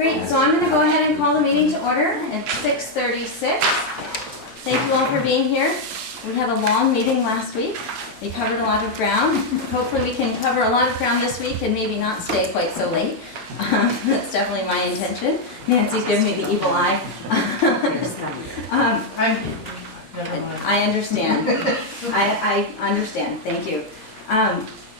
Great, so I'm going to go ahead and call the meeting to order at 6:36. Thank you all for being here. We had a long meeting last week. We covered a lot of ground. Hopefully we can cover a lot of ground this week and maybe not stay quite so late. That's definitely my intention. Nancy's giving me the evil eye. I understand. I understand. Thank you.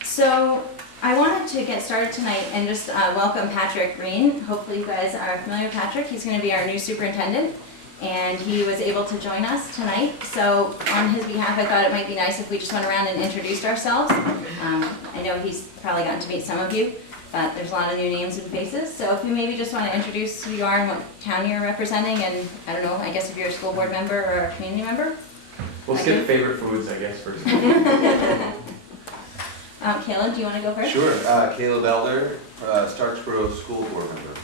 So I wanted to get started tonight and just welcome Patrick Green. Hopefully you guys are familiar with Patrick. He's going to be our new superintendent, and he was able to join us tonight. So on his behalf, I thought it might be nice if we just went around and introduced ourselves. I know he's probably gotten to meet some of you, but there's a lot of new names and faces. So if you maybe just want to introduce who you are and what town you're representing, and I don't know, I guess if you're a school board member or a community member. We'll skip favorite foods, I guess, first. Caleb, do you want to go first? Sure. Caleb Elder, Starksboro School Board member.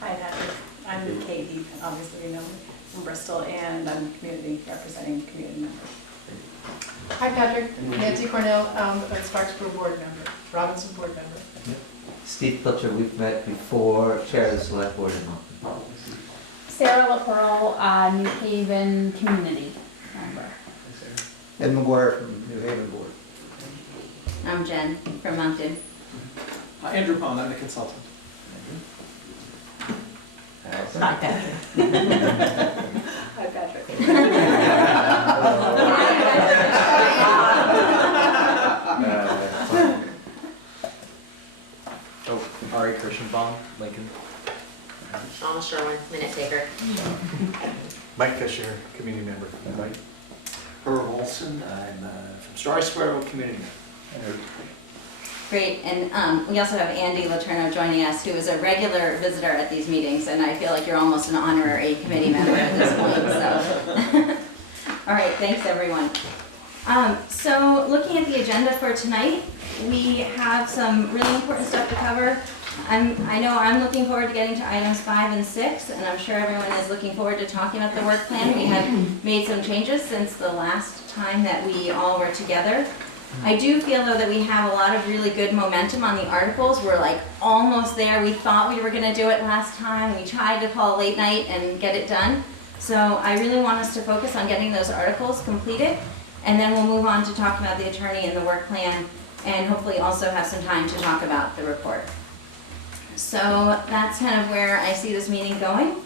Hi, Patrick. I'm Katie, obviously you know me, from Bristol, and I'm community representing community member. Hi Patrick, Nancy Cornell, Starksboro board member, Robinson board member. Steve Pilcher, we've met before, chair of the select board in Moncton. Sarah LaPearl, New Haven community member. Ed McGuire from New Haven board. I'm Jen from Moncton. Andrew Pond, I'm the consultant. Hi, Patrick. Hi, Patrick. Oh, Ari Kirschenbaum, Lincoln. Shauna Sherwin, minute taker. Mike Fisher, community member. Mike. Herb Olson, I'm from Starksboro, community member. Great, and we also have Andy Letourneau joining us, who is a regular visitor at these meetings, and I feel like you're almost an honorary committee member at this point, so. All right, thanks everyone. So looking at the agenda for tonight, we have some really important stuff to cover. I know I'm looking forward to getting to items 5 and 6, and I'm sure everyone is looking forward to talking about the work plan. We have made some changes since the last time that we all were together. I do feel though that we have a lot of really good momentum on the articles. We're like almost there. We thought we were going to do it last time. We tried to call late night and get it done. So I really want us to focus on getting those articles completed, and then we'll move on to talk about the attorney and the work plan, and hopefully also have some time to talk about the report. So that's kind of where I see this meeting going.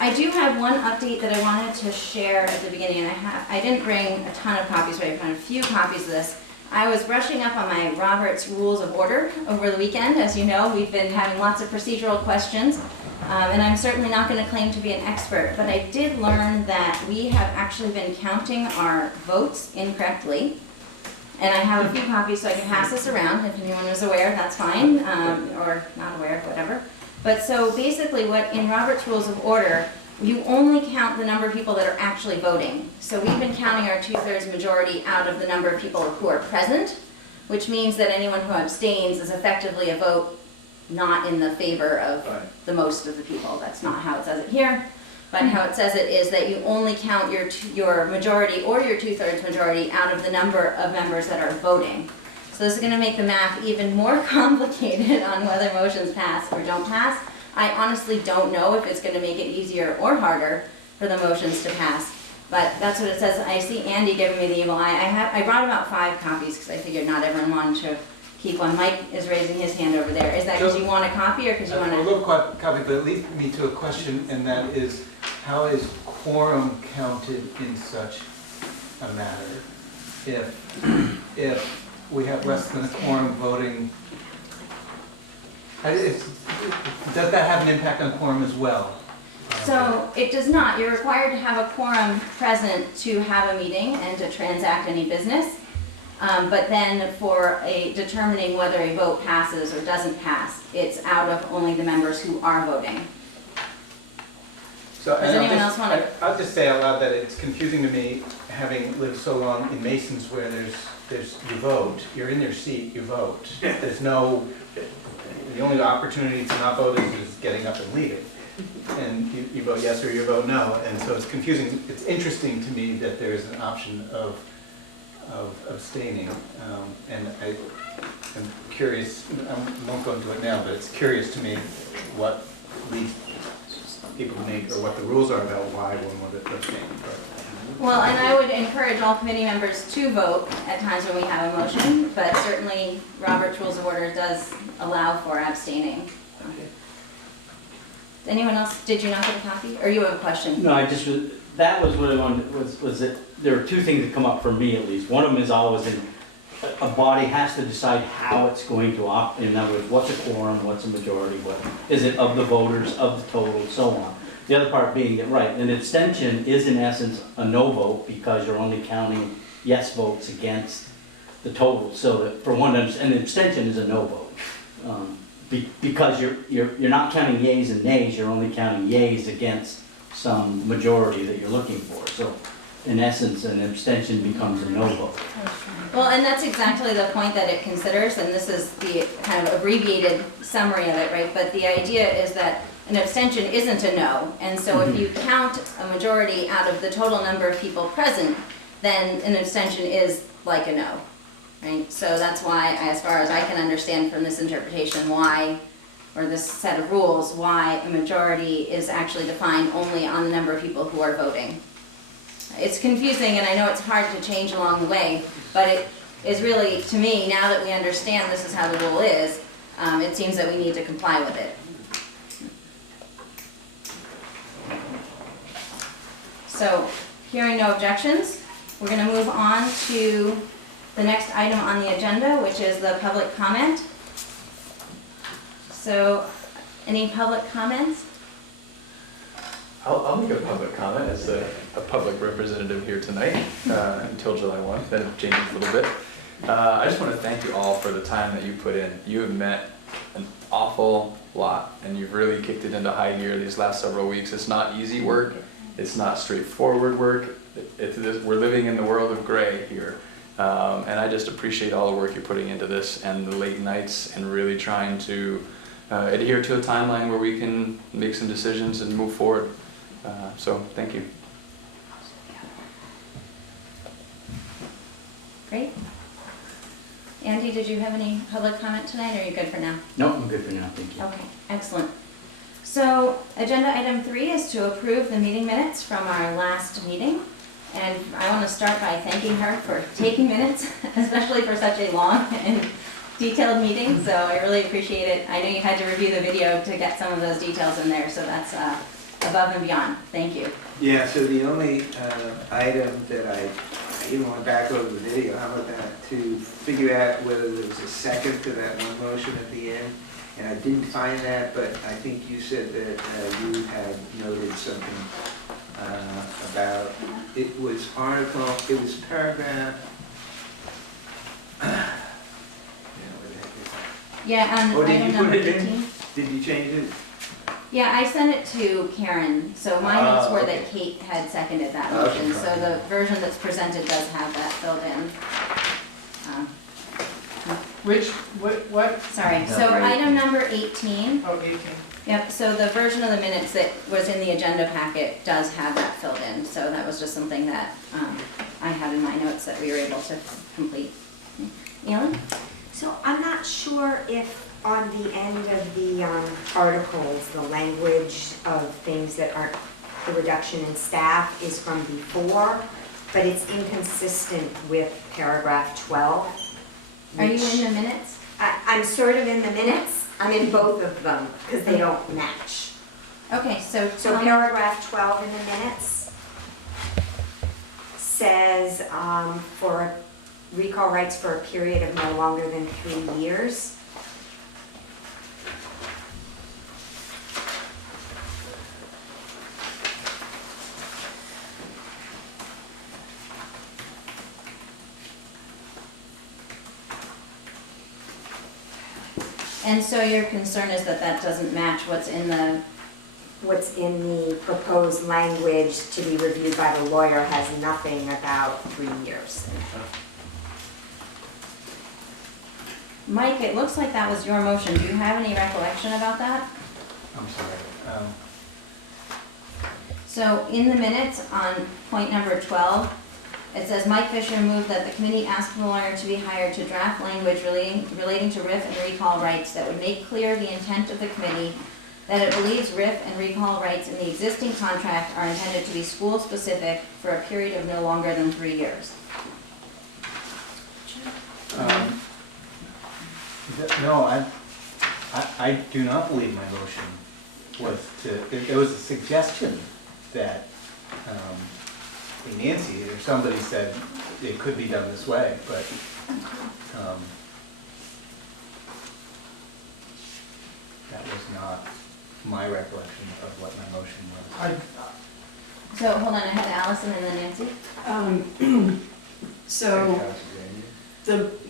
I do have one update that I wanted to share at the beginning, and I didn't bring a ton of copies, but I found a few copies of this. I was brushing up on my Robert's Rules of Order over the weekend. As you know, we've been having lots of procedural questions, and I'm certainly not going to claim to be an expert, but I did learn that we have actually been counting our votes incorrectly. And I have a few copies so I can pass this around. If anyone is aware, that's fine, or not aware, whatever. But so basically what in Robert's Rules of Order, you only count the number of people that are actually voting. So we've been counting our 2/3 majority out of the number of people who are present, which means that anyone who abstains is effectively a vote not in the favor of the most of the people. That's not how it says it here, but how it says it is that you only count your majority or your 2/3 majority out of the number of members that are voting. So this is going to make the math even more complicated on whether motions pass or don't pass. I honestly don't know if it's going to make it easier or harder for the motions to pass, but that's what it says. I see Andy giving me the evil eye. I brought about 5 copies because I figured not everyone wanted to keep one. Mike is raising his hand over there. Is that because you want a copy or because you want A little copy, but it leads me to a question, and that is, how is quorum counted in such a matter? If we have less than a quorum voting, does that have an impact on quorum as well? So it does not. You're required to have a quorum present to have a meeting and to transact any business. But then for determining whether a vote passes or doesn't pass, it's out of only the members who are voting. So, Does anyone else want to? I'll just say out loud that it's confusing to me, having lived so long in Masons where you vote, you're in your seat, you vote. There's no, the only opportunity to not vote is getting up and leaving. And you vote yes or you vote no, and so it's confusing. It's interesting to me that there is an option of abstaining, and I'm curious, I won't go into it now, but it's curious to me what lead people to make, or what the rules are about why one would abstain. Well, and I would encourage all committee members to vote at times when we have a motion, but certainly Robert's Rules of Order does allow for abstaining. Anyone else, did you not get a copy, or you have a question? No, that was what I wanted, was that there are two things that come up for me at least. One of them is always a body has to decide how it's going to opt, in other words, what's a quorum, what's a majority, what is it of the voters, of the total, so on. The other part being that, right, an abstention is in essence a no vote because you're only counting yes votes against the total. So that for one, an abstention is a no vote. Because you're not counting yays and nays, you're only counting yays against some majority that you're looking for. So in essence, an abstention becomes a no vote. Well, and that's exactly the point that it considers, and this is the kind of abbreviated summary of it, right? But the idea is that an abstention isn't a no, and so if you count a majority out of the total number of people present, then an abstention is like a no, right? So that's why, as far as I can understand from this interpretation, why, or this set of rules, why a majority is actually defined only on the number of people who are voting. It's confusing, and I know it's hard to change along the way, but it is really, to me, now that we understand this is how the rule is, it seems that we need to comply with it. So, hearing no objections, we're going to move on to the next item on the agenda, which is the public comment. So, any public comments? I'll make a public comment as a public representative here tonight until July 1, then it changes a little bit. I just want to thank you all for the time that you put in. You have met an awful lot, and you've really kicked it into high gear these last several weeks. It's not easy work. It's not straightforward work. We're living in the world of gray here. And I just appreciate all the work you're putting into this and the late nights and really trying to adhere to a timeline where we can make some decisions and move forward. So thank you. Great. Andy, did you have any public comment tonight, or are you good for now? No, I'm good for now, thank you. Okay, excellent. So, agenda item 3 is to approve the meeting minutes from our last meeting. And I want to start by thanking her for taking minutes, especially for such a long and detailed meeting, so I really appreciate it. I know you had to review the video to get some of those details in there, so that's above and beyond. Thank you. Yeah, so the only item that I even went back over the video, how about that, to figure out whether there was a second to that one motion at the end. And I didn't find that, but I think you said that you had noted something about, it was paragraph, Yeah, on Oh, did you item put number it in? 18. Did you change it? Yeah, I sent it to Karen, so my notes were okay. that Kate had seconded that Okay, motion, so fine. the version that's presented does have that filled in. What? Sorry, so Number 18. item number 18. Oh, 18. Yep, so the version of the minutes that was in the agenda packet does have that filled in, so that was just something that I had in my notes that we were able to complete. Ellen? So I'm not sure if on the end of the articles, the language of things that aren't, the reduction in staff is from before, but it's inconsistent with paragraph 12. Are you which- in the minutes? I'm sort of in the minutes. I'm in both of them because they don't match. Okay, so So paragraph 12 in the minutes says for recall rights for a period of no longer than 3 years. And so your concern is that that doesn't match what's in the, What's in the proposed language to be reviewed by the lawyer has nothing about 3 years. Mike, it looks like that was your motion. Do you have any recollection about that? I'm sorry. So in the minutes on point number 12, it says Mike Fisher moved that the committee ask the lawyer to be hired to draft language relating to RIF and recall rights that would make clear the intent of the committee that it believes RIF and recall rights in the existing contract are intended to be school-specific for a period of no longer than 3 years. No, I do not believe my motion was it was a suggestion that Nancy or somebody said it could be done this way, but that was not my recollection of what my motion was. So, hold on, I had Allison and then Nancy. So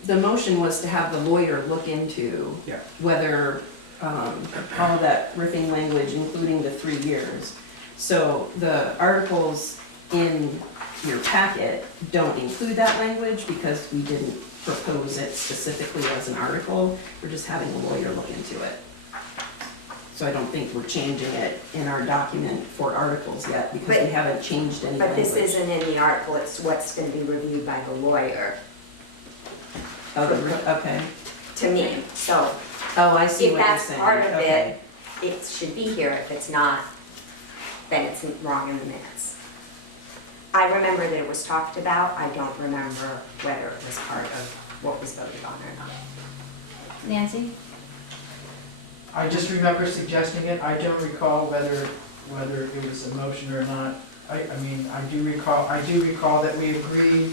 the motion was to have the lawyer look into Yeah. whether all that riffing language, including the 3 years. So the articles in your packet don't include that language because we didn't propose it specifically as an article. We're just having a lawyer look into it. So I don't think we're changing it in our document for articles yet because we haven't changed any But language. this isn't in the article, it's what's gonna be reviewed by the lawyer, Okay. to me, so. Oh, I see If what you're that's saying. part of Okay. it should be here. If it's not, then it's wrong in the minutes. I remember that it was talked about. I don't remember whether it was part of what was voted on or not. Nancy? I just remember suggesting it, I don't recall whether it was a motion or not. I mean, I do recall that we agreed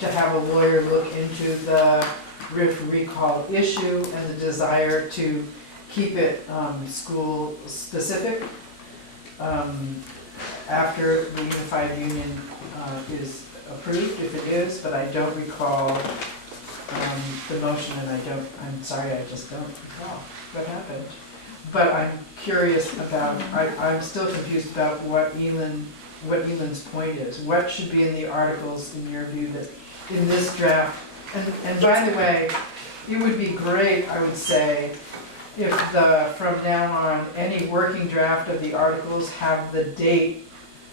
to have a lawyer look into the RIF recall issue and the desire to keep it school specific after the unified union is approved, if it is, but I don't recall the motion, and I'm sorry, I just don't recall what happened. But I'm curious about, I'm still confused about what Elin's point is. What should be in the articles, in your view, that in this draft? And by the way, it would be great, I would say, if from now on, any working draft of the articles have the date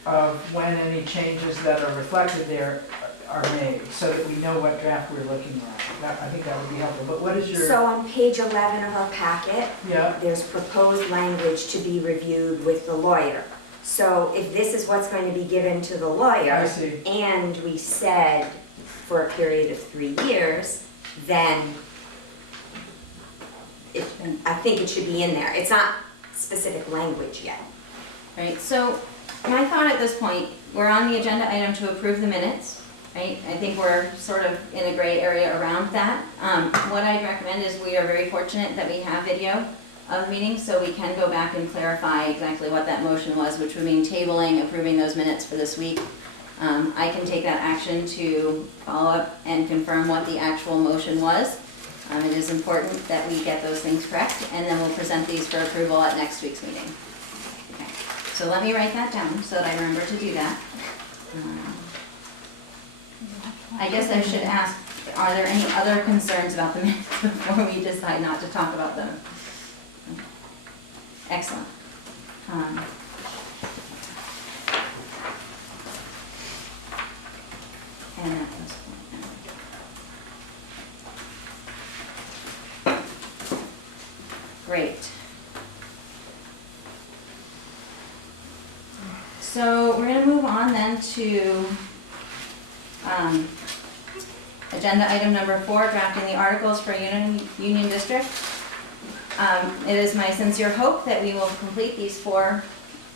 of when any changes that are reflected there are made, so that we know what draft we're looking at. I think that would be helpful, but what is your? So on page 11 of our packet, Yeah, there's proposed language to be reviewed with the lawyer. So if this is what's going to be given to the I lawyer, see. and we said for a period of 3 years, then I think it should be in there. It's not specific language yet. Right, so my thought at this point, we're on the agenda item to approve the minutes, right? I think we're sort of in a gray area around that. What I'd recommend is we are very fortunate that we have video of meetings, so we can go back and clarify exactly what that motion was, which would mean tabling, approving those minutes for this week. I can take that action to follow up and confirm what the actual motion was. It is important that we get those things correct, and then we'll present these for approval at next week's meeting. Okay. So let me write that down so that I remember to do that. I guess I should ask, are there any other concerns about the minutes before we decide not to talk about them? Excellent. And that was great. So we're going to move on then to agenda item number 4, drafting the articles for Union District. It is my sincere hope that we will complete these 4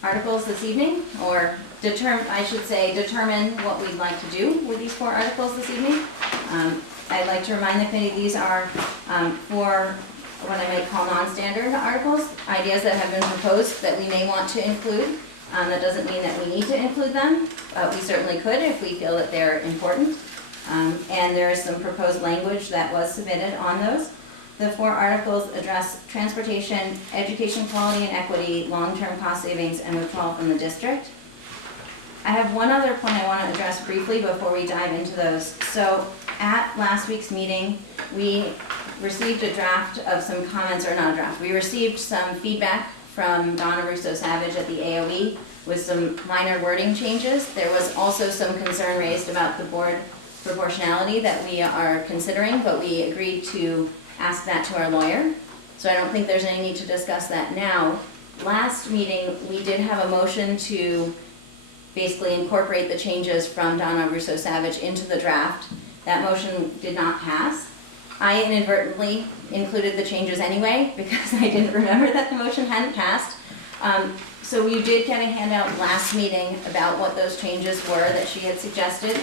articles this evening, or determine what we'd like to do with these 4 articles this evening. I'd like to remind the committee these are 4 what I might call non-standard articles, ideas that have been proposed that we may want to include. That doesn't mean that we need to include them. We certainly could if we feel that they're important. And there is some proposed language that was submitted on those. The 4 articles address transportation, education quality and equity, long-term cost savings, and withdrawal from the district. I have one other point I want to address briefly before we dive into those. So at last week's meeting, we received a draft of some comments, or not a draft, we received some feedback from Donna Russo-Savage at the AOE with some minor wording changes. There was also some concern raised about the board proportionality that we are considering, but we agreed to ask that to our lawyer. So I don't think there's any need to discuss that now. last meeting, we did have a motion to basically incorporate the changes from Donna Russo Savage into the draft. That motion did not pass. I inadvertently included the changes anyway because I didn't remember that the motion hadn't passed. So you did get a handout last meeting about what those changes were that she had suggested.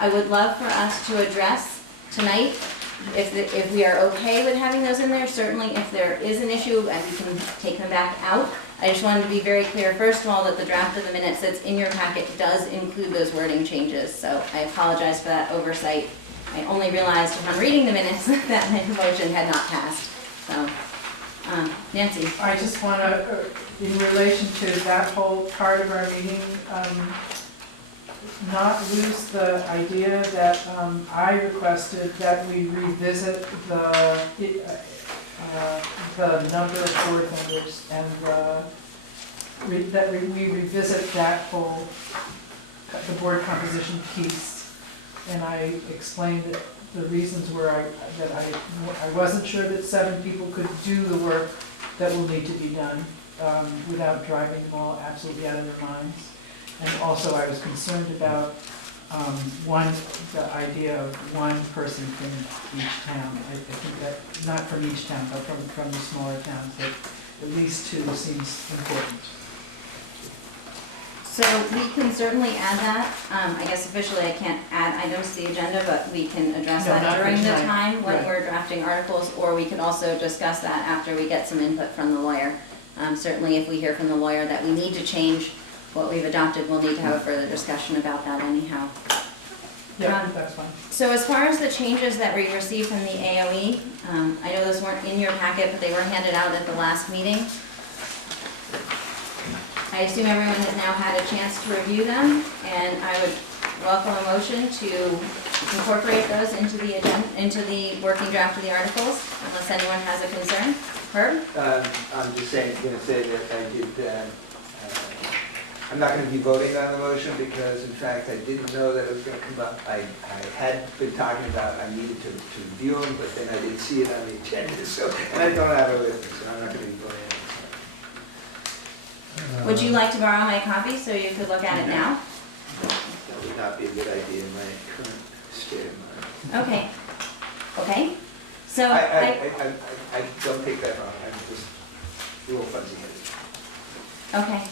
I would love for us to address tonight if we are okay with having those in there. Certainly if there is an issue, we can take them back out. I just wanted to be very clear, first of all, that the draft of the minutes that's in your packet does include those wording changes. So I apologize for that oversight. I only realized upon reading the minutes that the motion had not passed. So, Nancy. I just want to, in relation to that whole part of our meeting, not lose the idea that I requested that we revisit the number of board members and that we revisit that whole, the board composition piece. And I explained that the reasons were that I wasn't sure that 7 people could do the work that will need to be done without driving them all absolutely out of their minds. And also I was concerned about the idea of one person from each town. I think that, not from each town, but from the smaller towns, that at least 2 seems important. So we can certainly add that. I guess officially I can't add items to the agenda, but we can address No, that not for during the tonight. time when Right. we're drafting articles, or we could also discuss that after we get some input from the lawyer. Certainly if we hear from the lawyer that we need to change what we've adopted, we'll need to have a further discussion about that anyhow. Yeah, that's fine. So as far as the changes that we received from the AOE, I know those weren't in your packet, but they were handed out at the last meeting. I assume everyone has now had a chance to review them, and I would welcome a motion to incorporate those into the agenda, into the working draft of the articles, unless anyone has a concern. Herb? I'm just gonna say that I did, I'm not gonna be voting on the motion because in fact I didn't know that it was gonna come up. I had been talking about I needed to review them, but then I didn't see it on the agenda, so, and I don't have it with me, so I'm not gonna be voting on it. Would you like to borrow my copy so you could look at it now? That would not be a good idea in my current state of mind. Okay. Okay. So I don't take that wrong, I'm just a little fuzzy-headed. Okay,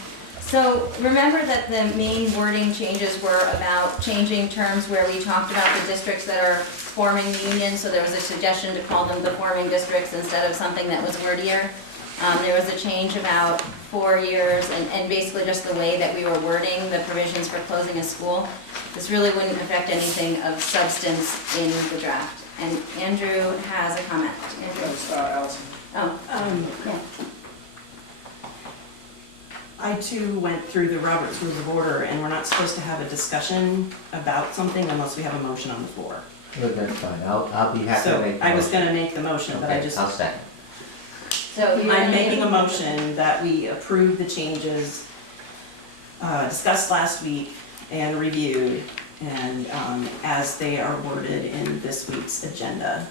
so remember that the main wording changes were about changing terms where we talked about the districts that are forming the union, so there was a suggestion to call them the forming districts instead of something that was wordier. There was a change about 4 years and basically just the way that we were wording the provisions for closing a school. This really wouldn't affect anything of substance in the draft. And Andrew has a comment. Andrew? Allison. Oh, yeah. I too went through the Robert's Rules of Order, and we're not supposed to have a discussion about something unless we have a motion on the floor. Good, that's fine, I'll be happy to make the motion. So I was gonna make the motion, but I Okay, just, I'll second. So you're I'm making a motion that we approve the changes discussed last week and reviewed, and as they are worded in this week's agenda,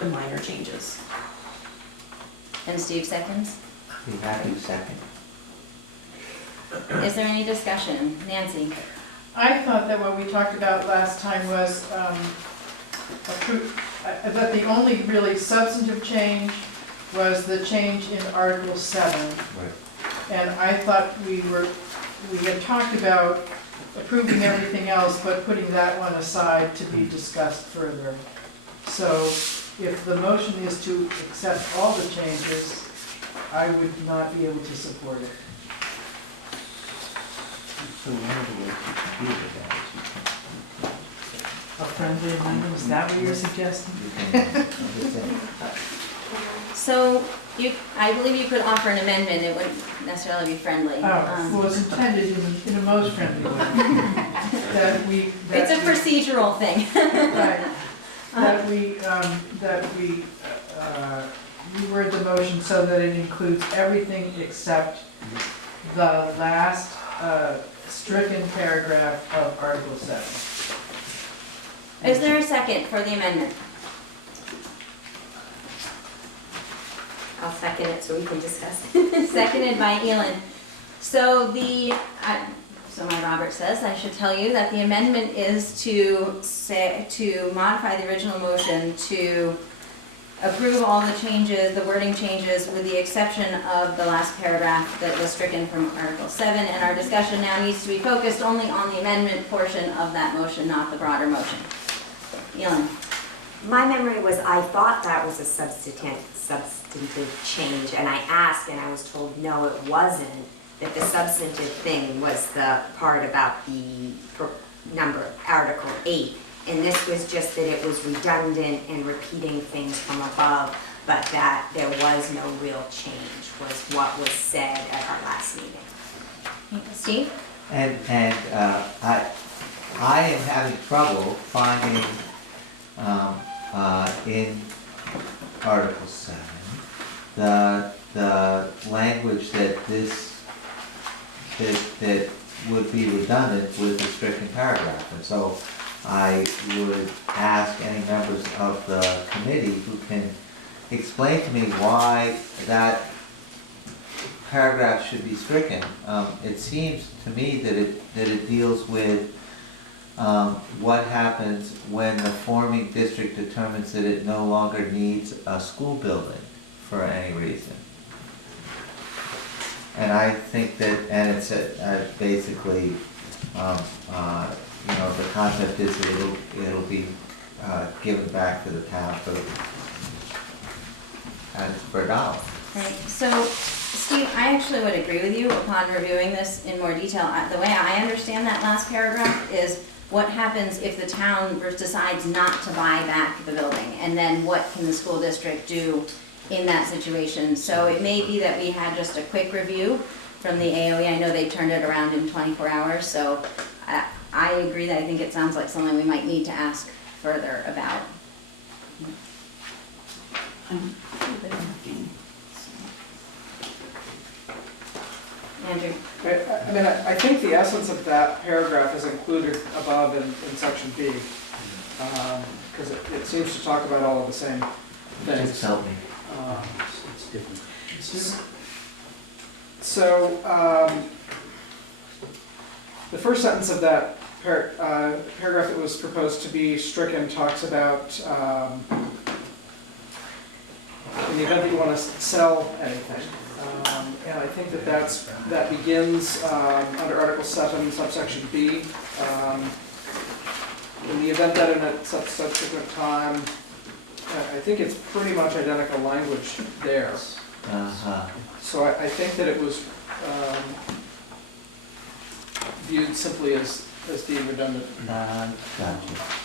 the minor changes. And Steve seconds. Be happy to second. Is there any discussion? Nancy? I thought that what we talked about last time was that the only really substantive change was the change in Article 7. Right. And I thought we had talked about approving everything else, but putting that one aside to be discussed further. So if the motion is to accept all the changes, I would not be able to support it. So one of the ways you can do that A friendly amendment, is that what you're suggesting? is you can, I'm just saying, So I believe you could offer an amendment, it wouldn't necessarily be friendly. Oh, well, it's intended in a most friendly way. It's a procedural thing. Right. That we reword the motion so that it includes everything except the last stricken paragraph of Article 7. Is there a second for the amendment? I'll second it so we can discuss. Seconded by Elin. So so my Robert says, I should tell you that the amendment is to modify the original motion to approve all the changes, the wording changes, with the exception of the last paragraph that was stricken from Article 7, and our discussion now needs to be focused only on the amendment portion of that motion, not the broader motion. Elin? My memory was, I thought that was a substantive change, and I asked and I was told, no, it wasn't, that the substantive thing was the part about the number, Article 8. And this was just that it was redundant and repeating things from above, but that there was no real change, was what was said at our last meeting. Steve? And I am having trouble finding in Article 7 the language that that would be redundant with the stricken paragraph. And so I would ask any members of the committee who can explain to me why that paragraph should be stricken. It seems to me that it deals with what happens when the forming district determines that it no longer needs a school building for any reason. And I think that, and it's basically, the concept is that it'll be given back to the town for $1. Right, so Steve, I actually would agree with you upon reviewing this in more detail. The way I understand that last paragraph is what happens if the town decides not to buy back the building, and then what can the school district do in that situation? So it may be that we had just a quick review from the AOE. I know they turned it around in 24 hours, so I agree that I think it sounds like something we might need to ask further about. Andrew? I think the essence of that paragraph is included above in section B, because it seems to talk about all of the same things. Just help me. It's different. So, the first sentence of that paragraph that was proposed to be stricken talks about in the event that you want to sell anything. And I think that begins under Article 7, subsection B. In the event that in a subsequent time, I think it's pretty much identical language there. So I think that it was viewed simply as being redundant. Gotcha.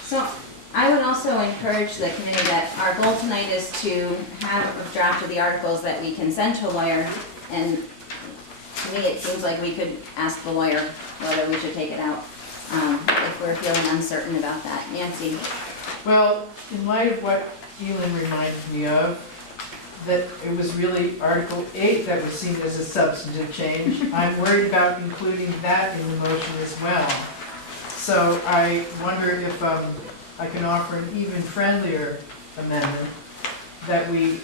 So I would also encourage the committee that our goal tonight is to have a draft of the articles that we can send to a lawyer, and to me it seems like we could ask the lawyer whether we should take it out if we're feeling uncertain about that. Nancy? Well, in light of what Elin reminded me of, that it was really Article 8 that was seen as a substantive change. I'm worried about including that in the motion as well. So I wonder if I can offer an even friendlier amendment, that we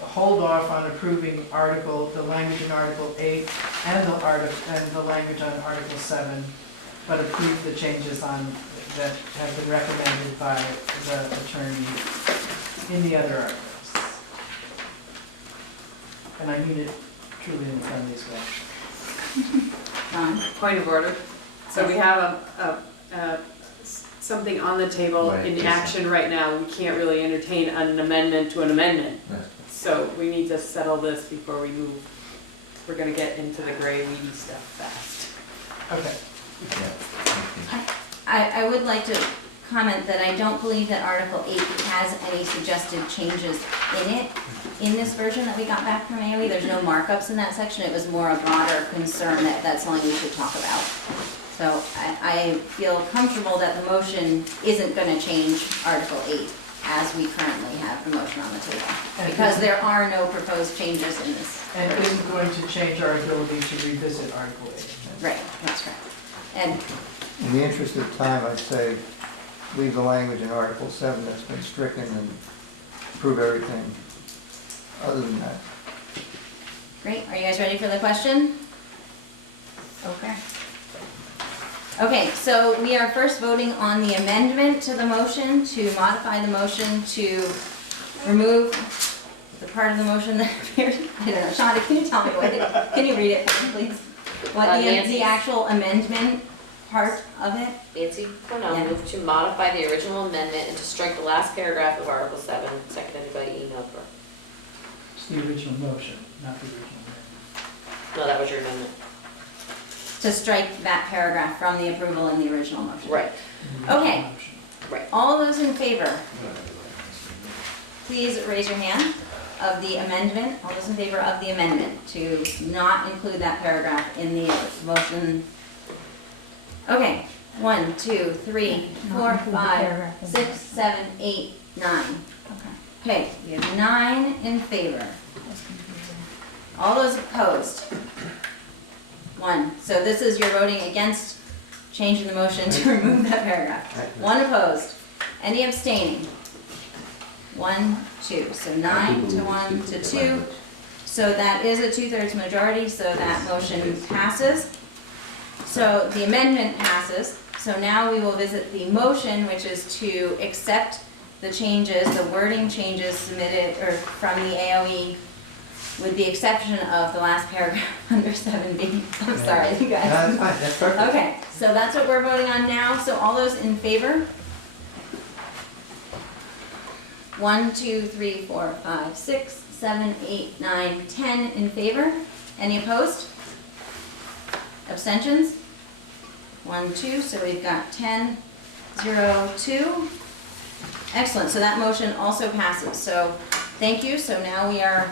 hold off on approving the language in Article 8 and the language on Article 7, but approve the changes that have been recommended by the attorney in the other articles. And I mean it truly in the friendliest way. Point of order. So we have something on the table in action right now. We can't really entertain an amendment to an amendment. So we need to settle this before we move. We're gonna get into the gray weedy stuff fast. Okay. I would like to comment that I don't believe that Article 8 has any suggested changes in it. In this version that we got back from AOE, there's no markups in that section. It was more a broader concern that that's something we should talk about. So I feel comfortable that the motion isn't going to change Article 8 as we currently have the motion on the table, because there are no proposed changes in this. And it isn't going to change our ability to revisit Article 8. Right, that's right. And in the interest of time, I'd say leave the language in Article 7 that's been stricken and prove everything other than that. Great, are you guys ready for the question? Okay. Okay, so we are first voting on the amendment to the motion to modify the motion to remove the part of the motion that appears, I don't know, Shonda, can you tell me what it, can you read it for me, please? What Nancy? the actual amendment part of it? Nancy Cornell Yeah. moved to modify the original amendment and to strike the last paragraph of Article 7, seconded by email for. It's the original motion, not the original amendment. No, that was your amendment. To strike that paragraph from the approval in the original motion. Right. Okay. Right. All those in favor, please raise your hand of the amendment. All those in favor of the amendment to not include that paragraph in the motion. Okay, 1, 2, 3, 4, 5, 6, 7, 8, 9. Okay, we have 9 in favor. All those opposed? 1. So this is you're voting against changing the motion to remove that paragraph. 1 opposed. Any abstaining? 1, 2. So 9 to 1 to 2. So that is a 2/3 majority, so that motion passes. So the amendment passes. So now we will visit the motion, which is to accept the changes, the wording changes submitted or from the AOE, with the exception of the last paragraph under 7B. I'm sorry, you guys. No, that's fine, that's perfect. Okay, so that's what we're voting on now. So all those in favor? 1, 2, 3, 4, 5, 6, 7, 8, 9, 10 in favor. Any opposed? Abstentions? 1, 2, so we've got 10, 0, 2. Excellent, so that motion also passes. So thank you. So now we are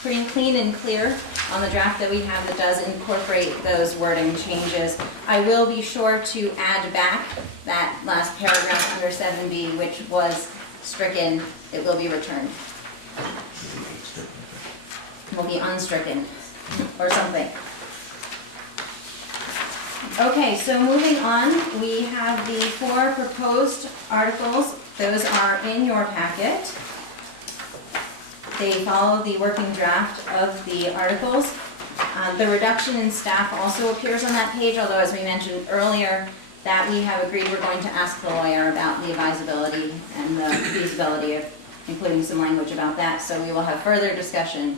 pretty clean and clear on the draft that we have that does incorporate those wording changes. I will be sure to add back that last paragraph under 7B, which was stricken. It will be returned. It will be unstricken or something. Okay, so moving on, we have the 4 proposed articles. Those are in your packet. They follow the working draft of the articles. The reduction in staff also appears on that page, although as we mentioned earlier, that we have agreed we're going to ask the lawyer about the advisability and the feasibility of including some language about that. So we will have further discussion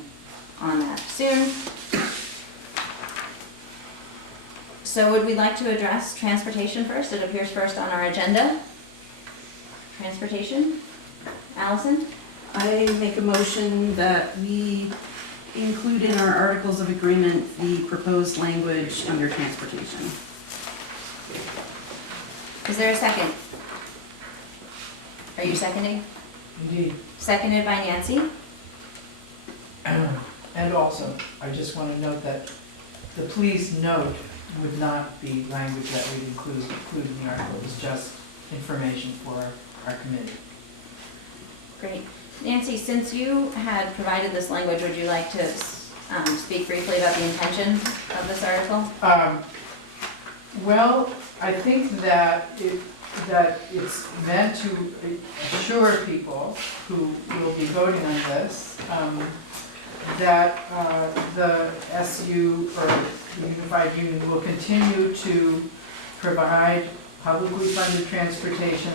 on that soon. So would we like to address transportation first? It appears first on our agenda. Transportation? Allison? I make a motion that we include in our articles of agreement the proposed language under transportation. Is there a second? Are you seconding? Indeed. Seconded by Nancy? And also, I just want to note that the please note would not be language that we'd include in the article. It's just information for our committee. Great. Nancy, since you had provided this language, would you like to speak briefly about the intention of this article? Well, I think that it's meant to assure people who will be voting on this that the SU or the Unified Union will continue to provide publicly funded transportation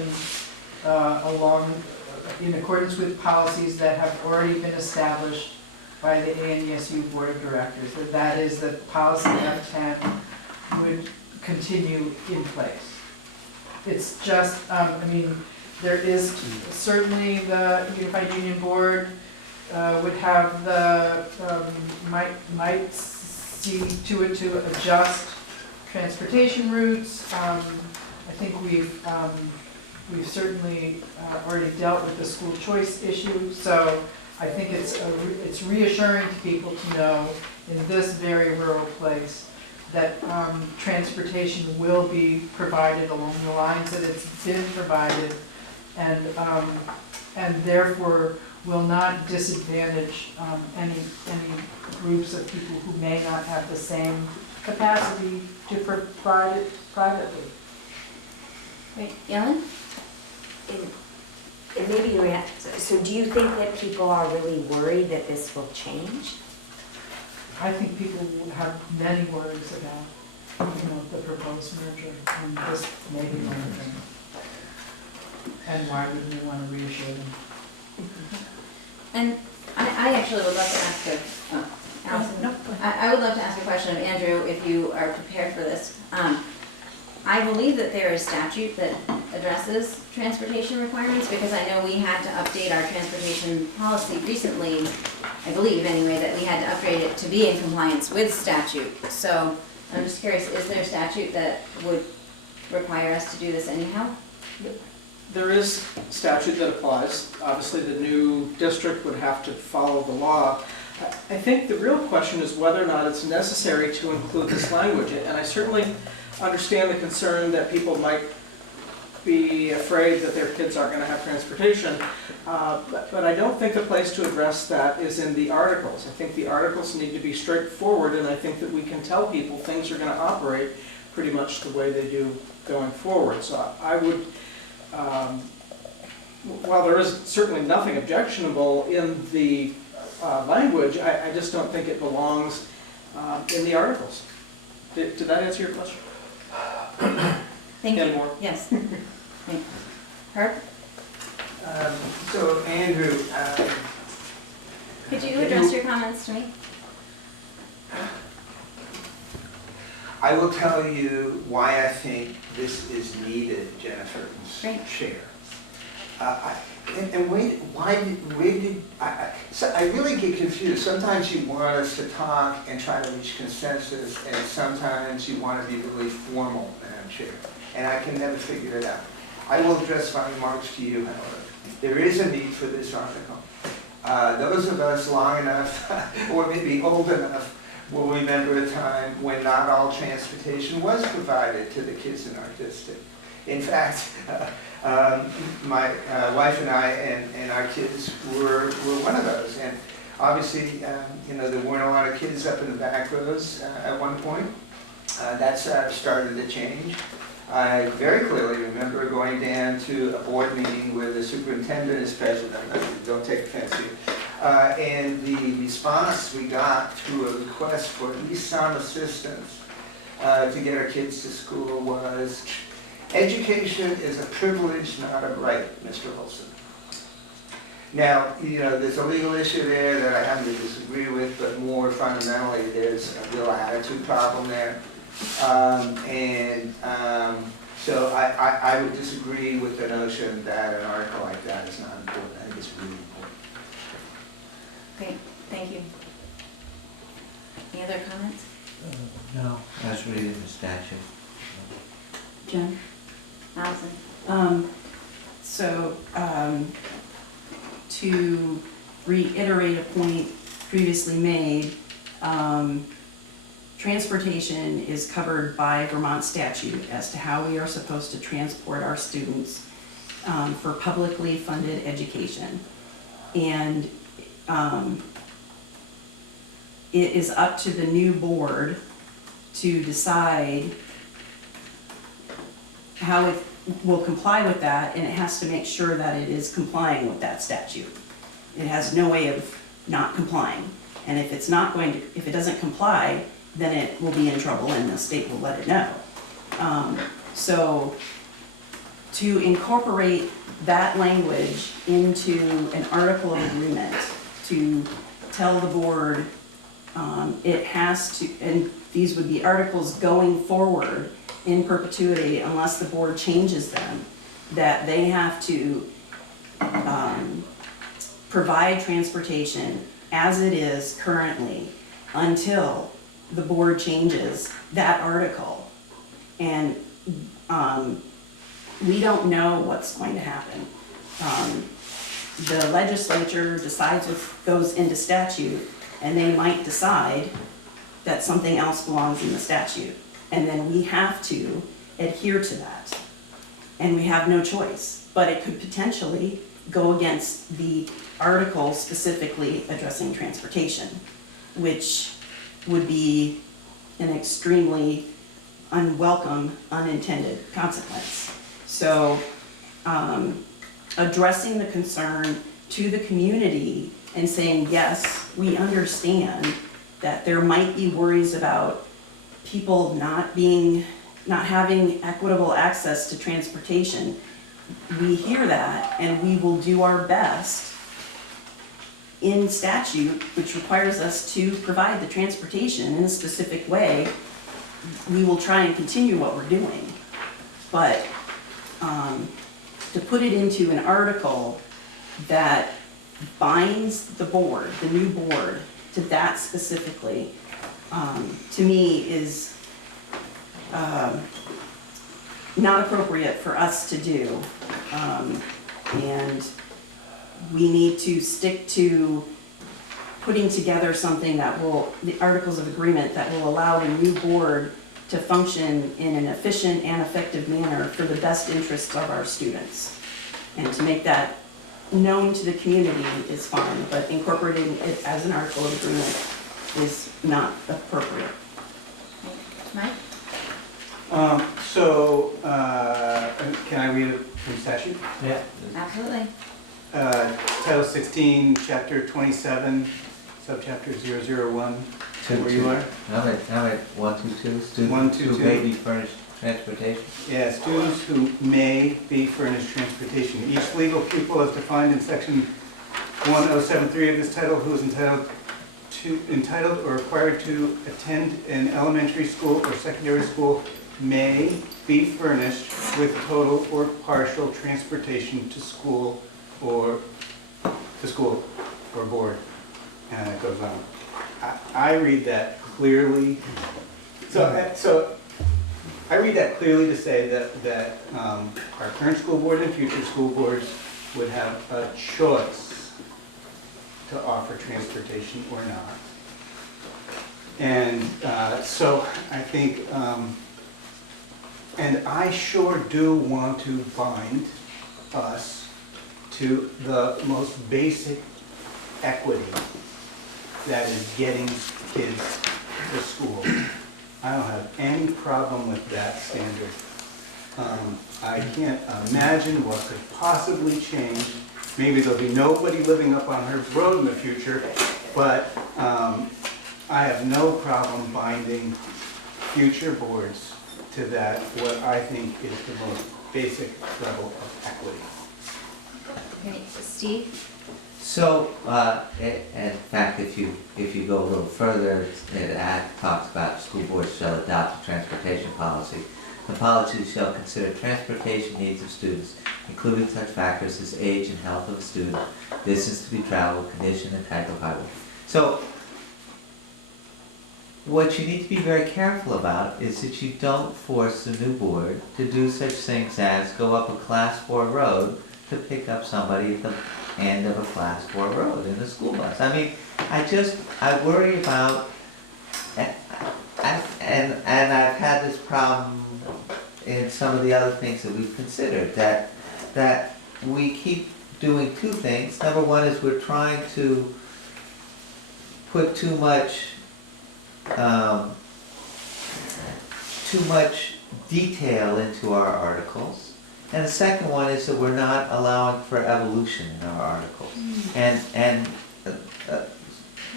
in accordance with policies that have already been established by the ANESU Board of Directors. That is, that policy F10 would continue in place. It's just, there is certainly the Unified Union Board would have might see to it to adjust transportation routes. I think we've certainly already dealt with the school choice issue, so I think it's reassuring to people to know in this very rural place that transportation will be provided along the lines that it's been provided, and therefore will not disadvantage any groups of people who may not have the same capacity to provide it privately. Great. Ellen? And maybe you so do you think that people are really worried that this will change? I think people will have many worries about, the proposed merger and this maybe merger. And why wouldn't we want to reassure them? And I actually would love to ask Allison, I would love to ask a question of Andrew, if you are prepared for this. I believe that there is statute that addresses transportation requirements, because I know we had to update our transportation policy recently, I believe anyway, that we had to upgrade it to be in compliance with statute. So I'm just curious, is there a statute that would require us to do this anyhow? There is statute that applies. Obviously, the new district would have to follow the law. I think the real question is whether or not it's necessary to include this language. And I certainly understand the concern that people might be afraid that their kids aren't going to have transportation. But I don't think the place to address that is in the articles. I think the articles need to be straightforward, and I think that we can tell people things are going to operate pretty much the way they do going forward. So I would, while there is certainly nothing objectionable in the language, I just don't think it belongs in the articles. Did that answer your question? Thank Any you. more? Yes. Herb? So Andrew, Could you address your comments to me? I will tell you why I think this is needed, Jennifer, Great. Chair. And wait, so I really get confused. Sometimes you want us to talk and try to reach consensus, and sometimes you want to be really formal, Madam Chair. And I can never figure it out. I will address my remarks to you, however. There is a need for this article. Those of us long enough, or maybe old enough, will remember a time when not all transportation was provided to the kids in our district. In fact, my wife and I and our kids were one of those. And obviously, there weren't a lot of kids up in the back rows at one point. That's started to change. I very clearly remember going down to a board meeting where the superintendent is present. Don't take offense here. And the response we got to a request for at least some assistance to get our kids to school was, education is a privilege, not a right, Mr. Wilson. Now, there's a legal issue there that I happen to disagree with, but more fundamentally, there's a real attitude problem there. So I would disagree with the notion that an article like that is not important. I think it's really important. Great, thank you. Any other comments? No, I was reading the statute. Jen? Allison? To reiterate a point previously made, transportation is covered by Vermont statute as to how we are supposed to transport our students for publicly funded education. And it is up to the new board to decide how it will comply with that, and it has to make sure that it is complying with that statute. It has no way of not complying. And if it's not going to, if it doesn't comply, then it will be in trouble and the state will let it know. So to incorporate that language into an article of agreement, to tell the board it has to, and these would be articles going forward in perpetuity unless the board changes them, that they have to provide transportation as it is currently until the board changes that article. And we don't know what's going to happen. The legislature decides what goes into statute, and they might decide that something else belongs in the statute. And then we have to adhere to that. And we have no choice. But it could potentially go against the article specifically addressing transportation, which would be an extremely unwelcome, unintended consequence. So addressing the concern to the community and saying, yes, we understand that there might be worries about people not having equitable access to transportation. We hear that, and we will do our best in statute, which requires us to provide the transportation in a specific way. We will try and continue what we're doing. But to put it into an article that binds the board, the new board, to that specifically, to me is not appropriate for us to do. And we need to stick to putting together something that will, the articles of agreement that will allow the new board to function in an efficient and effective manner for the best interests of our students. And to make that known to the community is fine, but incorporating it as an article of agreement is not appropriate. Mike? Can I read it from statute? Yeah. Absolutely. Title 16, Chapter 27, Subchapter 001. Where you are? Number 122, students 122. who may be furnished transportation. Yeah, students who may be furnished transportation. Each legal pupil as defined in section 1073 of this title who is entitled or required to attend an elementary school or secondary school may be furnished with total or partial transportation to school or board. And it goes on. I read that clearly. So I read that clearly to say that our current school board and future school boards would have a choice to offer transportation or not. And so I think, and I sure do want to bind us to the most basic equity that is getting kids to school. I don't have any problem with that standard. I can't imagine what could possibly change. Maybe there'll be nobody living up on Herb's Road in the future, but I have no problem binding future boards to that, what I think is the most basic level of equity. Okay, Steve? So, in fact, if you go a little further, it talks about school boards shall adopt a transportation policy. The policy shall consider transportation needs of students, including such factors as age and health of a student, distance to be traveled, condition and type of highway. So, what you need to be very careful about is that you don't force the new board to do such things as go up a class 4 road to pick up somebody at the end of a class 4 road in the school bus. I mean, I worry about, and I've had this problem in some of the other things that we've considered, that we keep doing two things. Number one is we're trying to put too much detail into our articles. And the second one is that we're not allowing for evolution in our articles. And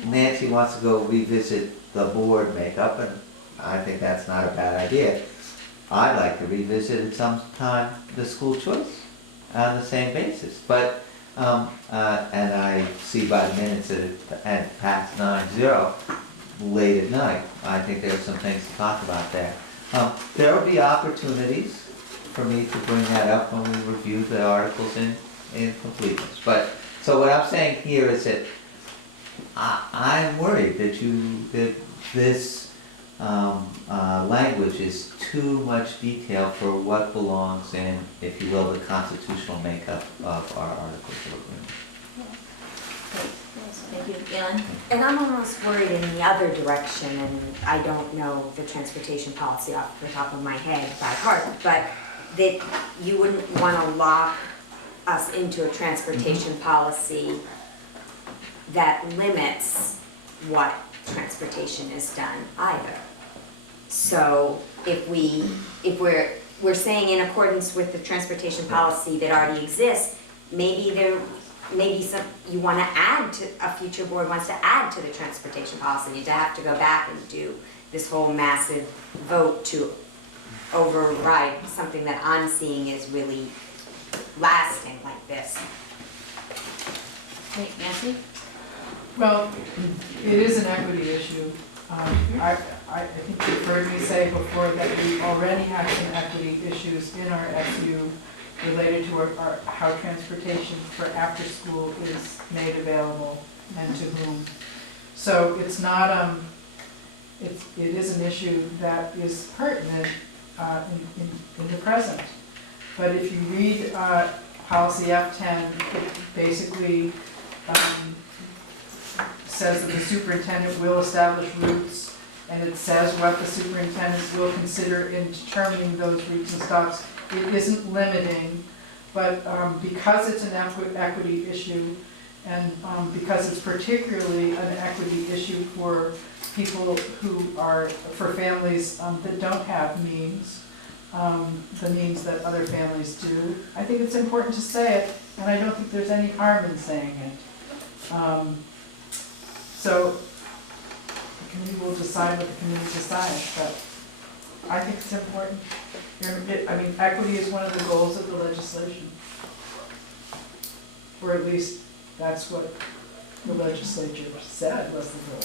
Nancy wants to go revisit the board makeup, and I think that's not a bad idea. I'd like to revisit at some time the school choice on the same basis. But, and I see by the minutes that at past 9:0, late at night, I think there are some things to talk about there. There will be opportunities for me to bring that up when we review the articles in completeness. But, so what I'm saying here is that I'm worried that this language is too much detail for what belongs in, if you will, the constitutional makeup of our articles of agreement. Thank you, Galen? And I'm almost worried in the other direction, and I don't know the transportation policy off the top of my head by heart, but that you wouldn't want to lock us into a transportation policy that limits what transportation is done either. So if we're saying in accordance with the transportation policy that already exists, maybe maybe you wanna add to, a future board wants to add to the transportation policy, to have to go back and do this whole massive vote to override something that I'm seeing is really lasting like this. Great, Nancy? Well, it is an equity issue. I think you've heard me say before that we already have some equity issues in our SU related to our how transportation for after school is made available and to whom. So it's not, it is an issue that is pertinent in the present. But if you read policy F10, it basically says that the superintendent will establish routes, and it says what the superintendents will consider in determining those routes and stops. It isn't limiting, but because it's an equity issue, and because it's particularly an equity issue for people who are, for families that don't have means, the means that other families do, I think it's important to say it, and I don't think there's any harm in saying it. So the committee will decide what the committee decides, but I think it's important. I mean, equity is one of the goals of the legislation. Or at least that's what the legislature said was the goal.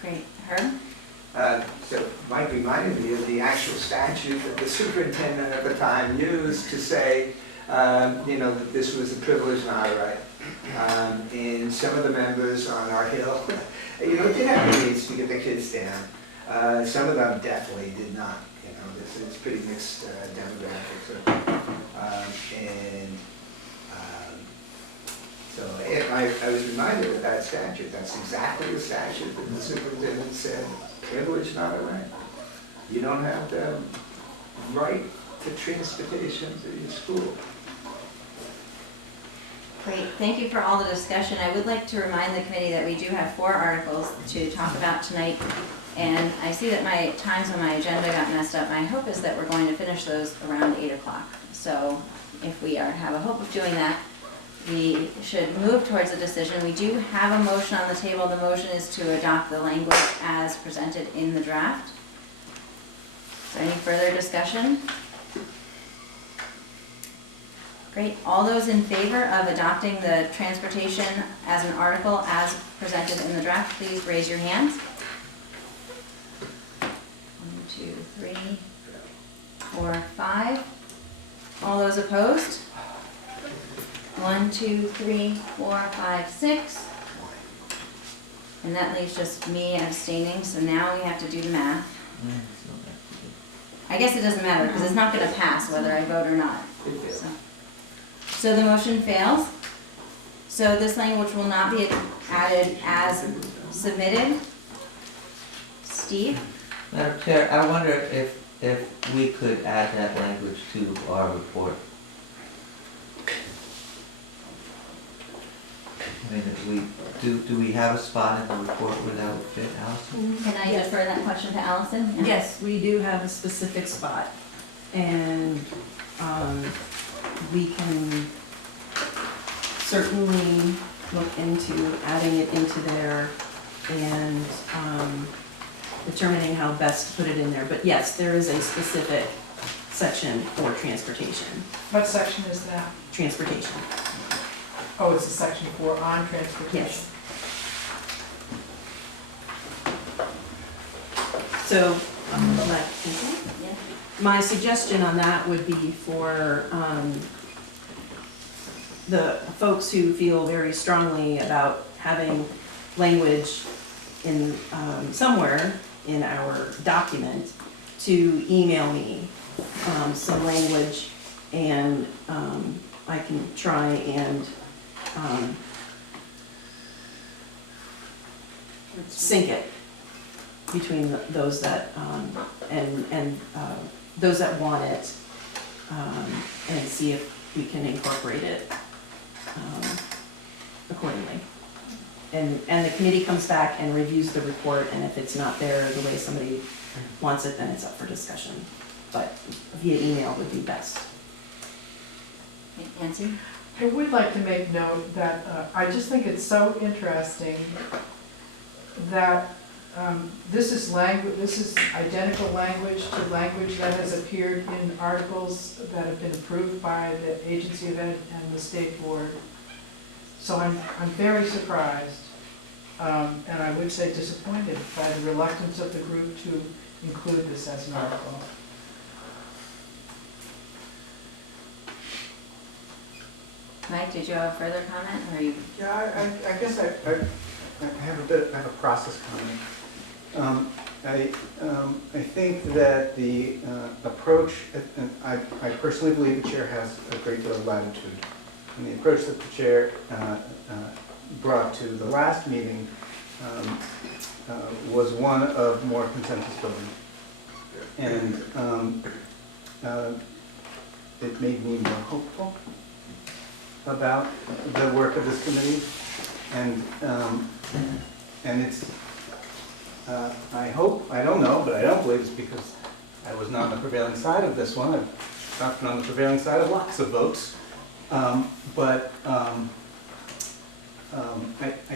Great. Herb? So Mike reminded me of the actual statute that the superintendent at the time used to say, that this was a privilege, not a right. And some of the members on our hill, did have needs to get the kids down. Some of them definitely did not. This is pretty mixed demographics. So I was reminded of that statute. That's exactly the statute that the superintendent said, privilege, not a right. You don't have the right to transportation to your school. Great, thank you for all the discussion. I would like to remind the committee that we do have 4 articles to talk about tonight. And I see that my times on my agenda got messed up. My hope is that we're going to finish those around 8 o'clock. So if we have a hope of doing that, we should move towards a decision. We do have a motion on the table. The motion is to adopt the language as presented in the draft. Is there any further discussion? Great. All those in favor of adopting the transportation as an article as presented in the draft, please raise your hands. 1, 2, 3, 4, 5. All those opposed? 1, 2, 3, 4, 5, 6. And that leaves just me abstaining, so now we have to do the math. I guess it doesn't matter, because it's not going to pass whether I vote or not. So the motion fails. So this language will not be added as submitted. Steve? Madam Chair, I wonder if we could add that language to our report. I mean, do we have a spot in the report where that would fit, Allison? Can I defer that question to Allison? Yeah. Yes, we do have a specific spot, and we can certainly look into adding it into there and determining how best to put it in there. But yes, there is a specific section for transportation. What section is that? Transportation. Oh, it's a section 4 on transportation. Yes. So, my suggestion on that would be for the folks who feel very strongly about having language in somewhere in our document to email me some language, and I can try and sync it between those that and those that want it, and see if we can incorporate it accordingly. And the committee comes back and reviews the report, and if it's not there the way somebody wants it, then it's up for discussion. But via email would be best. Nancy? I would like to make note that I just think it's so interesting that this is identical language to language that has appeared in articles that have been approved by the Agency of Ed and the State Board. So I'm very surprised, and I would say disappointed by the reluctance of the group to include this as an article. Mike, did you have a further comment, or you? Yeah, I guess I have a bit of a process comment. I think that the approach, and I personally believe the chair has a great deal of latitude. And the approach that the chair brought to the last meeting was one of more consensus building. And it made me more hopeful about the work of this committee. And it's, I hope, I don't know, but I don't believe it's because I was not on the prevailing side of this one. I've not been on the prevailing side of lots of votes. I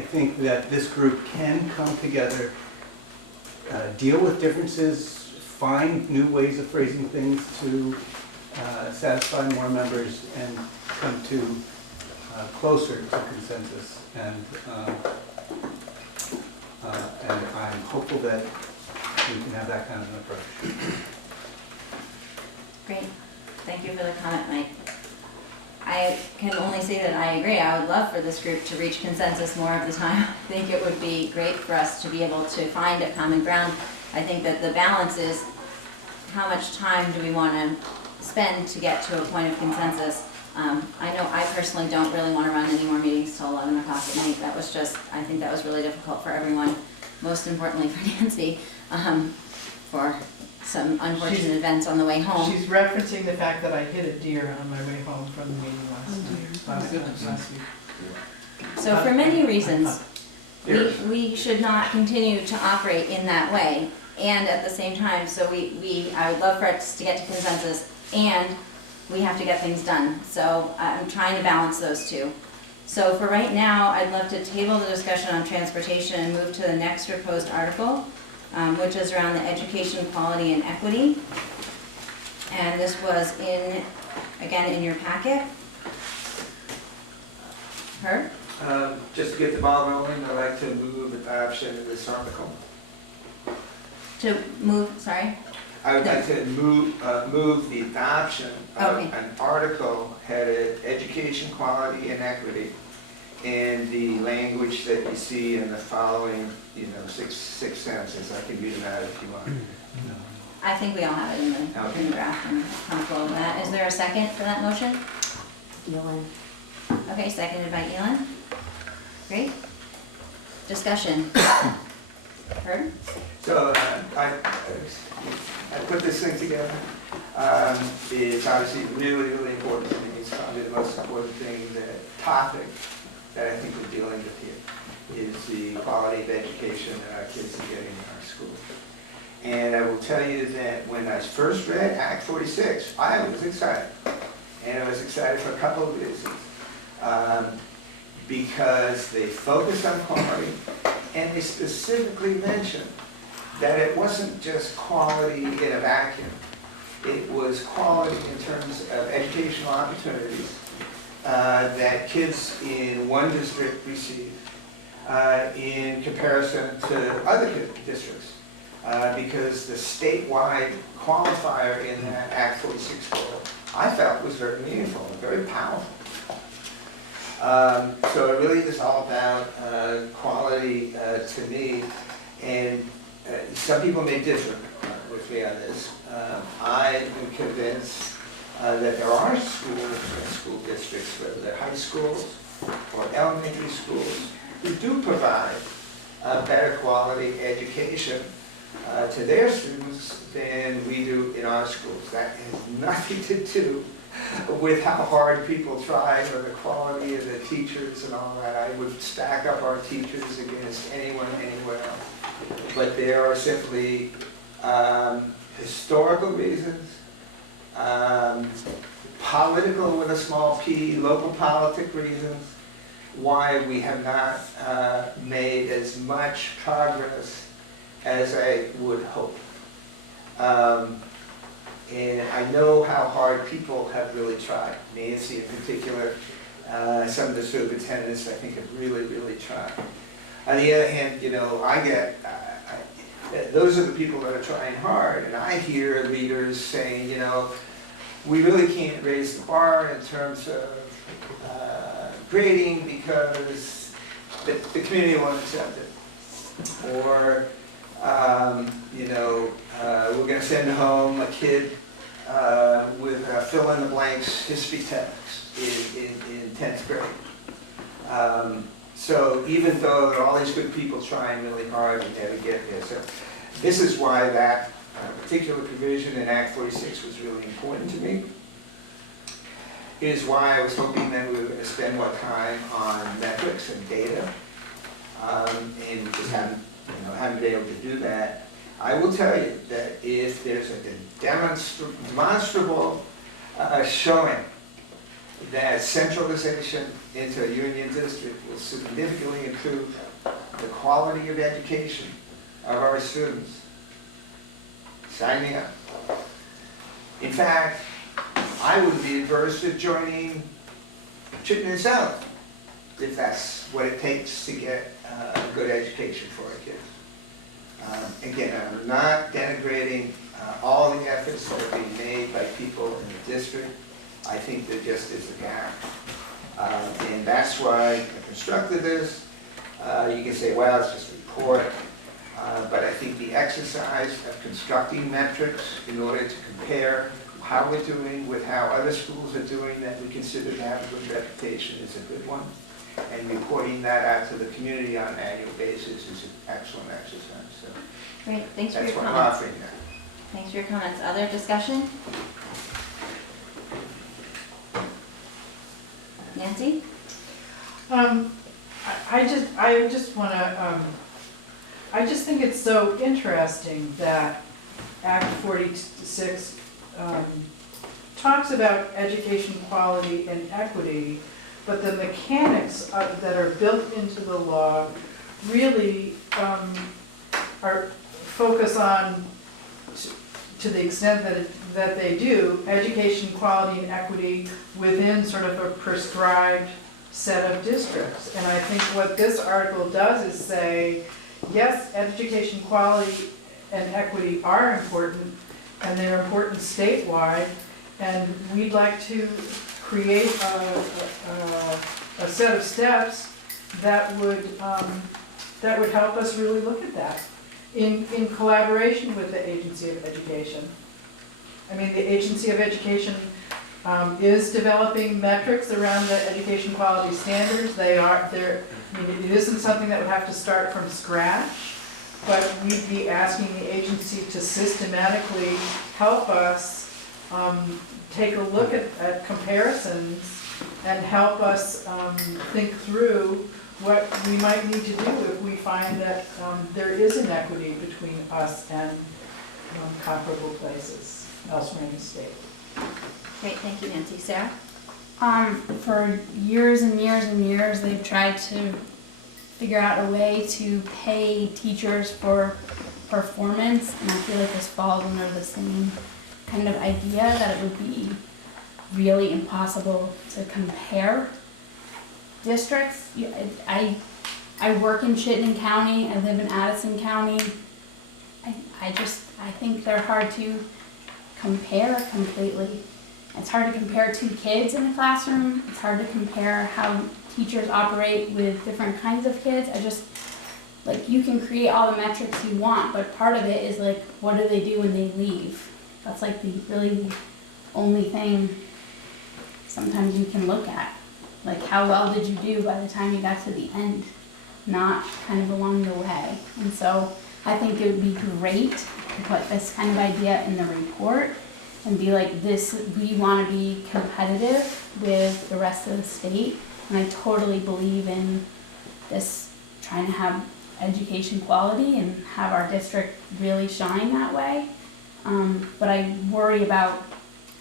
think that this group can come together, deal with differences, find new ways of phrasing things to satisfy more members and come to closer to consensus. And I'm hopeful that we can have that kind of an approach. Great, thank you for the comment, Mike. I can only say that I agree. I would love for this group to reach consensus more of the time. I think it would be great for us to be able to find a common ground. I think that the balance is how much time do we want to spend to get to a point of consensus. I know I personally don't really want to run any more meetings till 11 o'clock at night. That was just, I think that was really difficult for everyone, most importantly for Nancy, for some unfortunate events on the way home. She's referencing the fact that I hit a deer on my way home from the meeting last week. So for many reasons, we should not continue to operate in that way. And at the same time, so I would love for us to get to consensus, and we have to get things done. So I'm trying to balance those two. So for right now, I'd love to table the discussion on transportation and move to the next proposed article, which is around the education quality and equity. And this was again, in your packet. Herb? Just to get the ball rolling, I'd like to move adoption of this article. To move, sorry? I would like to move the adoption of an article headed Education Quality and Equity, and the language that you see in the following, six sentences. I can read them out if you want. I think we all have it in the draft and comfortable with that. Is there a second for that motion? Elin. Okay, seconded by Elin. Great. Discussion. Herb? So I put this thing together. It's obviously really, really important to me. It's probably the most important thing, the topic that I think we're dealing with here is the quality of education that our kids are getting in our schools. And I will tell you that when I first read Act 46, I was excited. And I was excited for a couple of reasons. Because they focus on quality, and they specifically mention that it wasn't just quality in a vacuum. It was quality in terms of educational opportunities that kids in one district receive in comparison to other districts. Because the statewide qualifier in that Act 46 bill, I felt was very meaningful and very powerful. So it really is all about quality to me, and some people may differ with me on this. I am convinced that there are schools and school districts, whether they're high schools or elementary schools, who do provide a better quality education to their students than we do in our schools. That has nothing to do with how hard people try or the quality of the teachers and all that. I would stack up our teachers against anyone anywhere else. But there are simply historical reasons political with a small p, local politic reasons, why we have not made as much progress as I would hope. And I know how hard people have really tried. Nancy in particular, some of the superintendents I think have really, really tried. On the other hand, you know, those are the people that are trying hard, and I hear leaders saying, you know, we really can't raise the bar in terms of grading because the community won't accept it. Or, you know, we're going to send home a kid with a fill-in-the-blanks history text in 10th grade. So even though all these good people trying really hard, we never get there. So this is why that particular provision in Act 46 was really important to me. Is why I was hoping that we were going to spend more time on metrics and data, and we just haven't been able to do that. I will tell you that if there's a demonstrable showing that centralization into a union district will significantly improve the quality of education of our students, sign me up. In fact, I would be adverse to joining Chittenden South if that's what it takes to get a good education for our kids. Again, I'm not denigrating all the efforts that are being made by people in the district. I think there just is a gap. And that's why I constructed this. You can say, well, it's just a report. But I think the exercise of constructing metrics in order to compare how we're doing with how other schools are doing that we consider to have a good reputation is a good one. And reporting that out to the community on an annual basis is an excellent exercise. So Great, thanks for your that's what I'm comments. offering now. Thanks for your comments. Other discussion? Nancy? I just want to, I just think it's so interesting that Act 46 talks about education quality and equity, but the mechanics that are built into the law really are focus on, to the extent that they do, education quality and equity within sort of a prescribed set of districts. And I think what this article does is say, yes, education quality and equity are important, and they're important statewide, and we'd like to create a set of steps that would help us really look at that in collaboration with the Agency of Education. I mean, the Agency of Education is developing metrics around the education quality standards. It isn't something that would have to start from scratch, but we'd be asking the agency to systematically help us take a look at comparisons and help us think through what we might need to do if we find that there is inequity between us and comparable places elsewhere in the state. Great, thank you, Nancy. Sarah? For years and years and years, they've tried to figure out a way to pay teachers for performance, and I feel like this falls under the same kind of idea, that it would be really impossible to compare districts. I work in Chittenden County, I live in Addison County. I think they're hard to compare completely. It's hard to compare two kids in a classroom. It's hard to compare how teachers operate with different kinds of kids. You can create all the metrics you want, but part of it is what do they do when they leave? That's the only thing sometimes you can look at. How well did you do by the time you got to the end, not kind of along the way. And so I think it would be great to put this kind of idea in the report and be we want to be competitive with the rest of the state. And I totally believe in this, trying to have education quality and have our district really shine that way. But I worry about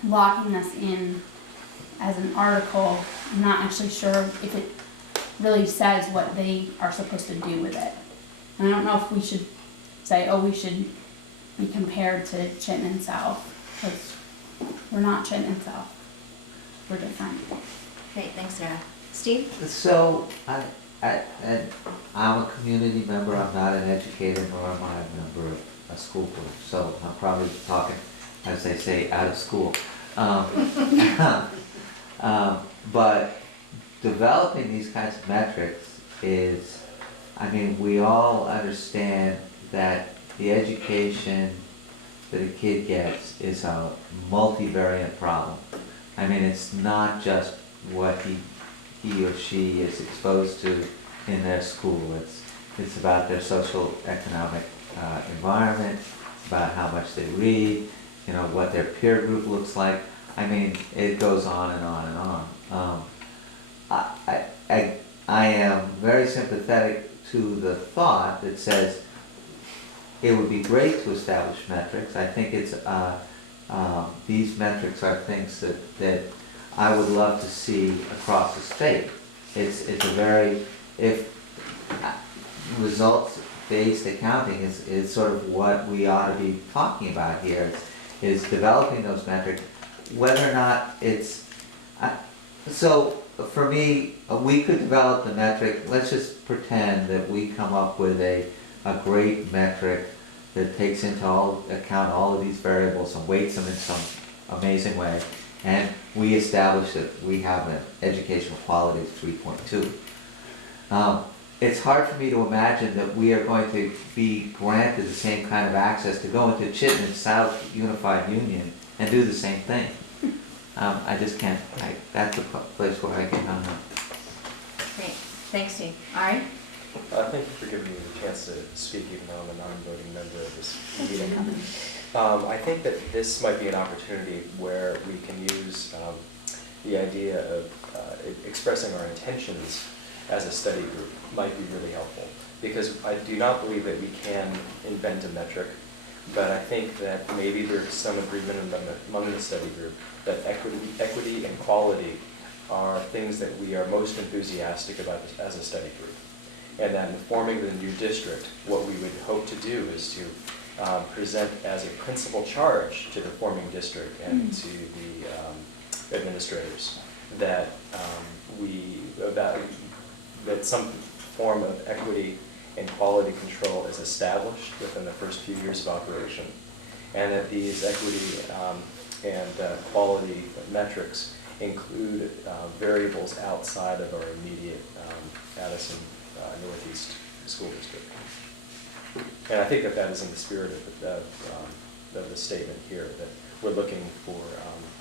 locking this in as an article. I'm not actually sure if it really says what they are supposed to do with it. And I don't know if we should say, oh, we should be compared to Chittenden South, because we're not Chittenden South. We're different. Great, thanks, Sarah. Steve? So, and I'm a community member, I'm not an educator, nor am I a member of a school board, so I'm probably talking, as they say, out of school. But developing these kinds of metrics is, I mean, we all understand that the education that a kid gets is a multivariate problem. I mean, it's not just what he or she is exposed to in their school. It's about their social economic environment. It's about how much they read. You know, what their peer group looks like. I mean, it goes on and on and on. I am very sympathetic to the thought that says it would be great to establish metrics. I think it's these metrics are things that I would love to see across the state. It's a very, if results-based accounting is sort of what we ought to be talking about here, is developing those metrics, whether or not it's, so for me, we could develop the metric. Let's just pretend that we come up with a great metric that takes into account all of these variables and weights them in some amazing way, and we establish that we have an educational quality of 3.2. It's hard for me to imagine that we are going to be granted the same kind of access to go into Chittenden South Unified Union and do the same thing. I just can't, that's the place where I get hung up. Great, thanks, Steve. Ari? Thank you for giving me the chance to speak, even though I'm a non-voting member of this meeting. I think that this might be an opportunity where we can use the idea of expressing our intentions as a study group might be really helpful. Because I do not believe that we can invent a metric, but I think that maybe there's some agreement among the study group that equity and quality are things that we are most enthusiastic about as a study group. And that in forming the new district, what we would hope to do is to present as a principal charge to the forming district and to the administrators that that some form of equity and quality control is established within the first few years of operation, and that these equity and quality metrics include variables outside of our immediate Addison Northeast School District. And I think that that is in the spirit of the statement here, that we're looking for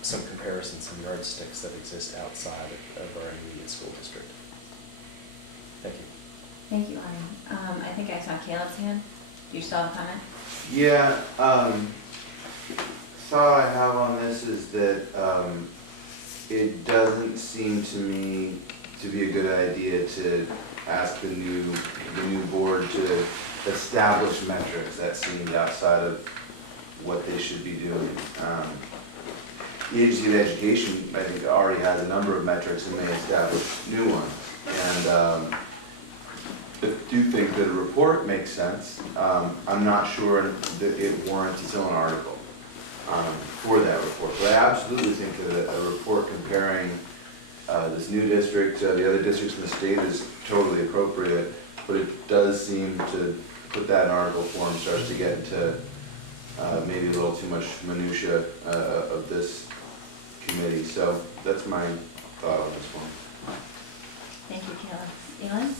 some comparisons, some yardsticks that exist outside of our immediate school district. Thank you. Thank you, Ari. I think I saw Caleb's hand. Do you still have a comment? Yeah, thought I have on this is that it doesn't seem to me to be a good idea to ask the new board to establish metrics that seemed outside of what they should be doing. The Agency of Education, I think, already has a number of metrics and may establish new ones. And I do think that a report makes sense. I'm not sure that it warrants its own article for that report. But I absolutely think that a report comparing this new district to the other districts in the state is totally appropriate. But it does seem to put that in article form starts to get into maybe a little too much minutia of this committee. So that's my thought on this one. Thank you, Caleb. Elin?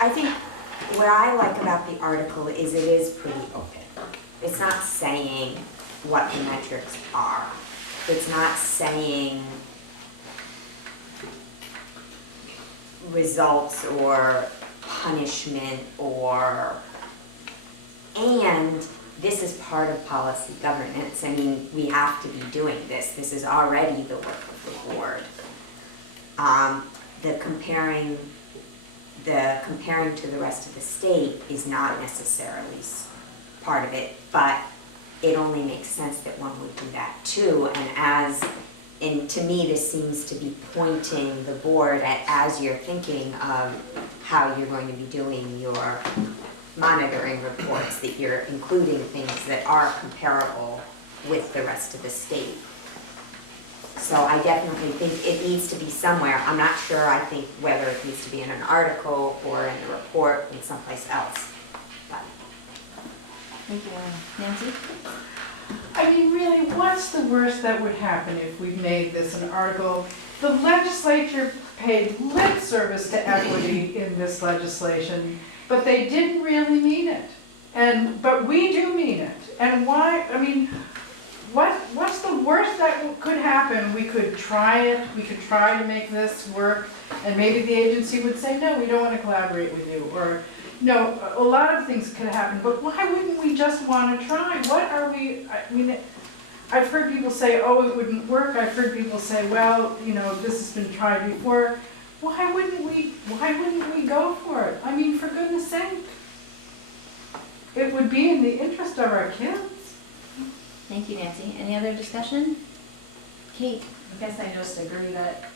I think what I like about the article is it is pretty open. It's not saying what the metrics are. It's not saying results or punishment and this is part of policy governance. I mean, we have to be doing this. This is already the work of the board. The comparing to the rest of the state is not necessarily part of it, but it only makes sense that one would do that too. And to me, this seems to be pointing the board at, as you're thinking of how you're going to be doing your monitoring reports, that you're including things that are comparable with the rest of the state. So I definitely think it needs to be somewhere. I'm not sure, I think, whether it needs to be in an article or in the report in someplace else. But Thank you, Nancy? I mean, really, what's the worst that would happen if we made this an article? The legislature paid lip service to equity in this legislation, but they didn't really mean it. But we do mean it. And why, I mean, what's the worst that could happen? We could try it, we could try to make this work, and maybe the agency would say, no, we don't want to collaborate with you, or no, a lot of things could happen, but why wouldn't we just want to try? What are we, I mean, I've heard people say, oh, it wouldn't work. I've heard people say, well, you know, this has been tried before. Why wouldn't we go for it? I mean, for goodness sake. It would be in the interest of our kids. Thank you, Nancy. Any other discussion? Kate? I guess I just agree that,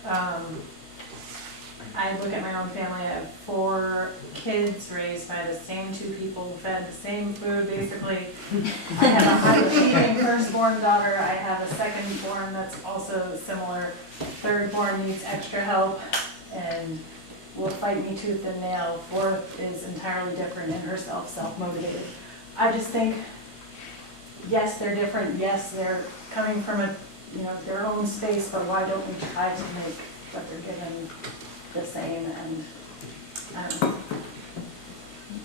I look at my own family, I have 4 kids raised by the same 2 people, fed the same food, basically. I have a high-achieving firstborn daughter, I have a secondborn that's also similar. Thirdborn needs extra help and will fight me tooth and nail. 4th is entirely different in herself, self-motivated. I just think, yes, they're different, yes, they're coming from a, you know, their own space, but why don't we try to make what they're given the same? And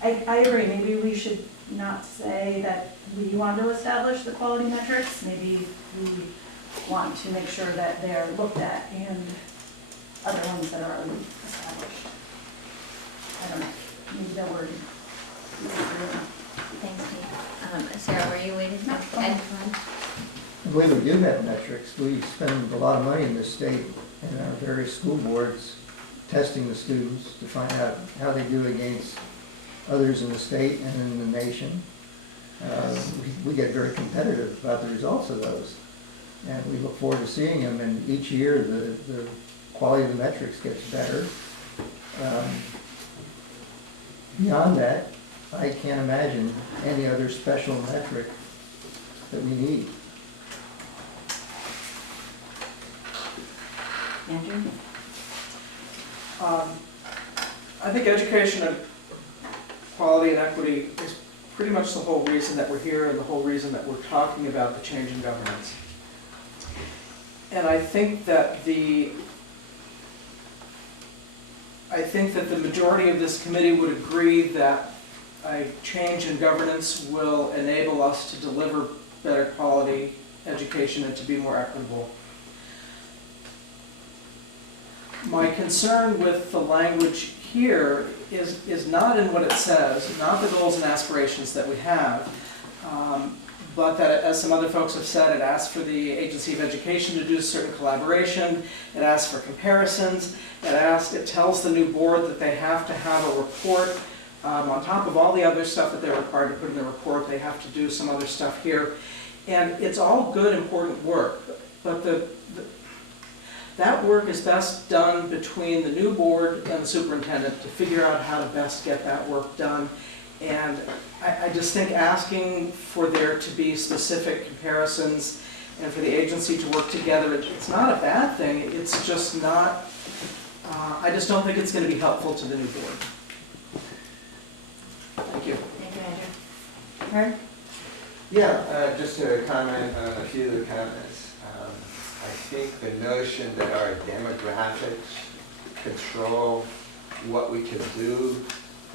I agree, maybe we should not say that we want to establish the quality metrics. Maybe we want to make sure that they're looked at and other ones that are already established. I don't know, maybe the word. Thanks, Kate. Sarah, were you waiting? No, go ahead. I believe we do have metrics. We spend a lot of money in this state and our various school boards testing the students to find out how they do against others in the state and in the nation. We get very competitive about the results of those. And we look forward to seeing them, and each year the quality of the metrics gets better. Beyond that, I can't imagine any other special metric that we need. Andrew? I think education and quality and equity is pretty much the whole reason that we're here and the whole reason that we're talking about the change in governance. And I think that the majority of this committee would agree that a change in governance will enable us to deliver better quality education and to be more equitable. My concern with the language here is not in what it says, not the goals and aspirations that we have, but that, as some other folks have said, it asks for the Agency of Education to do certain collaboration, it asks for comparisons, it tells the new board that they have to have a report. On top of all the other stuff that they're required to put in the report, they have to do some other stuff here. And it's all good, important work, but that work is best done between the new board and the superintendent to figure out how to best get that work done. And I just think asking for there to be specific comparisons and for the agency to work together, it's not a bad thing, it's just not, I just don't think it's going to be helpful to the new board. Thank you. Thank you, Andrew. Herb? Yeah, just to comment on a few of the comments. I think the notion that our demographics control what we can do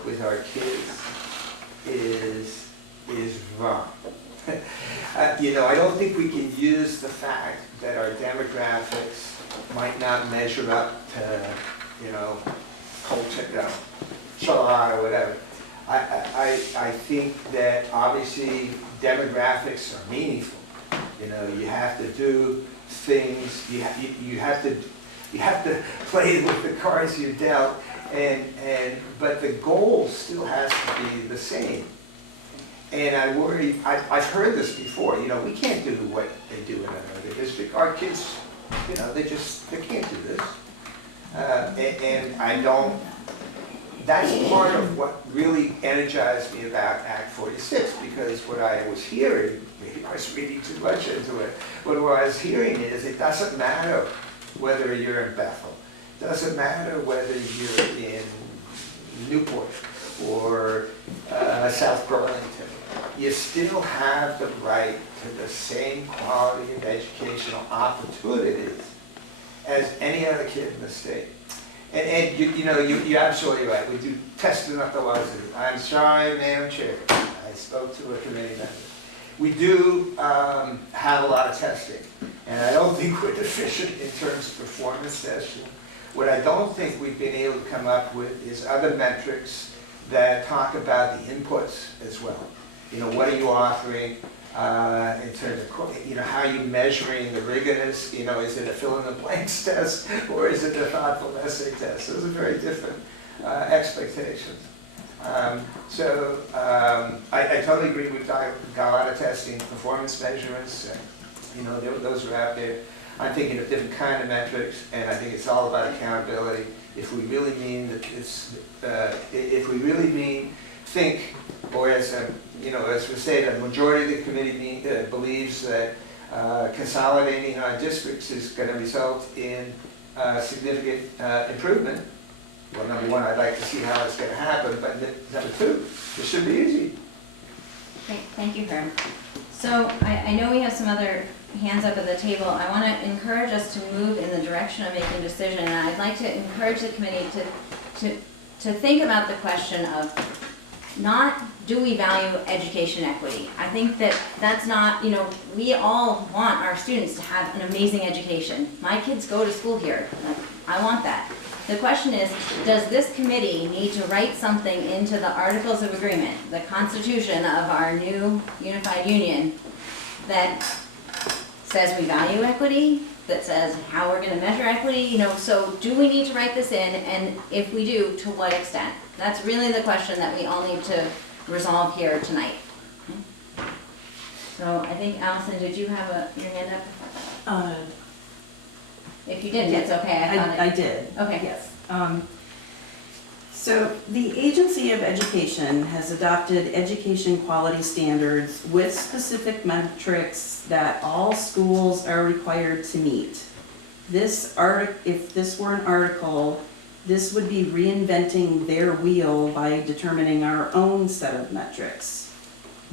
with our kids is wrong. You know, I don't think we can use the fact that our demographics might not measure up to, you know, culture, Chala or whatever. I think that obviously demographics are meaningful. You know, you have to do things. You have to play with the cards you're dealt, but the goal still has to be the same. And I worry, I've heard this before, you know, we can't do what they do in another district. Our kids, you know, they can't do this. And I don't, that's part of what really energized me about Act 46, because what I was hearing, maybe I was reading too much into it, but what I was hearing is it doesn't matter whether you're in Bethel, it doesn't matter whether you're in Newport or South Burlington, you still have the right to the same quality of educational opportunities as any other kid in the state. And you know, you're absolutely right. We do testing up the laws. I'm sorry, Madam Chair. I spoke to a committee member. We do have a lot of testing, and I don't think we're deficient in terms of performance testing. What I don't think we've been able to come up with is other metrics that talk about the inputs as well. You know, what are you offering in terms of, you know, how are you measuring the rigorous, you know, is it a fill-in-the-blanks test or is it a thoughtful essay test? Those are very different expectations. I totally agree. We've got a lot of testing, performance measurements, you know, those are out there. I'm thinking of different kind of metrics, and I think it's all about accountability. If we really mean that it's, if we really think, or as you know, as we say, the majority of the committee believes that consolidating our districts is going to result in significant improvement. Well, number one, I'd like to see how it's going to happen, but number two, it should be easy. Great, thank you, Herb. So I know we have some other hands up at the table. I want to encourage us to move in the direction of making a decision, and I'd like to encourage the committee to think about the question of not do we value education equity. I think that's not, you know, we all want our students to have an amazing education. My kids go to school here. I want that. The question is, does this committee need to write something into the Articles of Agreement, the constitution of our new unified union, that says we value equity, that says how we're going to measure equity? You know, so do we need to write this in, and if we do, to what extent? That's really the question that we all need to resolve here tonight. So I think, Allison, did you have your hand up? If you didn't, it's okay. I did. Okay. Yes. So the Agency of Education has adopted education quality standards with specific metrics that all schools are required to meet. If this were an article, this would be reinventing their wheel by determining our own set of metrics.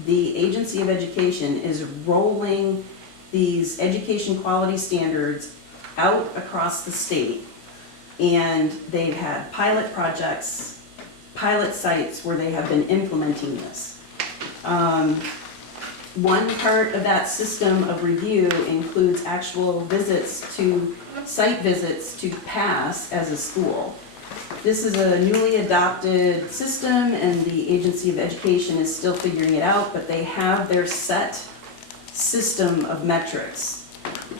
The Agency of Education is rolling these education quality standards out across the state, and they've had pilot projects, pilot sites where they have been implementing this. One part of that system of review includes actual site visits to pass as a school. This is a newly adopted system, and the Agency of Education is still figuring it out, but they have their set system of metrics.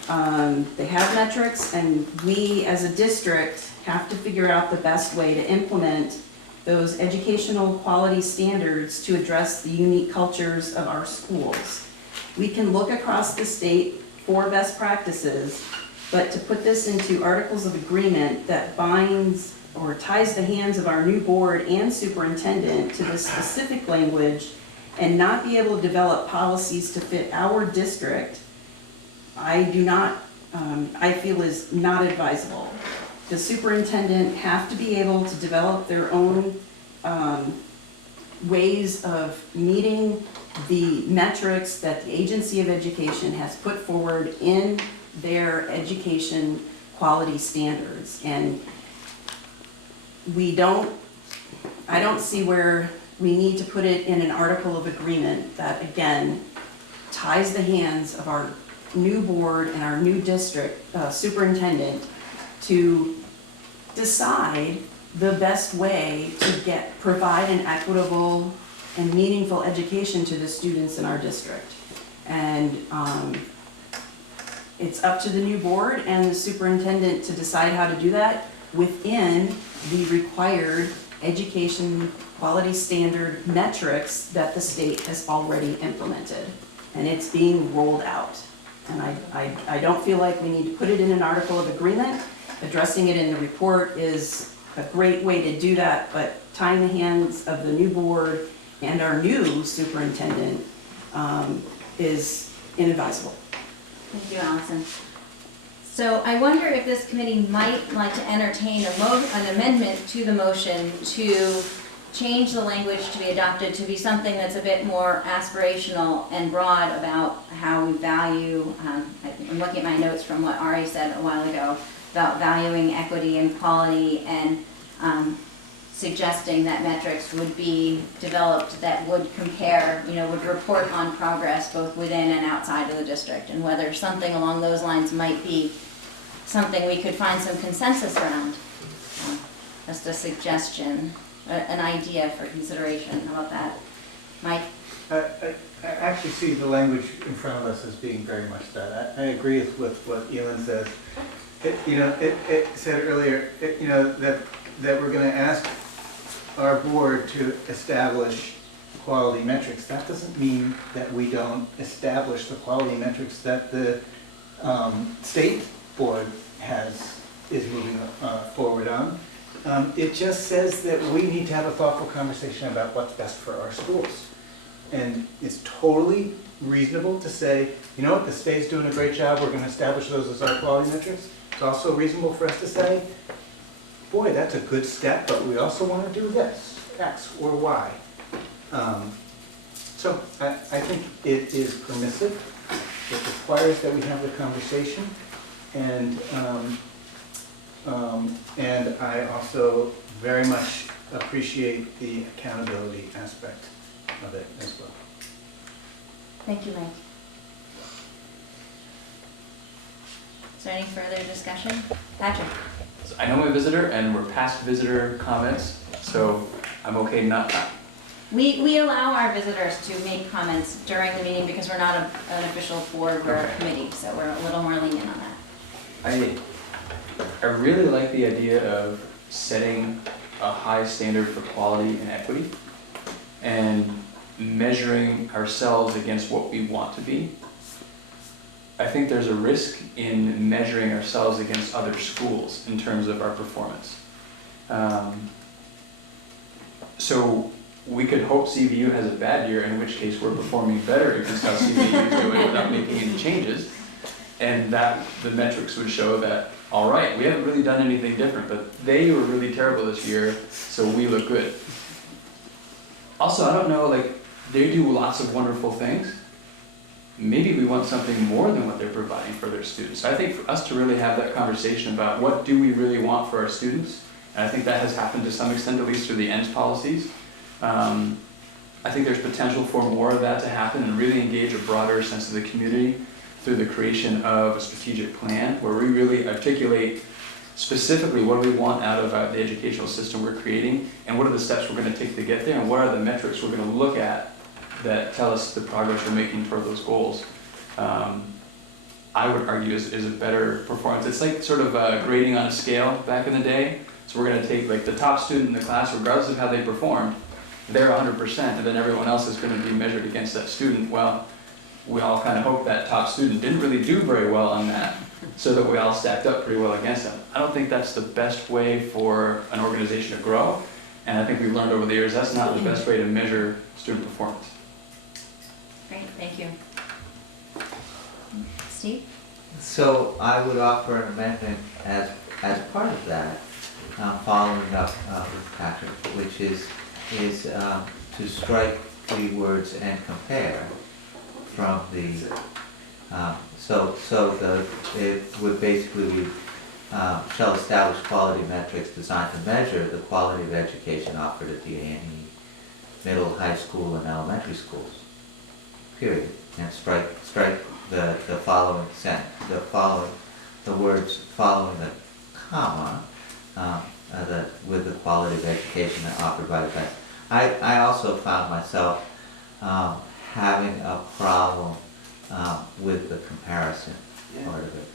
They have metrics, and we as a district have to figure out the best way to implement those educational quality standards to address the unique cultures of our schools. We can look across the state for best practices, but to put this into articles of agreement that binds or ties the hands of our new board and superintendent to this specific language and not be able to develop policies to fit our district, I feel is not advisable. The superintendent have to be able to develop their own ways of meeting the metrics that the Agency of Education has put forward in their education quality standards. And I don't see where we need to put it in an article of agreement that, again, ties the hands of our new board and our new district superintendent to decide the best way to provide an equitable and meaningful education to the students in our district. And it's up to the new board and the superintendent to decide how to do that within the required education quality standard metrics that the state has already implemented, and it's being rolled out. And I don't feel like we need to put it in an article of agreement. Addressing it in the report is a great way to do that, but tying the hands of the new board and our new superintendent is inadvisable. Thank you, Allison. So I wonder if this committee might like to entertain an amendment to the motion to change the language to be adopted to be something that's a bit more aspirational and broad about how we value, I'm looking at my notes from what Ari said a while ago, about valuing equity and quality, and suggesting that metrics would be developed that would compare, would report on progress both within and outside of the district, and whether something along those lines might be something we could find some consensus around. Just a suggestion, an idea for consideration. How about that? Mike? I actually see the language in front of us as being very much that. I agree with what Elin says. It said earlier, that we're going to ask our board to establish quality metrics. That doesn't mean that we don't establish the quality metrics that the state board is moving forward on. It just says that we need to have a thoughtful conversation about what's best for our schools. And it's totally reasonable to say, what, the state's doing a great job, we're going to establish those as our quality metrics. It's also reasonable for us to say, boy, that's a good step, but we also want to do this, X or Y. So I think it is permissive. It requires that we have the conversation. And I also very much appreciate the accountability aspect of it as well. Thank you, Mike. Is there any further discussion? Patrick? So I know my visitor, and we're past visitor comments, so I'm okay not. We allow our visitors to make comments during the meeting because we're not an official board or a committee, so we're a little more lenient on that. I really like the idea of setting a high standard for quality and equity and measuring ourselves against what we want to be. I think there's a risk in measuring ourselves against other schools in terms of our performance. So we could hope CVU has a bad year, in which case we're performing better against how CVU is doing without making any changes. And that the metrics would show that, all right, we haven't really done anything different, but they were really terrible this year, so we look good. Also, I don't know, they do lots of wonderful things. Maybe we want something more than what they're providing for their students. I think for us to really have that conversation about what do we really want for our students, and I think that has happened to some extent, at least through the ENDS policies. I think there's potential for more of that to happen and really engage a broader sense of the community through the creation of a strategic plan where we really articulate specifically what do we want out of the educational system we're creating, and what are the steps we're going to take to get there, and what are the metrics we're going to look at that tell us the progress we're making toward those goals. I would argue is a better performance. It's like sort of grading on a scale back in the day. So we're going to take the top student in the class, regardless of how they performed, they're 100%, and then everyone else is going to be measured against that student. Well, we all kind of hope that top student didn't really do very well on that, so that we all stacked up pretty well against them. I don't think that's the best way for an organization to grow, and I think we've learned over the years that's not the best way to measure student performance. Great, thank you. Steve? So I would offer an amendment as part of that, following up with Patrick, which is to strike the words "and compare" from the, it would basically be, shall establish quality metrics designed to measure the quality of education offered at the A&E middle, high school, and elementary schools, period. And strike the following sentence, the words following the comma, with the quality of education offered by the best. I also found myself having a problem with the comparison part of it.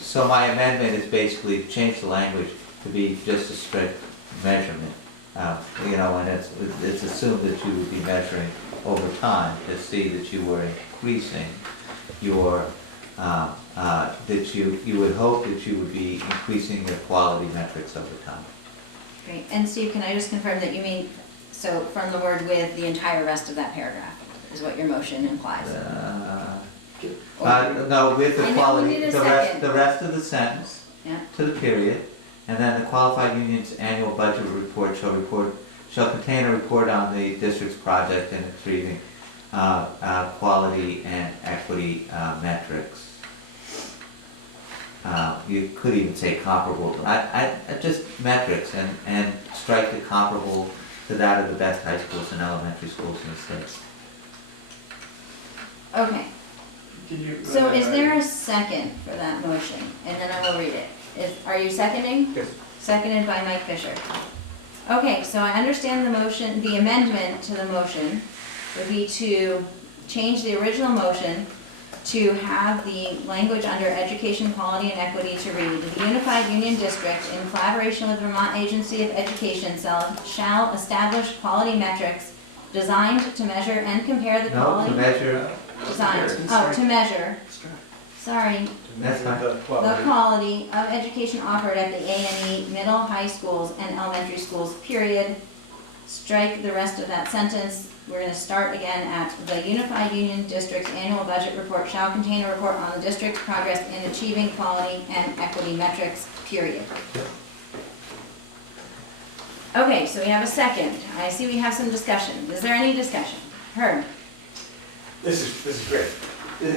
So my amendment is basically change the language to be just a strict measurement. You know, and it's assumed that you would be measuring over time to see that you were increasing your, that you would hope that you would be increasing your quality metrics over time. Great. And Steve, can I just confirm that you mean, so from the word with, the entire rest of that paragraph is what your motion implies? No, with the I know we quality, need a the second. rest of the sentence Yeah. to the period, and then the qualified union's annual budget report shall contain a report on the district's project in achieving quality and equity metrics. You could even say comparable. I just metrics and strike the comparable to that of the best high schools and elementary schools in the state. Okay. So is there a second for that motion? And then I will read it. Are you seconding? Yes. Seconded by Mike Fisher. Okay, so I understand the motion, the amendment to the motion would be to change the original motion to have the language under education quality and equity to read, the Unified Union District, in collaboration with Vermont Agency of Education, shall establish quality metrics designed to measure and compare the No, quality. to measure, To measure. Sorry. that's fine. The quality of education offered at the A&E middle, high schools, and elementary schools, period. Strike the rest of that sentence. We're going to start again at the Unified Union District's annual budget report shall contain a report on the district's progress in achieving quality and equity metrics, period. Okay, so we have a second. I see we have some discussion. Is there any discussion? Herb? This is great.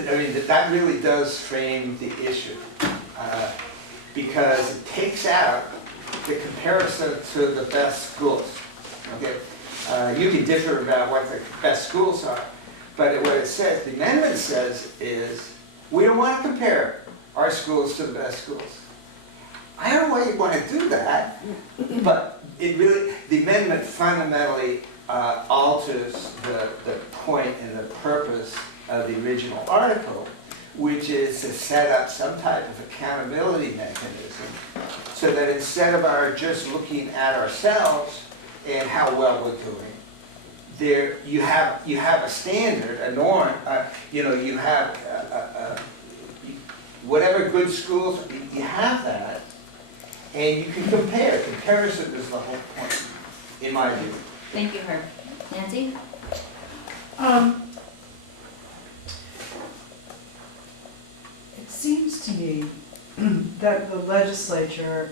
I mean, that really does frame the issue, because it takes out the comparison to the best schools, okay? You can differ about what the best schools are, but what it says, the amendment says is, we don't want to compare our schools to the best schools. I don't know why you want to do that, but it really, the amendment fundamentally alters the point and the purpose of the original article, which is to set up some type of accountability mechanism so that instead of our just looking at ourselves and how well we're doing, there you have a standard, a norm, you have whatever good schools, you have that, and you can compare. Comparison is the whole point, in my view. Thank you, Herb. Nancy? It seems to me that the legislature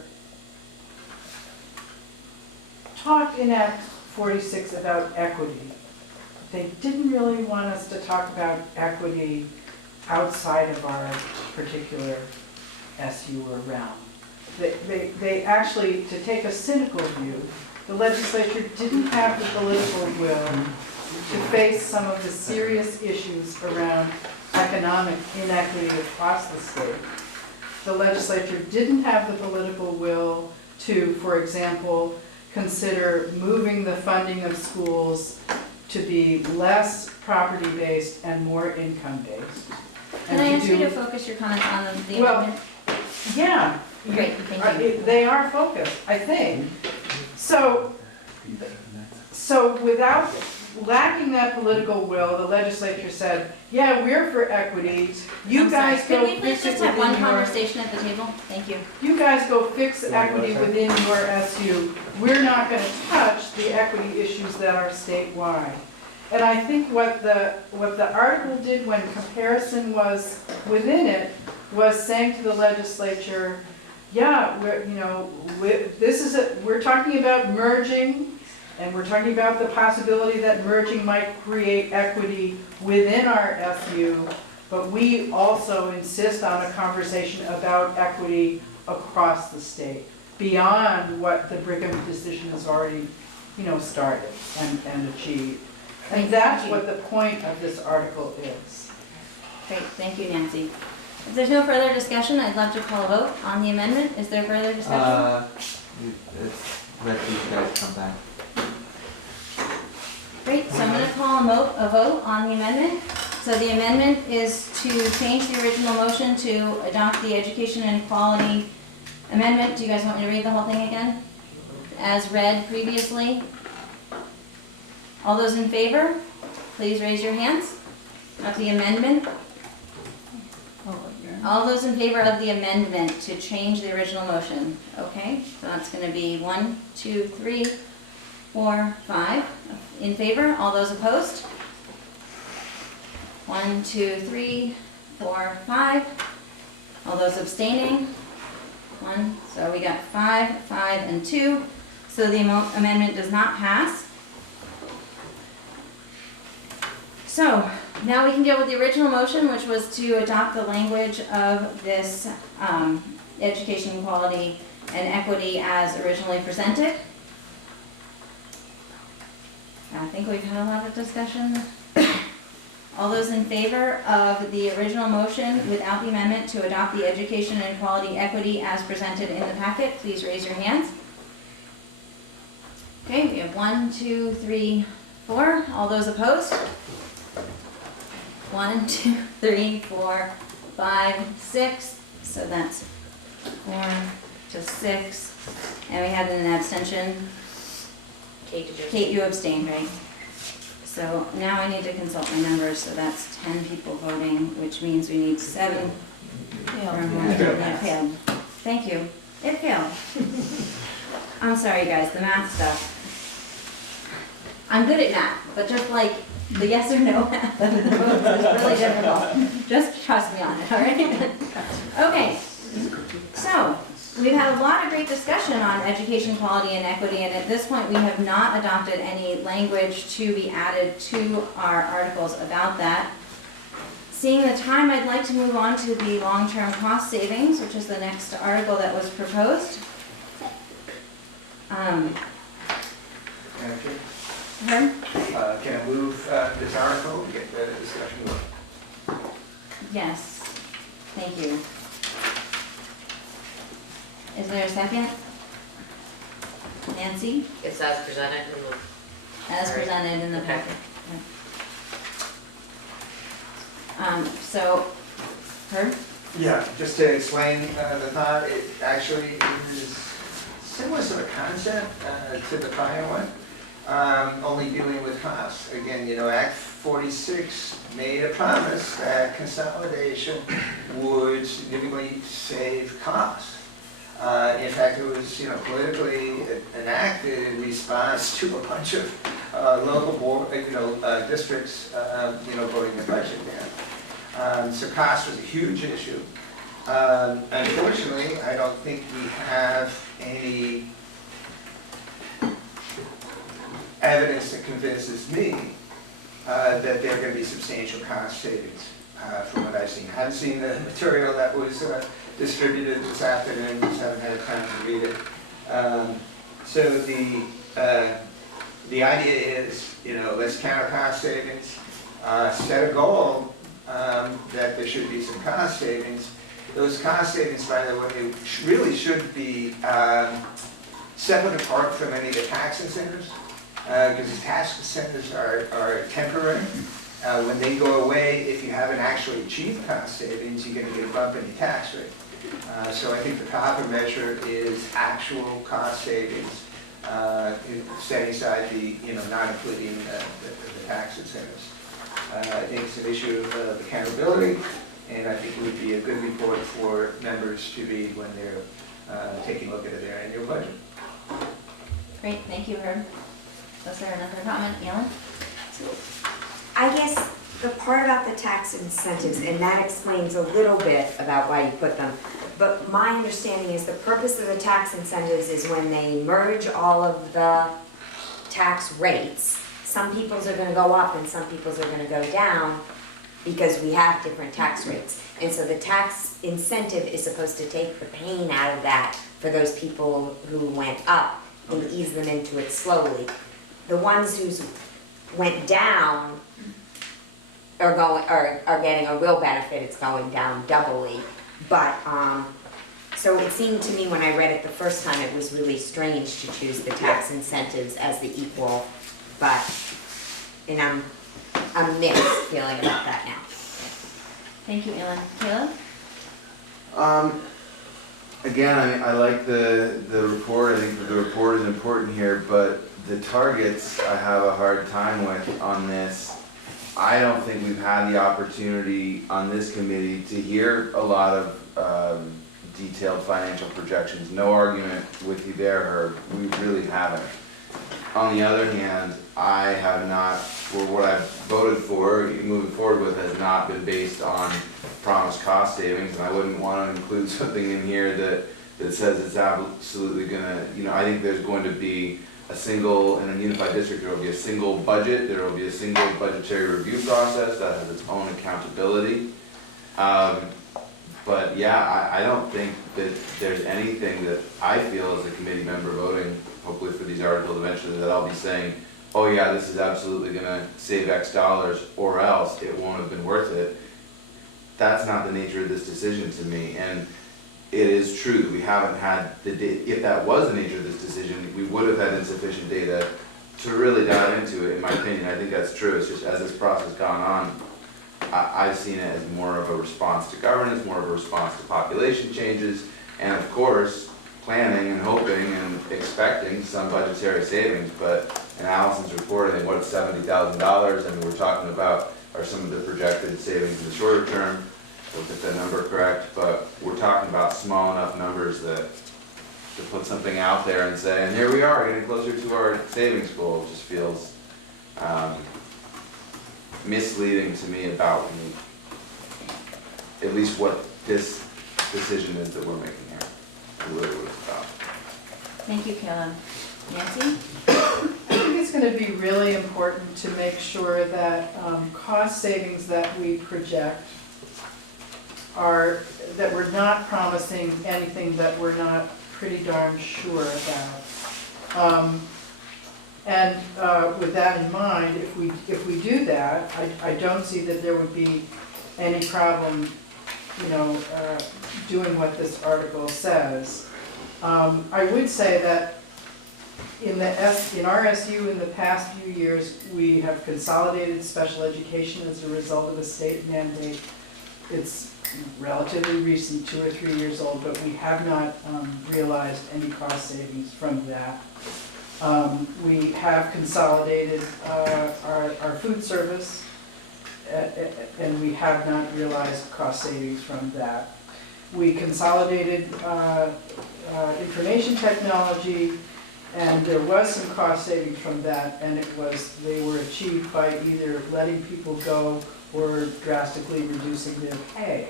talked in Act 46 about equity. They didn't really want us to talk about equity outside of our particular SU or realm. They actually, to take a cynical view, the legislature didn't have the political will to face some of the serious issues around economic inequity across the state. The legislature didn't have the political will to, for example, consider moving the funding of schools to be less property-based and more income-based. Can I ask you to focus your comment on the amendment? Yeah. Great, thank you. They are focused, I think. So without lacking that political will, the legislature said, yeah, we're for equity. You guys go Could we please fix it just have one within your, conversation at the table? Thank you. you guys go fix equity within your SU. We're not gonna touch the equity issues that are statewide. And I think what the article did when comparison was within it was saying to the legislature, yeah, we're talking about merging, and we're talking about the possibility that merging might create equity within our SU, but we also insist on a conversation about equity across the state, beyond what the Brigham decision has already, started and achieved. And that's what the point of this article is. Great, thank you, Nancy. If there's no further discussion, I'd love to call a vote on the amendment. Is there further discussion? Let these guys come back. Great, so I'm going to call a vote on the amendment. So the amendment is to change the original motion to adopt the education and quality amendment. Do you guys want me to read the whole thing again? as read previously? All those in favor, please raise your hands. Of the amendment? All those in favor of the amendment to change the original motion? Okay, so that's gonna be 1, 2, 3, 4, 5. In favor, all those opposed? 1, 2, 3, 4, 5. All those abstaining? 1, so we got 5, 5, and 2. So the amendment does not pass. So, now we can deal with the original motion, which was to adopt the language of this education quality and equity as originally presented. I think we've had a lot of discussion. All those in favor of the original motion without the amendment to adopt the education and quality equity as presented in the packet, please raise your hands. Okay, we have 1, 2, 3, 4. All those opposed? 1, 2, 3, 4, 5, 6. So that's 4 to 6. And we had an abstention. Kate, you abstained, right? So now I need to consult my numbers, so that's 10 people voting, which means we need 7. It failed. Thank you. It failed. I'm sorry, guys, the math stuff. I'm good at math, but just like the yes or no math of the votes is really difficult. Just trust me on it, all right? Okay, so we've had a lot of great discussion on education quality and equity, and at this point we have not adopted any language to be added to our articles about that. Seeing the time, I'd like to move on to the long-term cost savings, which is the next article that was proposed. Herb? Can I move this article and get the discussion going? Yes, thank you. Is there a second? Nancy? It's as presented in the. As presented in the Okay. packet. So, Herb? Yeah, just to explain the thought, it actually is similar sort of concept to the prior one, only dealing with costs. Again, you know, Act 46 made a promise that consolidation would significantly save costs. In fact, it was, you know, politically enacted in response to a bunch of local board, districts, voting the budget down. So cost was a huge issue. Unfortunately, I don't think we have any evidence that convinces me that there are going to be substantial cost savings from what I've seen. I haven't seen the material that was distributed this afternoon, just haven't had time to read it. So the idea is, you know, let's count cost savings, set a goal that there should be some cost savings. Those cost savings, by the way, really should be separate apart from any of the tax incentives, because the tax incentives are temporary. When they go away, if you haven't actually achieved cost savings, you're going to get a bump in your tax rate. So I think the proper measure is actual cost savings, setting aside the, not including the tax incentives. I think it's an issue of accountability, and I think it would be a good report for members to read when they're taking a look at their annual budget. Great, thank you, Herb. Was there another comment, Ellen? I guess the part about the tax incentives, and that explains a little bit about why you put them, but my understanding is the purpose of the tax incentives is when they merge all of the tax rates, some people's are gonna go up and some people's are gonna go down because we have different tax rates. And so the tax incentive is supposed to take the pain out of that for those people who went up and ease them into it slowly. The ones who went down are getting a real benefit, it's going down doubly. But, so it seemed to me when I read it the first time, it was really strange to choose the tax incentives as the equal, and I'm mixed feeling about that now. Thank you, Ellen. Caleb? again, I like the report, I think that the report is important here, but the targets I have a hard time with on this. I don't think we've had the opportunity on this committee to hear a lot of detailed financial projections. No argument with you there, Herb, we really haven't. On the other hand, I have not, for what I've voted for, moving forward with, has not been based on promised cost savings, and I wouldn't want to include something in here that says it's absolutely gonna, I think there's going to be a single, in a unified district, there will be a single budget, there will be a single budgetary review process that has its own accountability. But yeah, I don't think that there's anything that I feel as a committee member voting, hopefully for these articles eventually, that I'll be saying, oh yeah, this is absolutely gonna save X dollars, or else it won't have been worth it. That's not the nature of this decision to me, and it is true, we haven't had the data. If that was the nature of this decision, we would have had insufficient data to really dive into it, in my opinion. I think that's true. It's just as this process has gone on, I've seen it as more of a response to governance, more of a response to population changes, and of course, planning and hoping and expecting some budgetary savings. But in Allison's report, I think what's $70,000, and we're talking about are some of the projected savings in the shorter term. We'll get that number correct, but we're talking about small enough numbers that to put something out there and say, and here we are, getting closer to our savings goal, just feels misleading to me about at least what this decision is that we're making here, and really what it's about. Thank you, Caleb. Nancy? I think it's going to be really important to make sure that cost savings that we project are, that we're not promising anything that we're not pretty darn sure about. And with that in mind, if we do that, I don't see that there would be any problem, doing what this article says. I would say that in RSU in the past few years, we have consolidated special education as a result of a state mandate. It's relatively recent, 2 or 3 years old, but we have not realized any cost savings from that. We have consolidated our food service, and we have not realized cost savings from that. We consolidated information technology, and there was some cost savings from that, and they were achieved by either letting people go or drastically reducing their pay.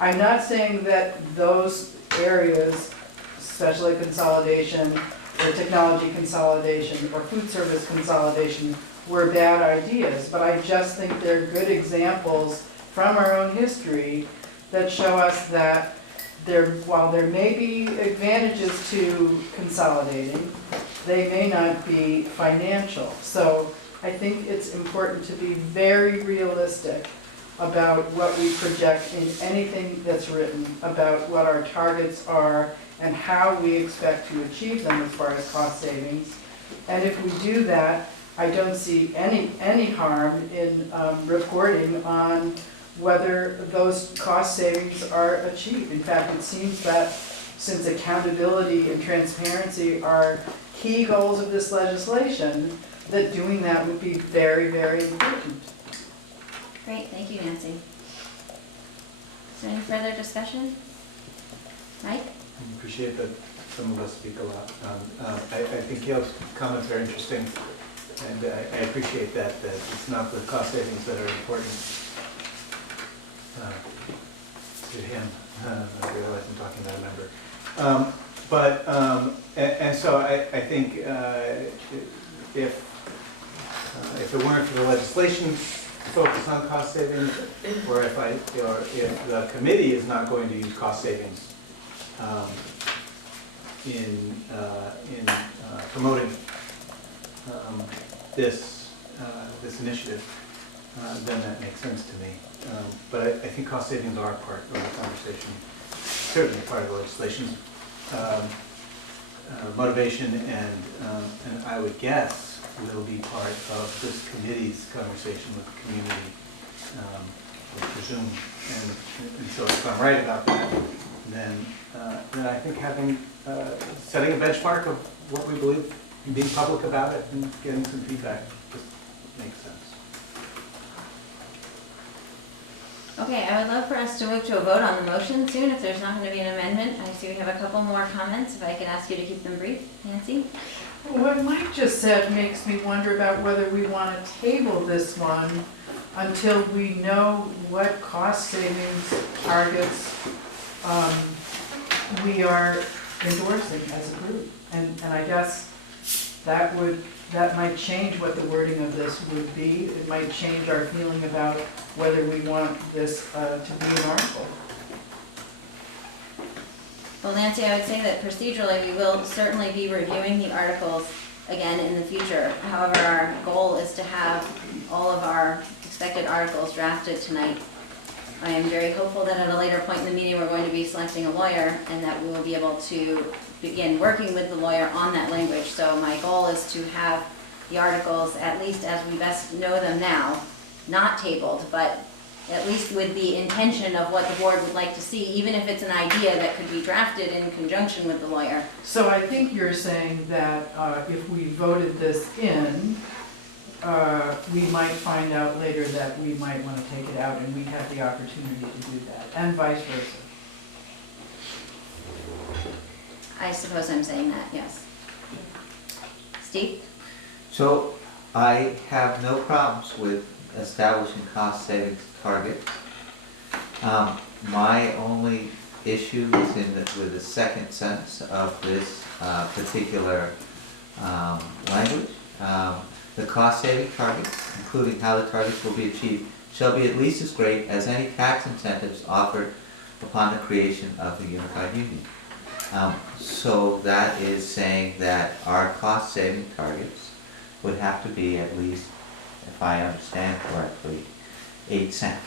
I'm not saying that those areas, especially consolidation or technology consolidation or food service consolidation, were bad ideas, but I just think they're good examples from our own history that show us that while there may be advantages to consolidating, they may not be financial. So I think it's important to be very realistic about what we project in anything that's written, about what our targets are and how we expect to achieve them as far as cost savings. And if we do that, I don't see any harm in reporting on whether those cost savings are achieved. In fact, it seems that since accountability and transparency are key goals of this legislation, that doing that would be very, very important. Great, thank you, Nancy. Is there any further discussion? Mike? I appreciate that some of us speak a lot. I think Caleb's comments are interesting, and I appreciate that it's not the cost savings that are important to him. I realize I'm talking about a member. And so I think if it weren't for the legislation focus on cost savings, or if the committee is not going to use cost savings in promoting this initiative, then that makes sense to me. But I think cost savings are part of the conversation, certainly part of the legislation. Motivation and I would guess will be part of this committee's conversation with the community, I presume. And so if I'm right about that, then I think setting a benchmark of what we believe, and being public about it, and getting some feedback just makes sense. Okay, I would love for us to move to a vote on the motion soon, if there's not gonna be an amendment. I see we have a couple more comments, if I could ask you to keep them brief. Nancy? What Mike just said makes me wonder about whether we want to table this one until we know what cost savings targets we are endorsing as a group. And I guess that might change what the wording of this would be. It might change our feeling about whether we want this to be an article. Well, Nancy, I would say that procedurally, we will certainly be reviewing the articles again in the future. However, our goal is to have all of our expected articles drafted tonight. I am very hopeful that at a later point in the meeting, we're going to be selecting a lawyer and that we will be able to begin working with the lawyer on that language. So my goal is to have the articles, at least as we best know them now, not tabled, but at least with the intention of what the board would like to see, even if it's an idea that could be drafted in conjunction with the lawyer. So I think you're saying that if we voted this in, we might find out later that we might want to take it out, and we have the opportunity to do that, and vice versa. I suppose I'm saying that, yes. Steve? So I have no problems with establishing cost savings targets. My only issue is with the second sentence of this particular language. The cost saving targets, including how the targets will be achieved, shall be at least as great as any tax incentives offered upon the creation of the unified union. So that is saying that our cost saving targets would have to be at least, if I understand correctly, 8 cents.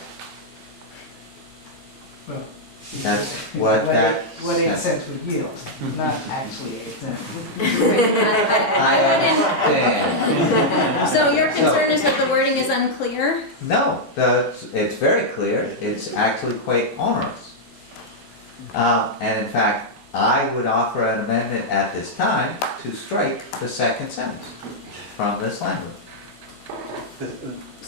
Well, That's what that What 8 says. cents would yield, not actually 8 cents. I understand. So your concern is that the wording is unclear? No, it's very clear. It's actually quite onerous. And in fact, I would offer an amendment at this time to strike the second sentence from this language.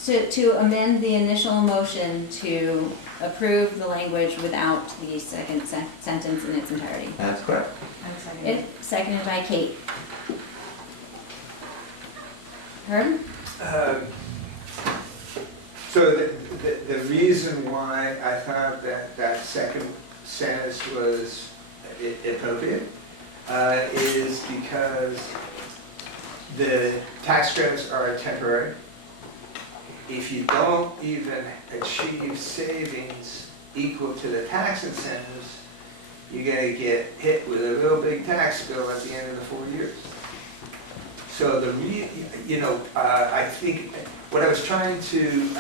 To amend the initial motion to approve the language without the second sentence in its entirety. That's correct. Seconded by Kate. Herb? So the reason why I thought that second sentence was appropriate is because the tax credits are temporary. If you don't even achieve savings equal to the tax incentives, you're gonna get hit with a real big tax bill at the end of the 4 years. So I think what I was trying to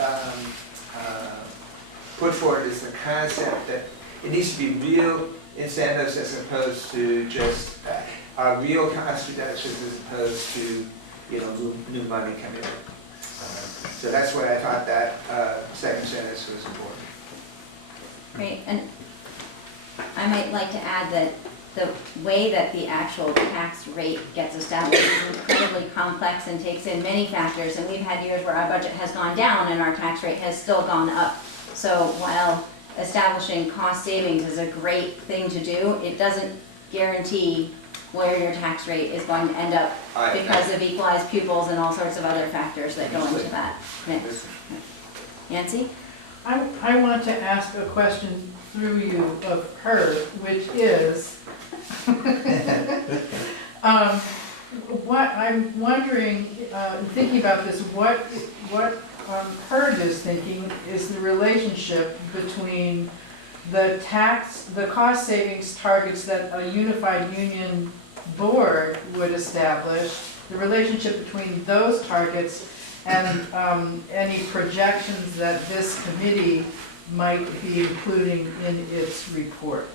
put forward is the concept that it needs to be real incentives as opposed to just real cost reductions as opposed to new money coming in. So that's why I thought that second sentence was important. Great, and I might like to add that the way that the actual tax rate gets established is incredibly complex and takes in many factors, and we've had years where our budget has gone down and our tax rate has still gone up. So while establishing cost savings is a great thing to do, it doesn't guarantee where your tax rate is going to end up because of equalized pupils and all sorts of other factors that go into that mix. Nancy? I want to ask a question through you of her, which is, what I'm wondering, thinking about this, what Herb is thinking is the relationship between the cost savings targets that a unified union board would establish, the relationship between those targets and any projections that this committee might be including in its report.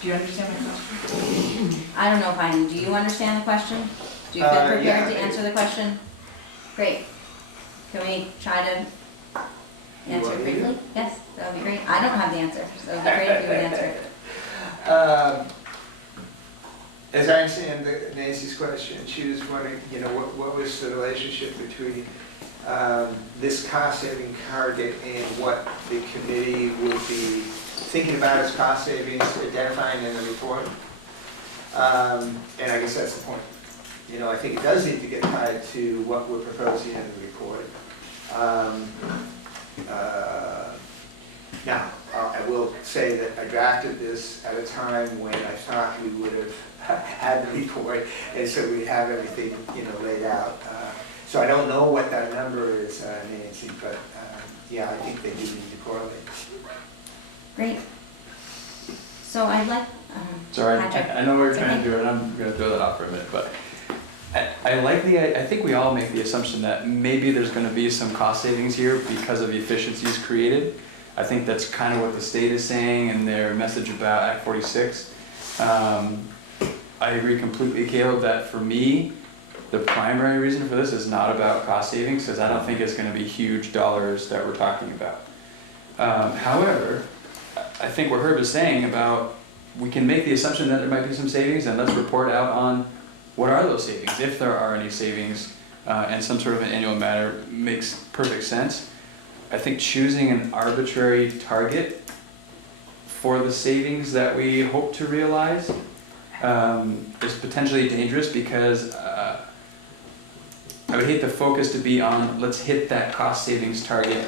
Do you understand my question? I don't know if I do. Do you understand the question? Do you feel prepared yeah. to answer the question? Great. Can we try to answer want me to? briefly? Yes, that would be great. I don't have the answer, so it would be great if you would answer it. As I understand Nancy's question, she was wondering, what was the relationship between this cost-saving target and what the committee would be thinking about as cost savings, identifying in the report? And I guess that's the point. I think it does need to get tied to what we're proposing in the report. Now, I will say that I drafted this at a time when I thought we would have had the report, and so we have everything, laid out. So I don't know what that number is, Nancy, but yeah, I think they do need to correlate. Great. So I'd like, Sorry, Patrick. I know we're It's trying okay. to do it, I'm gonna throw that off for a minute, but I think we all make the assumption that maybe there's gonna be some cost savings here because of efficiencies created. I think that's kind of what the state is saying in their message about Act 46. I agree completely, Caleb, that for me, the primary reason for this is not about cost savings, because I don't think it's gonna be huge dollars that we're talking about. However, I think what Herb is saying about, we can make the assumption that there might be some savings, and let's report out on what are those savings, if there are any savings, and some sort of an annual matter makes perfect sense. I think choosing an arbitrary target for the savings that we hope to realize is potentially dangerous, because I would hate the focus to be on, let's hit that cost savings target,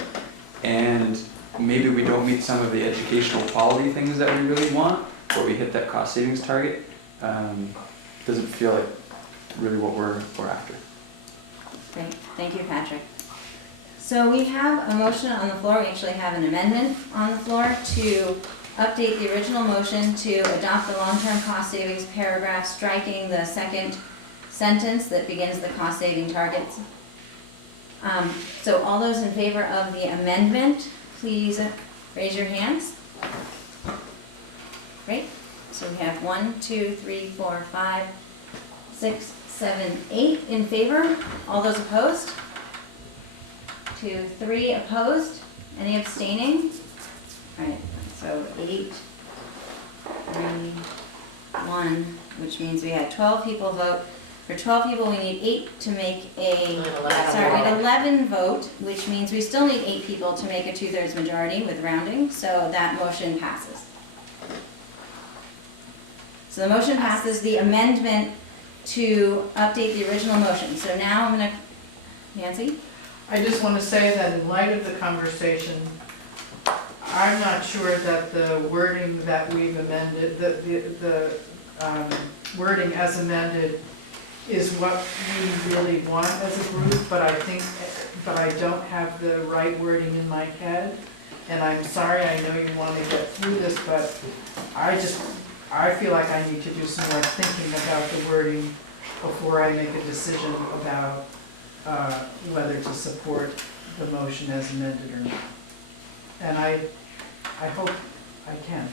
and maybe we don't meet some of the educational quality things that we really want, but we hit that cost savings target. Doesn't feel like really what we're after. Great, thank you, Patrick. So we have a motion on the floor, we actually have an amendment on the floor to update the original motion to adopt the long-term cost savings paragraph, striking the second sentence that begins the cost saving targets. So all those in favor of the amendment, please raise your hands. Great, so we have 1, 2, 3, 4, 5, 6, 7, 8 in favor. All those opposed? 2, 3 opposed. Any abstaining? All right, so 8, 3, 1, which means we had 12 people vote. For 12 people, we need 8 to make a, sorry, an 11 vote, which means we still need 8 people to make a 2/3 majority with rounding, so that motion passes. So the motion passes, the amendment to update the original motion. So now I'm gonna, Nancy? I just want to say that in light of the conversation, I'm not sure that the wording that we've amended, the wording as amended is what we really want as a group, but I don't have the right wording in my head. And I'm sorry, I know you want to get through this, but I feel like I need to do some more thinking about the wording before I make a decision about whether to support the motion as amended or not. And I hope I can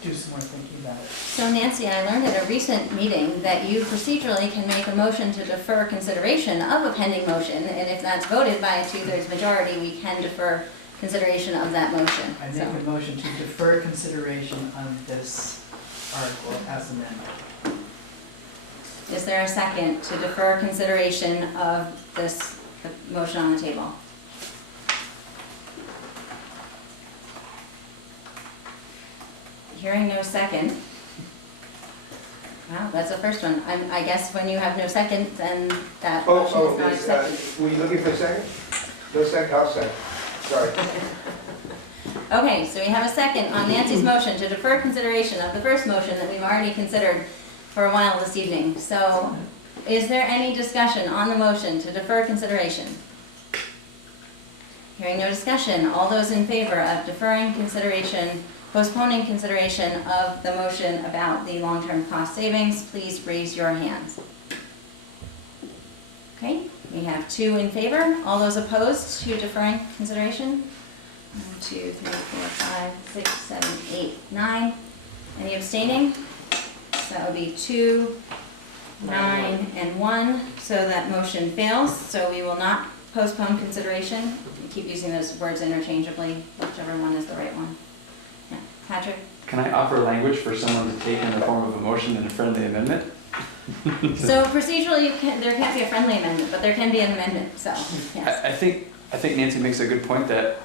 do some more thinking about it. So Nancy, I learned at a recent meeting that you procedurally can make a motion to defer consideration of a pending motion, and if that's voted by a 2/3 majority, we can defer consideration of that motion. I make a motion to defer consideration on this article as amended. Is there a second to defer consideration of this the motion on the table? Hearing no second. Wow, that's the first one. I guess when you have no second, then that motion is not accepted. Were you looking for a second? No second, I'll second. Sorry. Okay, so we have a second on Nancy's motion to defer consideration of the first motion that we've already considered for a while this evening. So is there any discussion on the motion to defer consideration? Hearing no discussion, all those in favor of deferring consideration, postponing consideration of the motion about the long-term cost savings, please raise your hands. Okay, we have 2 in favor. All those opposed to deferring consideration? 1, 2, 3, 4, 5, 6, 7, 8, 9. Any abstaining? So that would be 2, 9, and 1. So that motion fails. So we will not postpone consideration. You keep using those words interchangeably, whichever one is the right one. Yeah. Patrick? Can I offer language for someone to take in the form of a motion and a friendly amendment? So procedurally, there can't be a friendly amendment, but there can be an amendment, so, yes. I think Nancy makes a good point that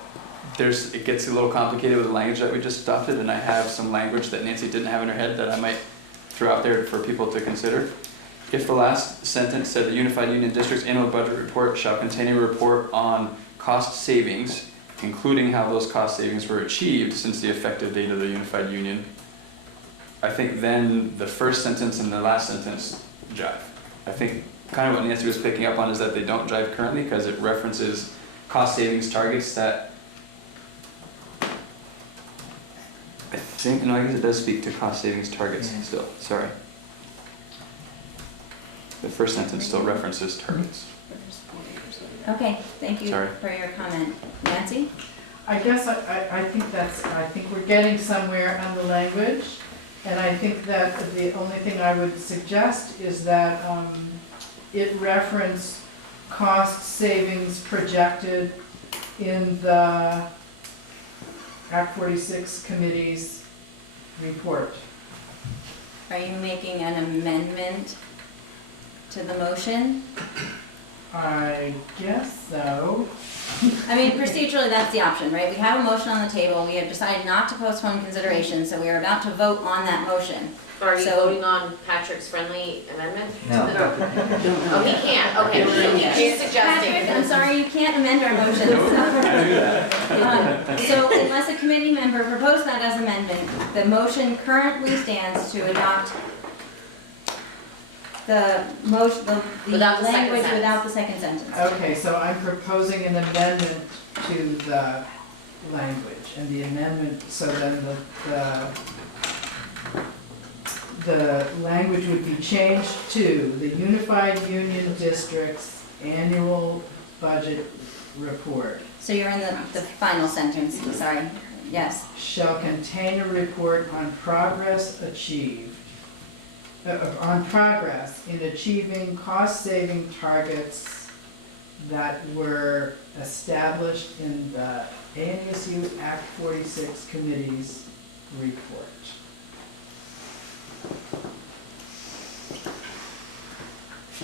it gets a little complicated with the language that we just adopted, and I have some language that Nancy didn't have in her head that I might throw out there for people to consider. If the last sentence said the Unified Union District's annual budget report shall contain a report on cost savings, including how those cost savings were achieved since the effective date of the Unified Union, I think then the first sentence and the last sentence jive. I think kind of what Nancy was picking up on is that they don't jive currently because it references cost savings targets that I think, no, I guess it does speak to cost savings targets still, sorry. The first sentence still references targets. Okay, thank you Sorry. for your comment. Nancy? I guess I think we're getting somewhere on the language, and I think that the only thing I would suggest is that it reference cost savings projected in the Act 46 committee's report. Are you making an amendment to the motion? I guess so. I mean, procedurally, that's the option, right? We have a motion on the table, we have decided not to postpone consideration, so we are about to vote on that motion. Are you So- voting on Patrick's friendly amendment? No. Oh, he can't, okay, he's suggesting. Patrick, I'm sorry, you can't amend our motion. So unless a committee member proposed that as amendment, the motion currently stands to adopt the Without the second language sentence. without the second sentence. Okay, so I'm proposing an amendment to the language, and the amendment, so then the language would be changed to the Unified Union District's annual budget report So you're in the final sentence, sorry, yes. shall contain a report on progress achieved, on progress in achieving cost-saving targets that were established in the ANSU Act 46 Committee's report.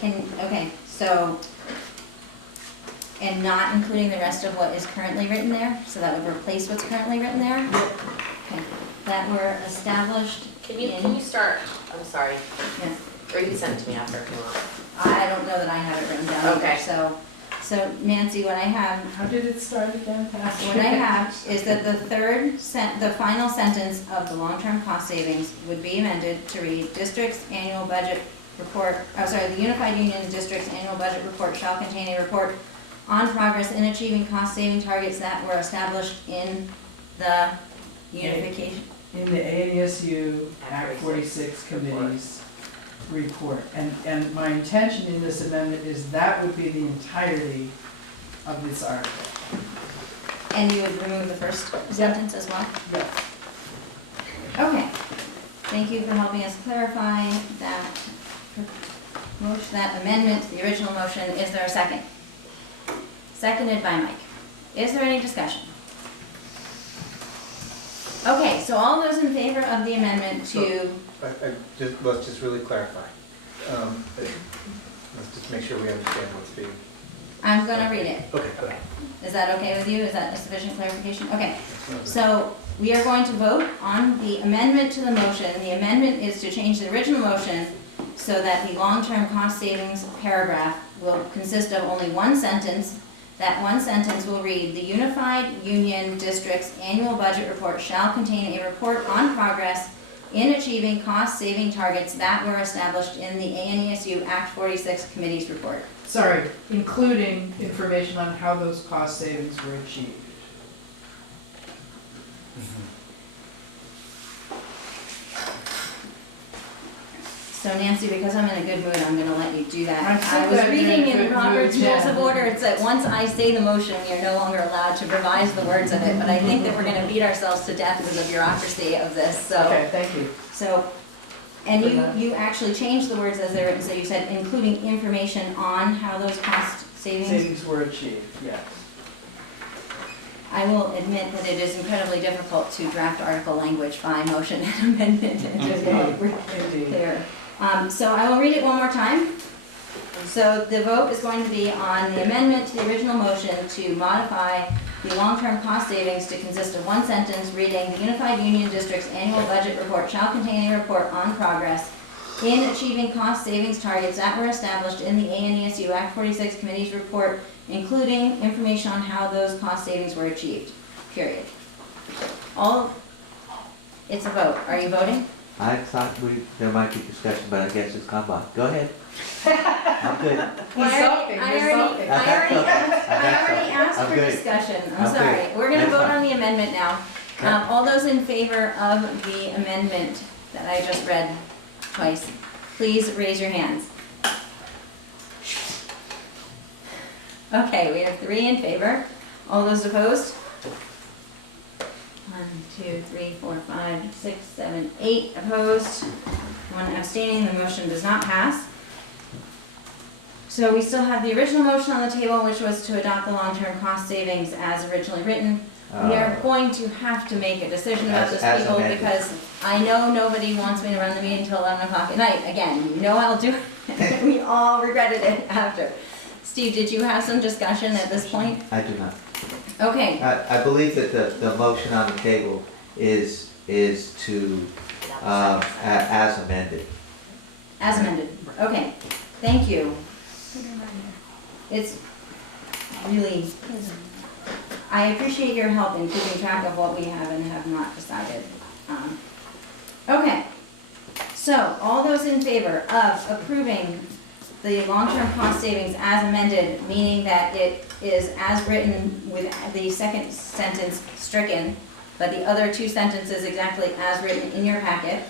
Okay, so, and not including the rest of what is currently written there, so that would replace what's currently written there? Okay, that were established Can you in, start, I'm sorry, yeah. or you can send it to me after if you want. I don't know that I have it written down Okay. either, so Nancy, what I have, How did it start again, Pastor? what I have is that the final sentence of the long-term cost savings would be amended to read, district's annual budget report, the Unified Union District's annual budget report shall contain a report on progress in achieving cost-saving targets that were established in the unification. In the ANSU Act 46 Committee's report. And my intention in this amendment is that would be the entirety of this article. And you would remove the first sentence as well? Yes. Okay. Thank you for helping us clarify that motion, that amendment to the original motion. Is there a second? Seconded by Mike. Is there any discussion? Okay, so all those in favor of the amendment to, Let's just really clarify. Let's just make sure we understand what's being. I'm gonna read it. Okay, go ahead. Is that okay with you? Is that a sufficient clarification? Okay. So we are going to vote on the amendment to the motion. The amendment is to change the original motion so that the long-term cost savings paragraph will consist of only one sentence. That one sentence will read, the Unified Union District's annual budget report shall contain a report on progress in achieving cost-saving targets that were established in the ANSU Act 46 Committee's report. Sorry, including information on how those cost savings were achieved. So Nancy, because I'm in a good mood, I'm gonna let you do that. I'm so I was glad you're reading in a in good Robert's mood, Rules Jen. of Order, it's that once I say the motion, you're no longer allowed to revise the words of it, but I think that we're gonna beat ourselves to death with the bureaucracy of this, so. Okay, thank you. So, and you actually changed the words as they're written, so you said including information on how those cost savings? Savings were achieved, yes. I will admit that it is incredibly difficult to draft article language by motion and amendment and just Indeed. clear. So I will read it one more time. So the vote is going to be on the amendment to the original motion to modify the long-term cost savings to consist of one sentence reading, "The Unified Union District's annual budget report shall contain a report on progress in achieving cost savings targets that were established in the ANESU Act 46 Committee's report, including information on how those cost savings were achieved," period. It's a vote. Are you voting? I thought there might be discussion, but I guess it's gone by. Go ahead. I'm good. I already asked for discussion. I'm sorry. We're gonna vote on the amendment now. All those in favor of the amendment that I just read twice, please raise your hands. Okay, we have 3 in favor. All those opposed? 1, 2, 3, 4, 5, 6, 7, 8 opposed. 1 abstaining. The motion does not pass. So we still have the original motion on the table, which was to adopt the long-term cost savings as originally written. We are going to have to make a decision about this, as people, amended. because I know nobody wants me to run the meeting until 11 o'clock at night. Again, you know I'll do it. We all regretted it after. Steve, did you have some discussion at this point? I do not. Okay, I believe that the motion on the table is to, as amended. as amended. Okay, thank you. It's really, I appreciate your help in keeping track of what we have and have not decided. Okay, so all those in favor of approving the long-term cost savings as amended, meaning that it is as written with the second sentence stricken, but the other 2 sentences exactly as written in your packet.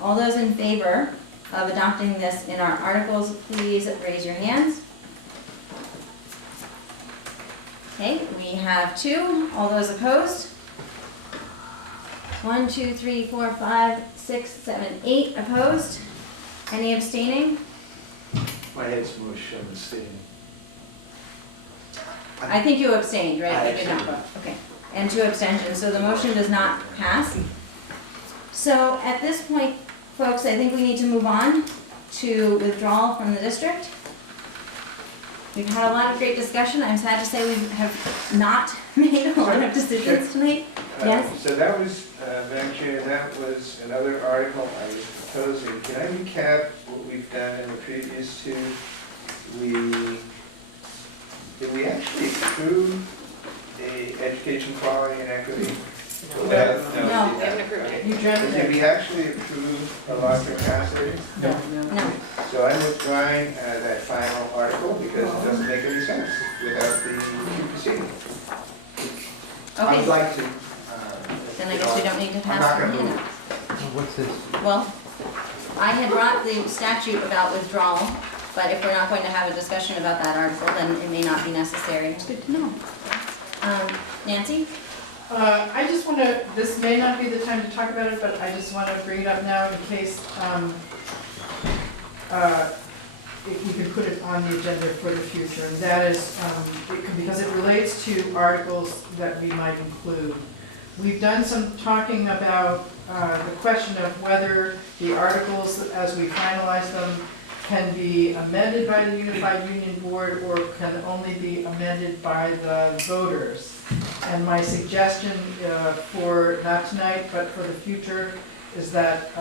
All those in favor of adopting this in our articles, please raise your hands. Okay, we have 2. All those opposed? 1, 2, 3, 4, 5, 6, 7, 8 opposed. Any abstaining? My head's mush, I'm abstaining. I think you abstained, right? I You did not vote. Okay. And 2 abstentions, so the motion does not pass. So at this point, folks, I think we need to move on to withdrawal from the district. We've had a lot of great discussion. I'm sad to say we have not made a lot of decisions tonight. Yes? So that was, Madam Chair, that was another article I was proposing. Can I recap what we've done in the previous 2? Did we actually approve a education quality and equity? No. We haven't approved it. You dreamt Did it. we actually approve a long-term cost savings? No. No. So I'm withdrawing that final article because it doesn't make any sense without the 2 proceeding. I would Okay, like to. then I guess we don't need to pass I'm the not gonna handout. What's this? Well, I had brought the statute about withdrawal, but if we're not going to have a discussion about that article, then it may not be necessary. It's good to know. Nancy? I just want to, this may not be the time to talk about it, but I just want to bring it up now in case if we can put it on the agenda for the future. And that is, because it relates to articles that we might include. We've done some talking about the question of whether the articles, as we finalize them, can be amended by the Unified Union Board or can only be amended by the voters. And my suggestion for, not tonight, but for the future, is that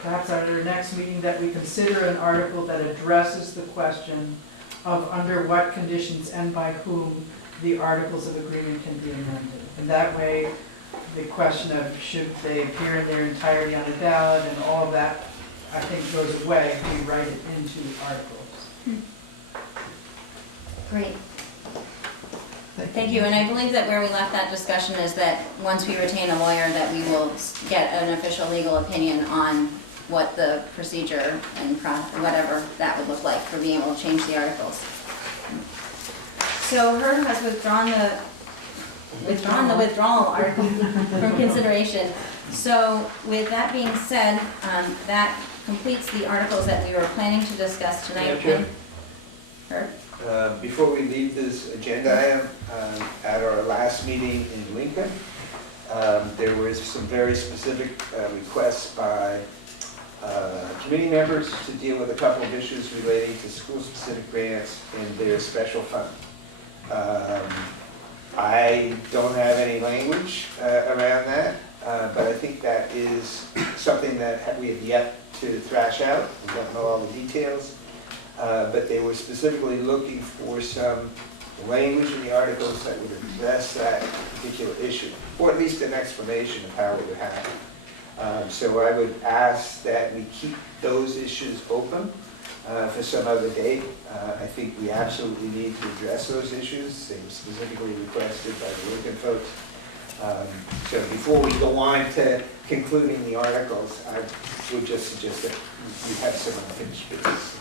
perhaps at our next meeting that we consider an article that addresses the question of under what conditions and by whom the articles of agreement can be amended. And that way, the question of should they appear in their entirety on the ballot and all of that, I think goes away if we write it into articles. Great. Thank you, and I believe that where we left that discussion is that once we retain a lawyer, that we will get an official legal opinion on what the procedure and whatever that would look like for being able to change the articles. So Herb has withdrawn the withdrawal article from consideration. So with that being said, that completes the articles that we were planning to discuss tonight. Madam Chair? Herb? Before we leave this agenda item, at our last meeting in Lincoln, there was some very specific requests by committee members to deal with a couple of issues relating to school-specific grants and their special fund. I don't have any language around that, but I think that is something that we have yet to thrash out. We don't know all the details, but they were specifically looking for some language in the articles that would address that particular issue, or at least an explanation of how it would happen. So I would ask that we keep those issues open for some other date. I think we absolutely need to address those issues. They were specifically requested by the Lincoln folks. So before we go on to concluding the articles, I would just suggest that we have some unfinished business.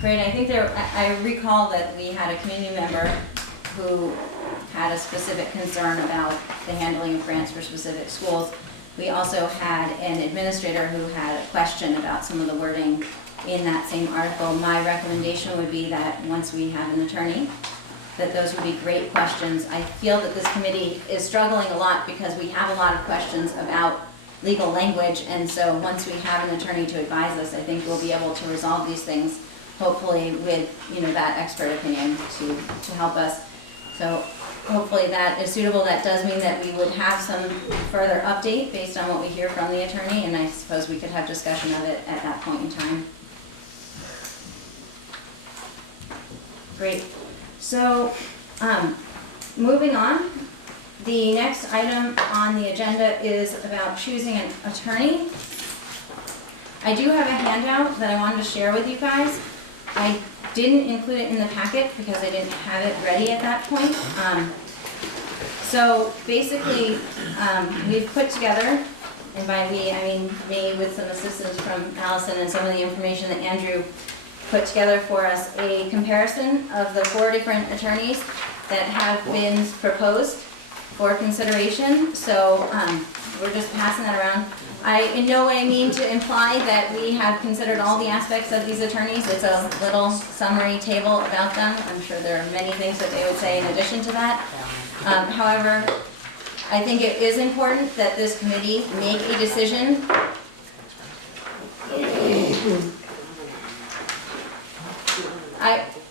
Great, I think I recall that we had a community member who had a specific concern about the handling of grants for specific schools. We also had an administrator who had a question about some of the wording in that same article. My recommendation would be that once we have an attorney, that those would be great questions. I feel that this committee is struggling a lot because we have a lot of questions about legal language, and so once we have an attorney to advise us, I think we'll be able to resolve these things, hopefully with that expert opinion to help us. So hopefully that is suitable. That does mean that we would have some further update based on what we hear from the attorney, and I suppose we could have discussion of it at that point in time. Great. So, moving on, the next item on the agenda is about choosing an attorney. I do have a handout that I wanted to share with you guys. I didn't include it in the packet because I didn't have it ready at that point. So basically, we've put together, and by we, I mean me with some assistance from Allison and some of the information that Andrew put together for us, a comparison of the 4 different attorneys that have been proposed for consideration. So we're just passing that around. I in no way mean to imply that we have considered all the aspects of these attorneys. It's a little summary table about them. I'm sure there are many things that they would say in addition to that. However, I think it is important that this committee make a decision.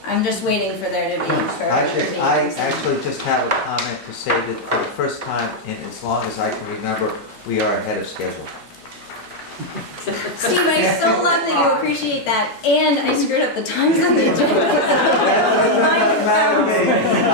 I'm just waiting for there to be further. I actually just have a comment to say that for the first time in as long as I can remember, we are ahead of schedule. Steve, I so love that you appreciate that, and I screwed up the times on the agenda.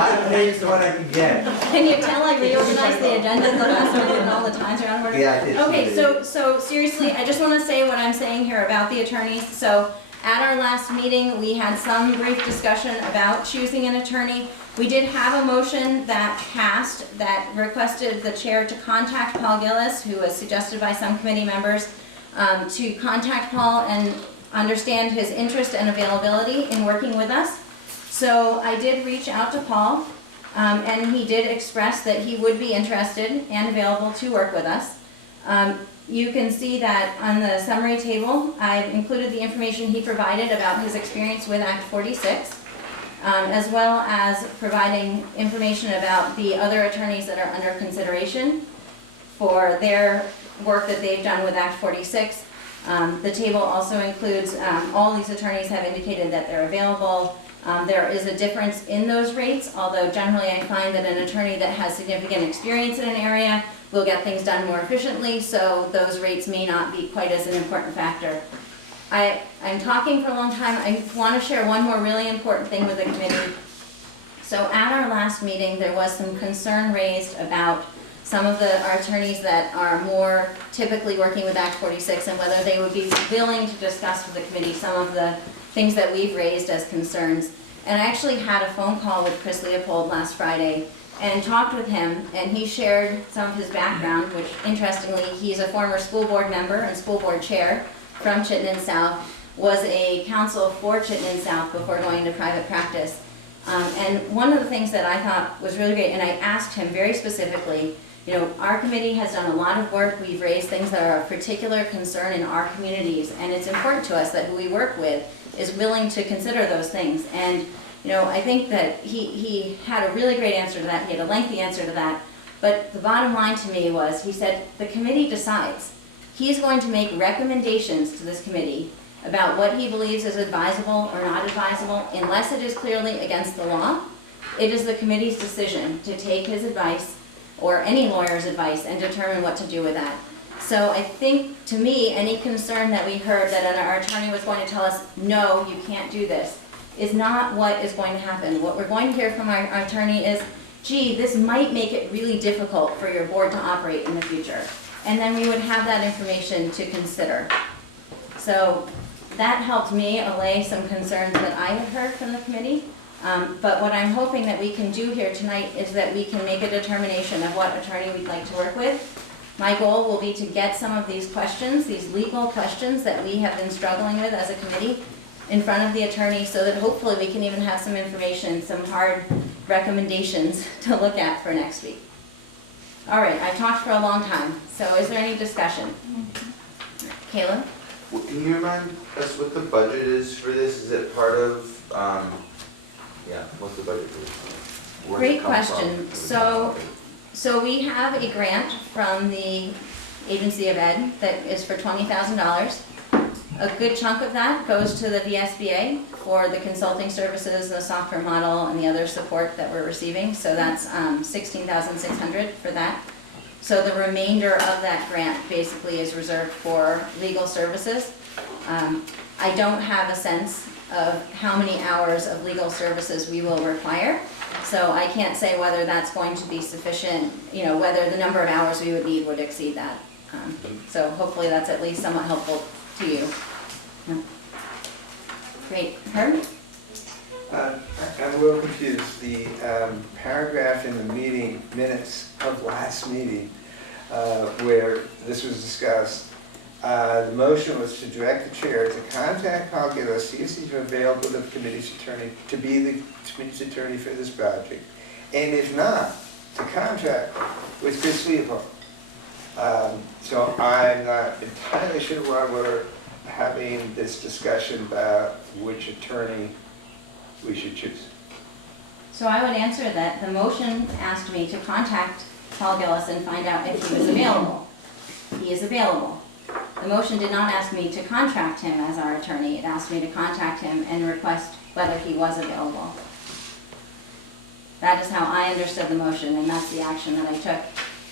I'm amazed what I can get. Can you tell I reorganized the agenda the last minute and all the times are out of order? Yeah, I did. Okay, so seriously, I just want to say what I'm saying here about the attorneys. So at our last meeting, we had some brief discussion about choosing an attorney. We did have a motion that passed that requested the chair to contact Paul Gillis, who was suggested by some committee members, to contact Paul and understand his interest and availability in working with us. So I did reach out to Paul, and he did express that he would be interested and available to work with us. You can see that on the summary table, I've included the information he provided about his experience with Act 46, as well as providing information about the other attorneys that are under consideration for their work that they've done with Act 46. The table also includes, all these attorneys have indicated that they're available. There is a difference in those rates, although generally I find that an attorney that has significant experience in an area will get things done more efficiently, so those rates may not be quite as an important factor. I'm talking for a long time. I want to share one more really important thing with the committee. So at our last meeting, there was some concern raised about some of our attorneys that are more typically working with Act 46 and whether they would be willing to discuss with the committee some of the things that we've raised as concerns. And I actually had a phone call with Chris Leopold last Friday and talked with him, and he shared some of his background, which interestingly, he's a former school board member and school board chair from Chittenden South, was a counsel for Chittenden South before going into private practice. And one of the things that I thought was really great, and I asked him very specifically, you know, our committee has done a lot of work. We've raised things that are of particular concern in our communities, and it's important to us that who we work with is willing to consider those things. And I think that he had a really great answer to that, he had a lengthy answer to that, but the bottom line to me was, he said, the committee decides. He's going to make recommendations to this committee about what he believes is advisable or not advisable, unless it is clearly against the law. It is the committee's decision to take his advice, or any lawyer's advice, and determine what to do with that. So I think, to me, any concern that we heard that our attorney was going to tell us, no, you can't do this, is not what is going to happen. What we're going to hear from our attorney is, gee, this might make it really difficult for your board to operate in the future. And then we would have that information to consider. So that helped me allay some concerns that I had heard from the committee. But what I'm hoping that we can do here tonight is that we can make a determination of what attorney we'd like to work with. My goal will be to get some of these questions, these legal questions that we have been struggling with as a committee, in front of the attorney, so that hopefully we can even have some information, some hard recommendations to look at for next week. All right, I talked for a long time, so is there any discussion? Kayla? Can you remind us what the budget is for this? Is it part of, what's the budget for this? Where does it Great come question. from? So we have a grant from the Agency of Ed that is for $20,000. A good chunk of that goes to the VSBA for the consulting services, the software model, and the other support that we're receiving. So that's $16,600 for that. So the remainder of that grant basically is reserved for legal services. I don't have a sense of how many hours of legal services we will require. So I can't say whether that's going to be sufficient, whether the number of hours we would need would exceed that. So hopefully that's at least somewhat helpful to you. Great. Herb? I'm a little confused. The paragraph in the meeting minutes of last meeting where this was discussed, the motion was to direct the chair to contact Paul Gillis, see if he's available to the committee's attorney, to be the committee's attorney for this project. And if not, to contract with Chris Leopold. So I'm not entirely sure why we're having this discussion about which attorney we should choose. So I would answer that the motion asked me to contact Paul Gillis and find out if he was available. He is available. The motion did not ask me to contract him as our attorney. It asked me to contact him and request whether he was available. That is how I understood the motion, and that's the action that I took.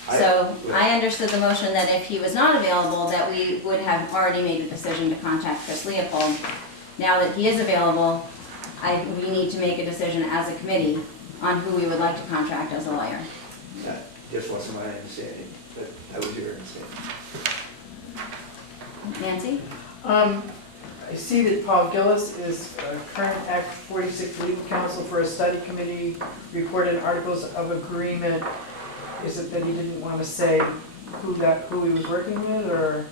So I understood the motion that if he was not available, that we would have already made a decision to contact Chris Leopold. Now that he is available, we need to make a decision as a committee on who we would like to contract as a lawyer. That just wasn't my understanding, but that was your understanding. Nancy? I see that Paul Gillis is current Act 46 legal counsel for a study committee, recorded articles of agreement. Is it that he didn't want to say who he was working with, or?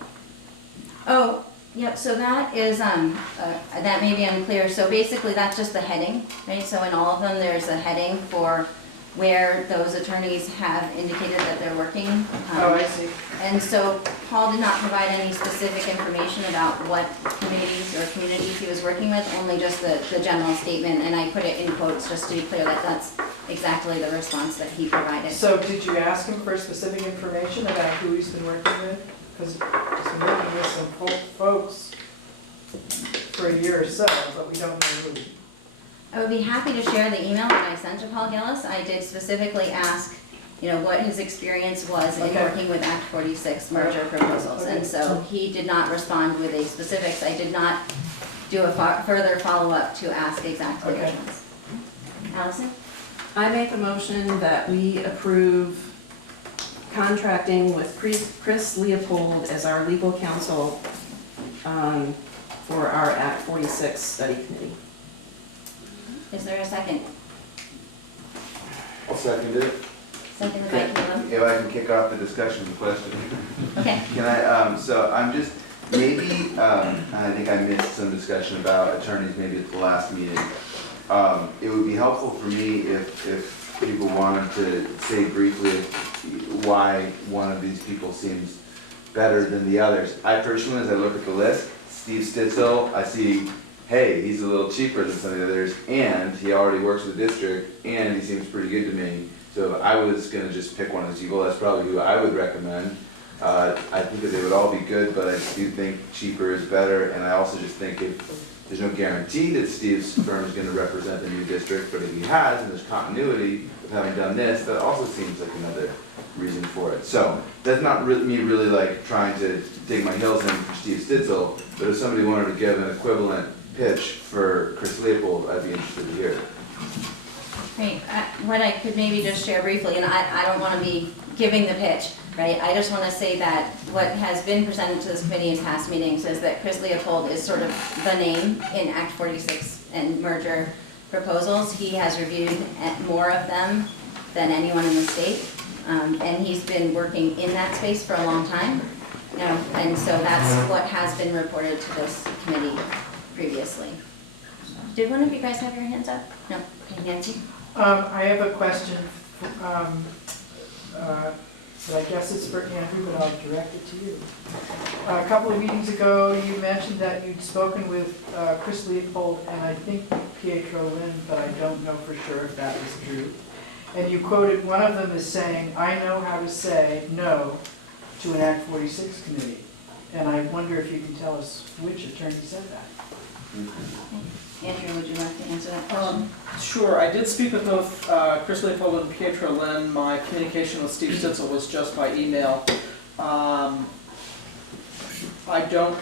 Oh, yep, so that is, that may be unclear. So basically, that's just the heading, right? So in all of them, there's a heading for where those attorneys have indicated that they're working. Oh, I see. And so Paul did not provide any specific information about what committees or communities he was working with, only just the general statement, and I put it in quotes just to be clear that that's exactly the response that he provided. So did you ask him for specific information about who he's been working with? Because he's been working with some folks for a year or so, but we don't know who. I would be happy to share the email that I sent to Paul Gillis. I did specifically ask, what his experience was in working with Act 46 merger proposals. And so he did not respond with a specifics. I did not do a further follow-up to ask exactly what it was. Allison? I make a motion that we approve contracting with Chris Leopold as our legal counsel for our Act 46 study committee. Is there a second? I'll second it. Seconded by Caleb. If I can kick off the discussion question. Okay. Can I, so I'm just, maybe, I think I missed some discussion about attorneys maybe at the last meeting. It would be helpful for me if people wanted to say briefly why one of these people seems better than the others. I personally, as I look at the list, Steve Stitzel, I see hey, he's a little cheaper than some of the others, and he already works with the district, and he seems pretty good to me. So if I was gonna just pick one of these people, that's probably who I would recommend. I think that they would all be good, but I do think cheaper is better, and I also just think if, there's no guarantee that Steve's firm is gonna represent the new district, but if he has, and there's continuity of having done this, that also seems like another reason for it. So, that's not me really like trying to dig my heels in for Steve Stitzel, but if somebody wanted to give an equivalent pitch for Chris Leopold, I'd be interested to hear it. Great. What I could maybe just share briefly, and I don't want to be giving the pitch, right? I just want to say that what has been presented to this committee in past meetings is that Chris Leopold is sort of the name in Act 46 and merger proposals. He has reviewed more of them than anyone in the state, and he's been working in that space for a long time. And so that's what has been reported to this committee previously. Did one of you guys have your hands up? No. Okay, Nancy? I have a question, but I guess it's for Andrew, but I'll direct it to you. A couple of meetings ago, you mentioned that you'd spoken with Chris Leopold and I think Pietro Lynn, but I don't know for sure if that was true. And you quoted one of them as saying, "I know how to say no to an Act 46 committee." And I wonder if you can tell us which attorney said that. Andrew, would you like to answer that question? Sure, I did speak with both Chris Leopold and Pietro Lynn. My communication with Steve Stitzel was just by email. I don't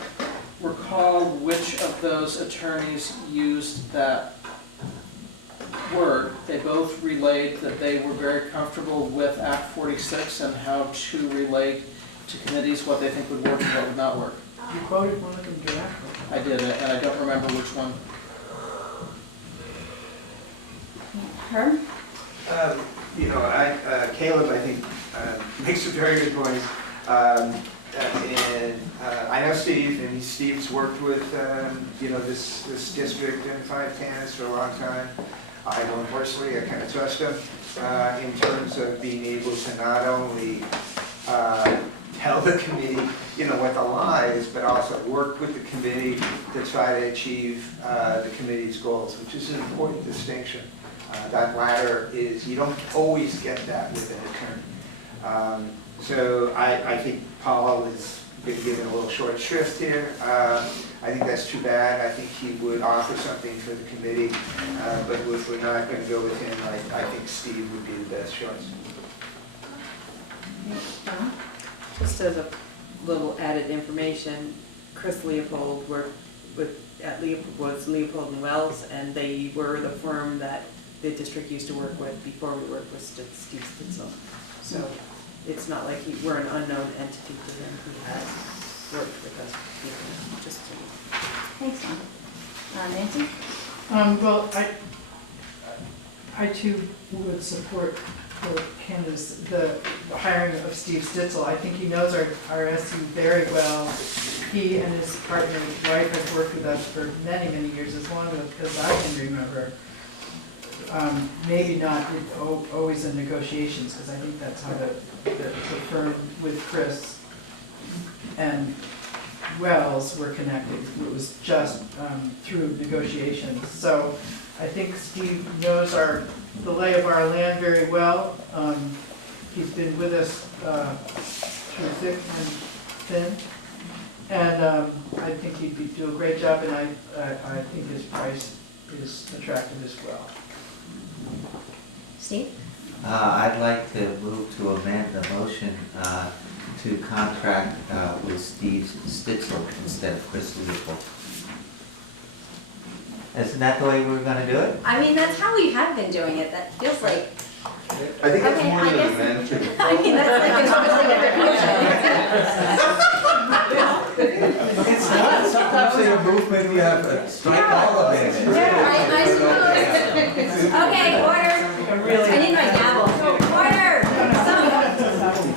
recall which of those attorneys used that word. They both relayed that they were very comfortable with Act 46 and how to relate to committees what they think would work and what would not work. You quoted one of them directly. I did, and I don't remember which one. Herb? Caleb, I think, makes a very good point. And I know Steve, and Steve's worked with, this district in 5 Tanners for a long time. I know him personally, I kind of trust him in terms of being able to not only tell the committee, what the law is, but also work with the committee to try to achieve the committee's goals, which is an important distinction. That latter is, you don't always get that with an attorney. So I think Paul has been given a little short shrift here. I think that's too bad. I think he would offer something for the committee, but if we're not going to go with him, I think Steve would be the best choice. Just as a little added information, Chris Leopold worked was Leopold and Wells, and they were the firm that the district used to work with before we worked with Steve Stitzel. So it's not like we're an unknown entity to him. He has worked with us before. Just so. Thanks, Tom. Nancy? Well, I too would support the hiring of Steve Stitzel. I think he knows our SU very well. He and his partner, wife, have worked with us for many, many years, as long as I can remember. Maybe not always in negotiations, because I think that's how the firm with Chris and Wells were connected. It was just through negotiations. So I think Steve knows the lay of our land very well. He's been with us through thick and thin. And I think he'd do a great job, and I think his price is attractive as well. Steve? I'd like to move to amend the motion to contract with Steve Stitzel instead of Chris Leopold. Isn't that the way we're going to do it? I mean, that's how we have been doing it. That feels like... I think it's Okay, more I than guess- a man too. I mean, that's like a It's not. Sometimes in a movement we have strike all of it. I suppose. Okay, order. I need my gavel. Order.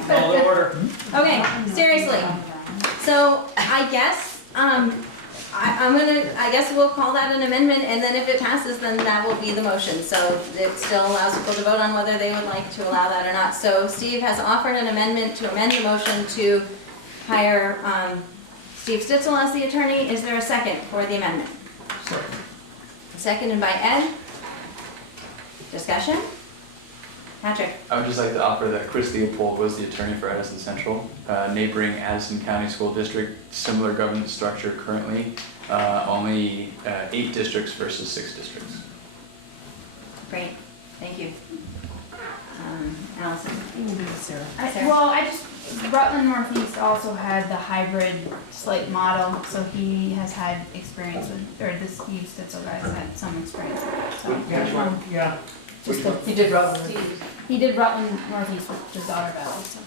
Call to order. Okay, seriously. So I guess, I guess we'll call that an amendment, and then if it passes, then that will be the motion. So it still allows people to vote on whether they would like to allow that or not. So Steve has offered an amendment to amend the motion to hire Steve Stitzel as the attorney. Is there a second for the amendment? Seconded by Ed. Discussion? Patrick? I would just like to offer that Chris Leopold was the attorney for Addison Central, neighboring Addison County School District, similar governance structure currently, only 8 districts versus 6 districts. Great, thank you. Allison? Sarah. Rutland Northeast also had the hybrid slate model, so he has had experience with, or the Steve Stitzel guy's had some experience with it, so. Yeah. Just the- He did Rutland. He did Rutland Northeast with his daughter Valley, so.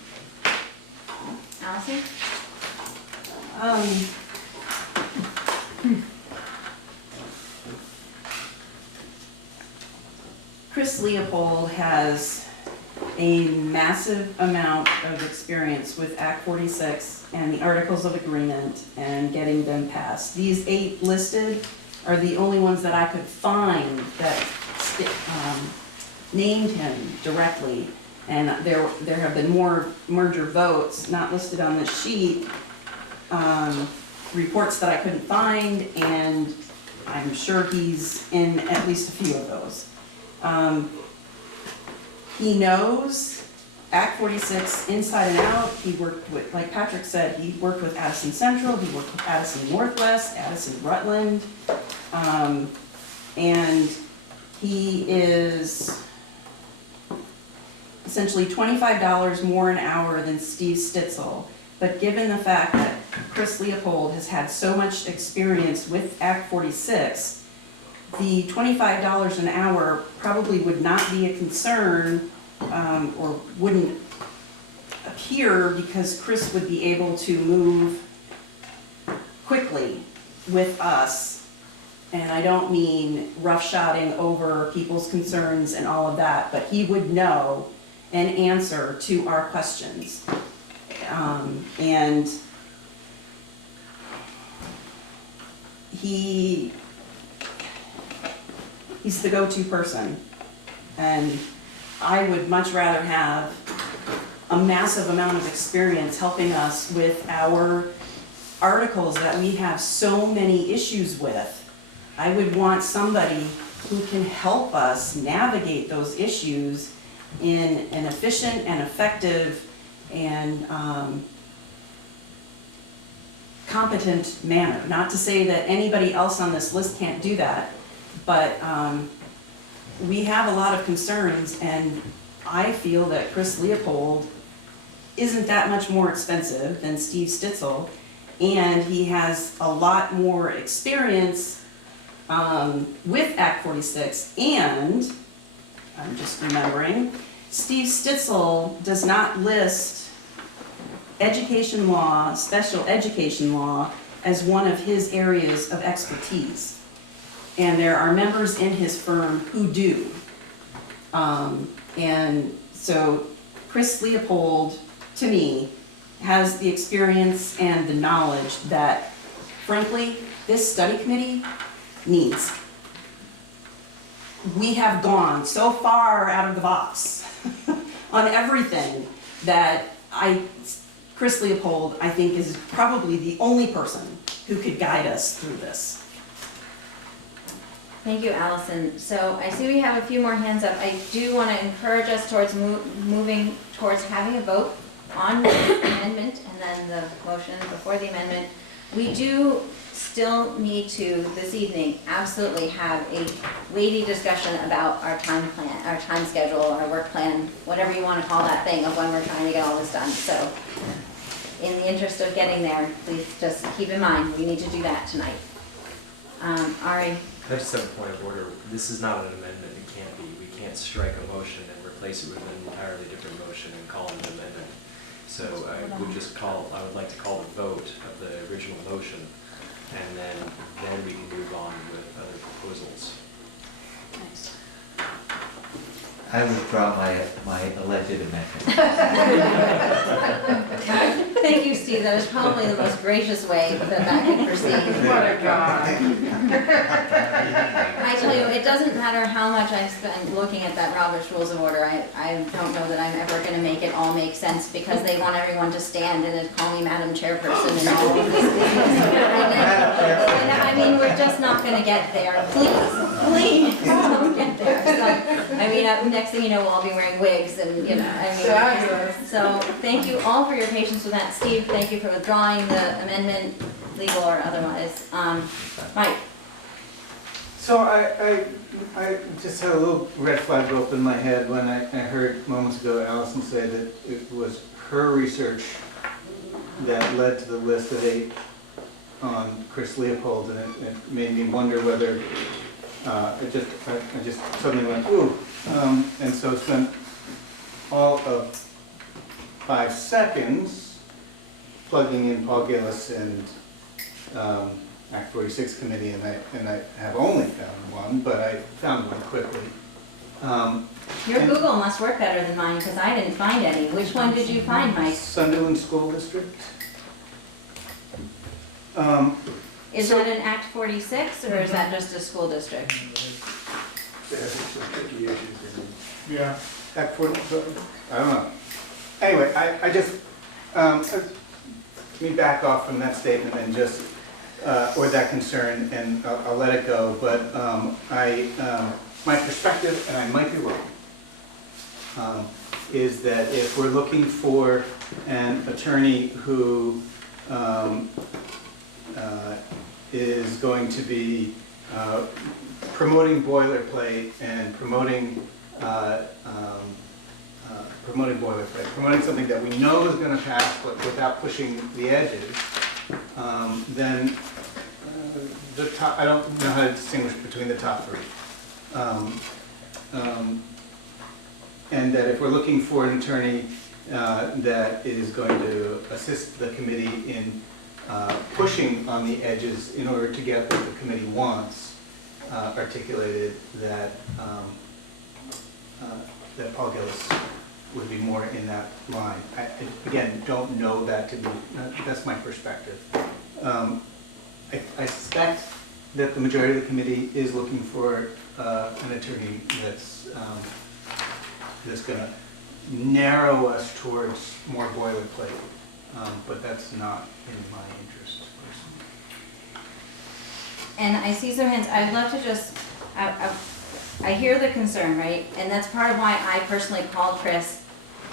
Allison? Chris Leopold has a massive amount of experience with Act 46 and the Articles of Agreement and getting them passed. These 8 listed are the only ones that I could find that named him directly. And there have been more merger votes not listed on this sheet, reports that I couldn't find, and I'm sure he's in at least a few of those. He knows Act 46 inside and out. He worked with, like Patrick said, he worked with Addison Central, he worked with Addison Northwest, Addison Rutland, and he is essentially $25 more an hour than Steve Stitzel. But given the fact that Chris Leopold has had so much experience with Act 46, the $25 an hour probably would not be a concern, or wouldn't appear, because Chris would be able to move quickly with us. And I don't mean roughshotting over people's concerns and all of that, but he would know and answer to our questions. And he's the go-to person. And I would much rather have a massive amount of experience helping us with our articles that we have so many issues with. I would want somebody who can help us navigate those issues in an efficient and effective and competent manner. Not to say that anybody else on this list can't do that, but we have a lot of concerns, and I feel that Chris Leopold isn't that much more expensive than Steve Stitzel, and he has a lot more experience with Act 46, and I'm just remembering, Steve Stitzel does not list education law, special education law, as one of his areas of expertise. And there are members in his firm who do. And so Chris Leopold, to me, has the experience and the knowledge that, frankly, this study committee needs. We have gone so far out of the box on everything that Chris Leopold, I think, is probably the only person who could guide us through this. Thank you, Allison. So I see we have a few more hands up. I do want to encourage us towards moving towards having a vote on the amendment and then the motion before the amendment. We do still need to, this evening, absolutely have a weighty discussion about our time plan, our time schedule, our work plan, whatever you want to call that thing of when we're trying to get all this done. So in the interest of getting there, please just keep in mind, we need to do that tonight. Ari? I just have a point of order. This is not an amendment. It can't be. We can't strike a motion and replace it with an entirely different motion and call it an amendment. So I would like to call the vote of the original motion, and then we can move on with other proposals. Nice. I withdraw my alleged amendment. Thank you, Steve, that was probably the most gracious way that could proceed. What a guy. I tell you, it doesn't matter how much I spend looking at that Robert's Rules of Order, I don't know that I'm ever gonna make it all make sense, because they want everyone to stand and call me Madam Chairperson and all of this business. And I mean, we're just not gonna get there, please, don't get there. So, I mean, next thing you know, we'll all be wearing wigs and, you know, I mean. So, thank you all for your patience with that. Steve, thank you for withdrawing the amendment, legal or otherwise. Mike? So I just had a little red flag go up in my head when I heard moments ago Allison say that it was her research that led to the list of 8 on Chris Leopold, and it made me wonder whether I just suddenly went, ooh, and so spent all of 5 seconds plugging in Paul Gillis and Act 46 committee, and I have only found one, but I found one quickly. Your Google must work better than mine, because I didn't find any. Which one did you find, Mike? Sunderland School District. Is that an Act 46, or is that just a school district? Yeah. Act 46, I don't know. Anyway, I just, let me back off from that statement and just, or that concern, and I'll let it go, but my perspective, and I might be wrong, is that if we're looking for an attorney who is going to be promoting boilerplate and promoting something that we know is going to pass, but without pushing the edges, then the top, I don't know how to distinguish between the top 3. And that if we're looking for an attorney that is going to assist the committee in pushing on the edges in order to get what the committee wants articulated, that that Paul Gillis would be more in that line. I again, don't know that to be, that's my perspective. I suspect that the majority of the committee is looking for an attorney that's going to narrow us towards more boilerplate, but that's not in my interest personally. And I see some hands, I'd love to just, I hear the concern, right? And that's part of why I personally called Chris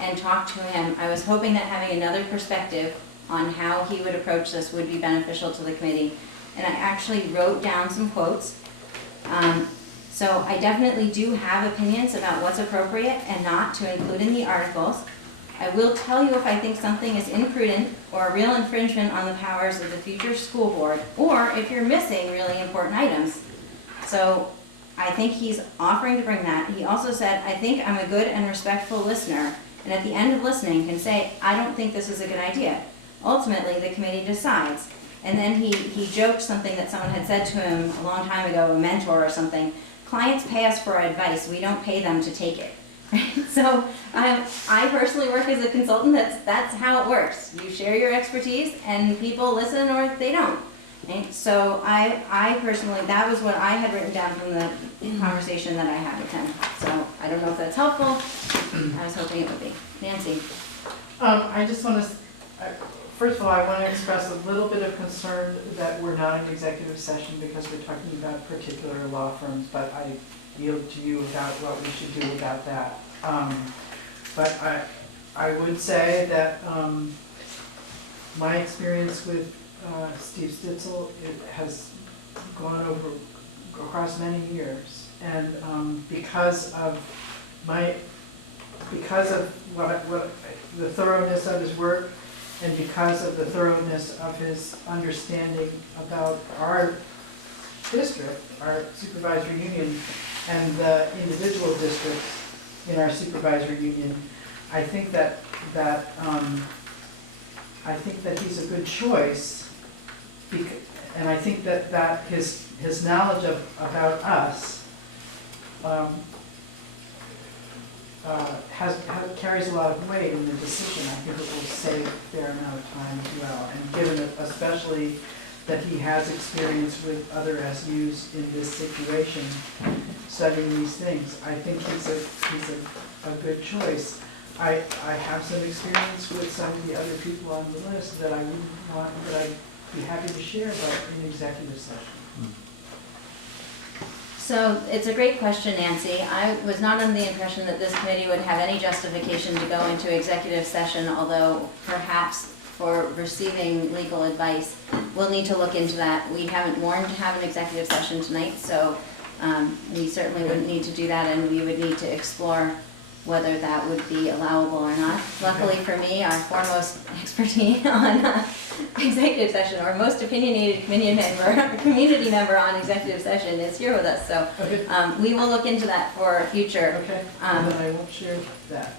and talked to him. I was hoping that having another perspective on how he would approach this would be beneficial to the committee. And I actually wrote down some quotes. So I definitely do have opinions about what's appropriate and not to include in the articles. I will tell you if I think something is imprudent or a real infringement on the powers of the future school board, or if you're missing really important items. So I think he's offering to bring that. He also said, I think I'm a good and respectful listener, and at the end of listening can say, I don't think this is a good idea. Ultimately, the committee decides. And then he joked something that someone had said to him a long time ago, a mentor or something. Clients pay us for our advice, we don't pay them to take it. So I personally work as a consultant, that's how it works. You share your expertise and people listen or they don't. Right? So I personally, that was what I had written down from the conversation that I had with him. So I don't know if that's helpful. I was hoping it would be. Nancy? I just want to, first of all, I want to express a little bit of concern that we're not in executive session because we're talking about particular law firms, but I yield to you about what we should do about that. But I would say that my experience with Steve Stitzel, it has gone across many years, and because of what the thoroughness of his work, and because of the thoroughness of his understanding about our district, our supervisory union, and the individual districts in our supervisory union, I think that he's a good choice, and I think that his knowledge about us carries a lot of weight in the decision. I think it will save a fair amount of time as well. And given that especially that he has experience with other SUs in this situation, studying these things, I think he's a good choice. I have some experience with some of the other people on the list that I wouldn't want, that I'd be happy to share, but in executive session. So it's a great question, Nancy. I was not under the impression that this committee would have any justification to go into executive session, although perhaps for receiving legal advice, we'll need to look into that. We haven't warned to have an executive session tonight, so we certainly wouldn't need to do that, and we would need to explore whether that would be allowable or not. Luckily for me, our foremost expertise on executive session, or most opinionated community member on executive session is here with us, so we will look into that for future. Okay, and then I will share that.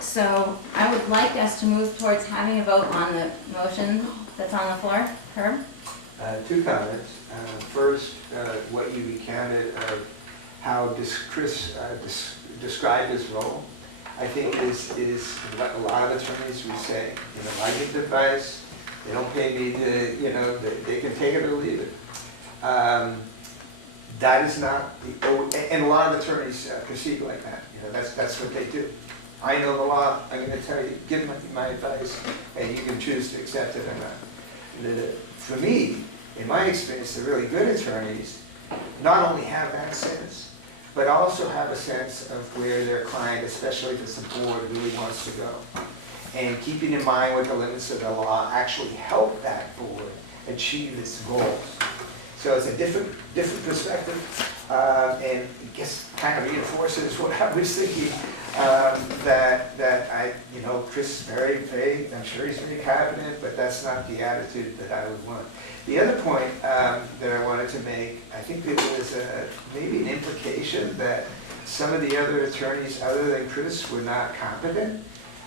So I would like us to move towards having a vote on the motion that's on the floor. Herb? Two comments. First, what you recounted of how Chris described his role, I think is what a lot of attorneys would say. You know, I give advice, they don't pay me to, you know, they can take it or leave it. That is not the, and a lot of attorneys proceed like that. You know, that's what they do. I know the law, I'm going to tell you, give my advice, and you can choose to accept it or not. For me, in my experience, the really good attorneys not only have that sense, but also have a sense of where their client, especially if it's the board, really wants to go. And keeping in mind what the limits of the law actually help that board achieve its goals. So it's a different perspective, and I guess kind of reinforces what I was thinking, that I, you know, Chris is very vague, I'm sure he's very confident, but that's not the attitude that I would want. The other point that I wanted to make, I think there was maybe an implication that some of the other attorneys other than Chris were not competent.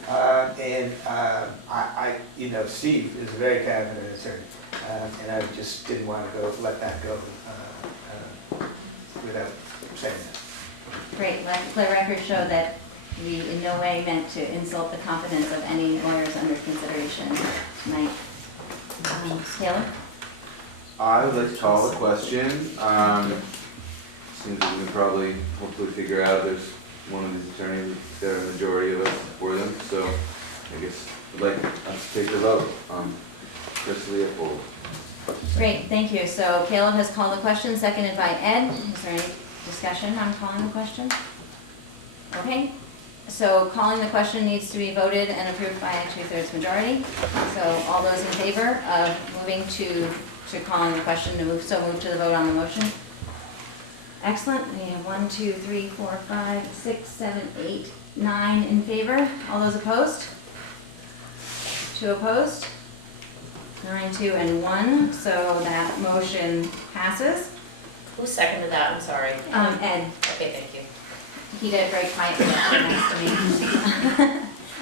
I, you know, Steve is a very competent attorney, and I just didn't want to let that go without saying that. Great. Let the record show that we in no way meant to insult the competence of any lawyers under consideration tonight. Taylor? I would like to call the question. Seems like we can probably hopefully figure out there's one of these attorneys, there are a majority of us for them, so I guess I'd like us to take the vote. Chris Leopold. Great, thank you. So Caleb has called the question, seconded by Ed. Is there any discussion on calling the question? Okay, so calling the question needs to be voted and approved by a 2/3 majority. So all those in favor of moving to calling the question, move to the vote on the motion? Excellent. We have 1, 2, 3, 4, 5, 6, 7, 8, 9 in favor. All those opposed? 2 opposed? 9, 2, and 1. So that motion passes. Who seconded that? I'm sorry. Ed. Okay, thank you. He did it very quietly next to me.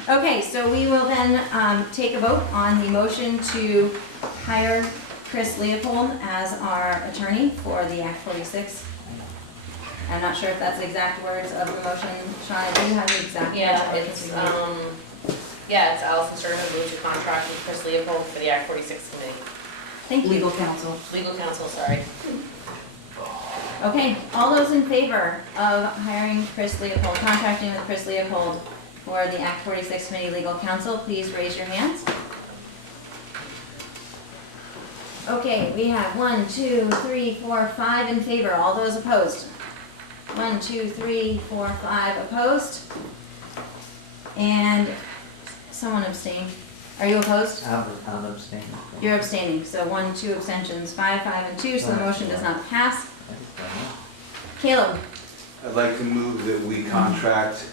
Okay, so we will then take a vote on the motion to hire Chris Leopold as our attorney for the Act 46. I'm not sure if that's the exact words of the motion. Shauna, do you have the exact? Yeah, it's Allison Stern who moved to contract with Chris Leopold for the Act 46 committee. Thank you. Legal counsel, sorry. Okay, all those in favor of hiring Chris Leopold, contracting with Chris Leopold for the Act 46 Committee Legal Counsel, please raise your hands. Okay, we have 1, 2, 3, 4, 5 in favor. All those opposed? 1, 2, 3, 4, 5 opposed. And someone abstained. Are you opposed? I'm abstaining. You're abstaining, so 1, 2 abstentions, 5, 5, and 2, so the motion does not pass. Caleb? I'd like to move that we contract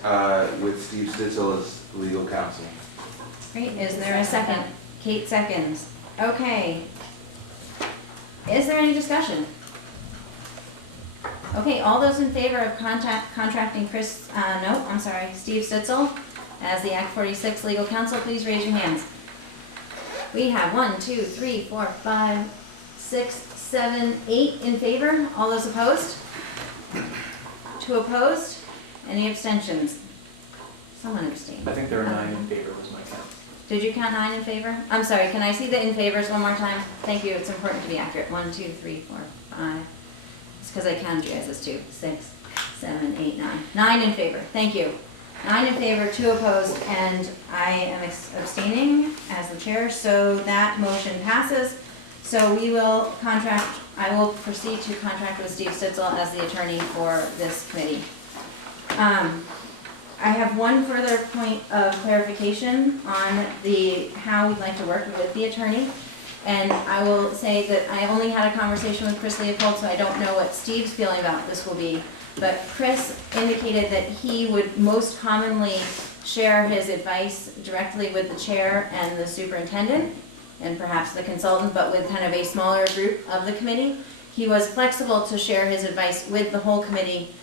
with Steve Stitzel as legal counsel. Great, is there a second? Kate seconds. Okay. Is there any discussion? Okay, all those in favor of contracting Steve Stitzel as the Act 46 legal counsel, please raise your hands. We have 1, 2, 3, 4, 5, 6, 7, 8 in favor. All those opposed? 2 opposed. Any abstentions? Someone abstained. I think there were 9 in favor was my count. Did you count 9 in favor? I'm sorry, can I see the in favors one more time? Thank you, it's important to be accurate. 1, 2, 3, 4, 5. It's because I counted you guys as 2. 6, 7, 8, 9. 9 in favor, thank you. 9 in favor, 2 opposed, and I am abstaining as the chair, so that motion passes. So we will I will proceed to contract with Steve Stitzel as the attorney for this committee. I have one further point of clarification on how we'd like to work with the attorney. And I will say that I only had a conversation with Chris Leopold, so I don't know what Steve's feeling about this will be. But Chris indicated that he would most commonly share his advice directly with the chair and the superintendent, and perhaps the consultant, but with kind of a smaller group of the committee. He was flexible to share his advice with the whole committee,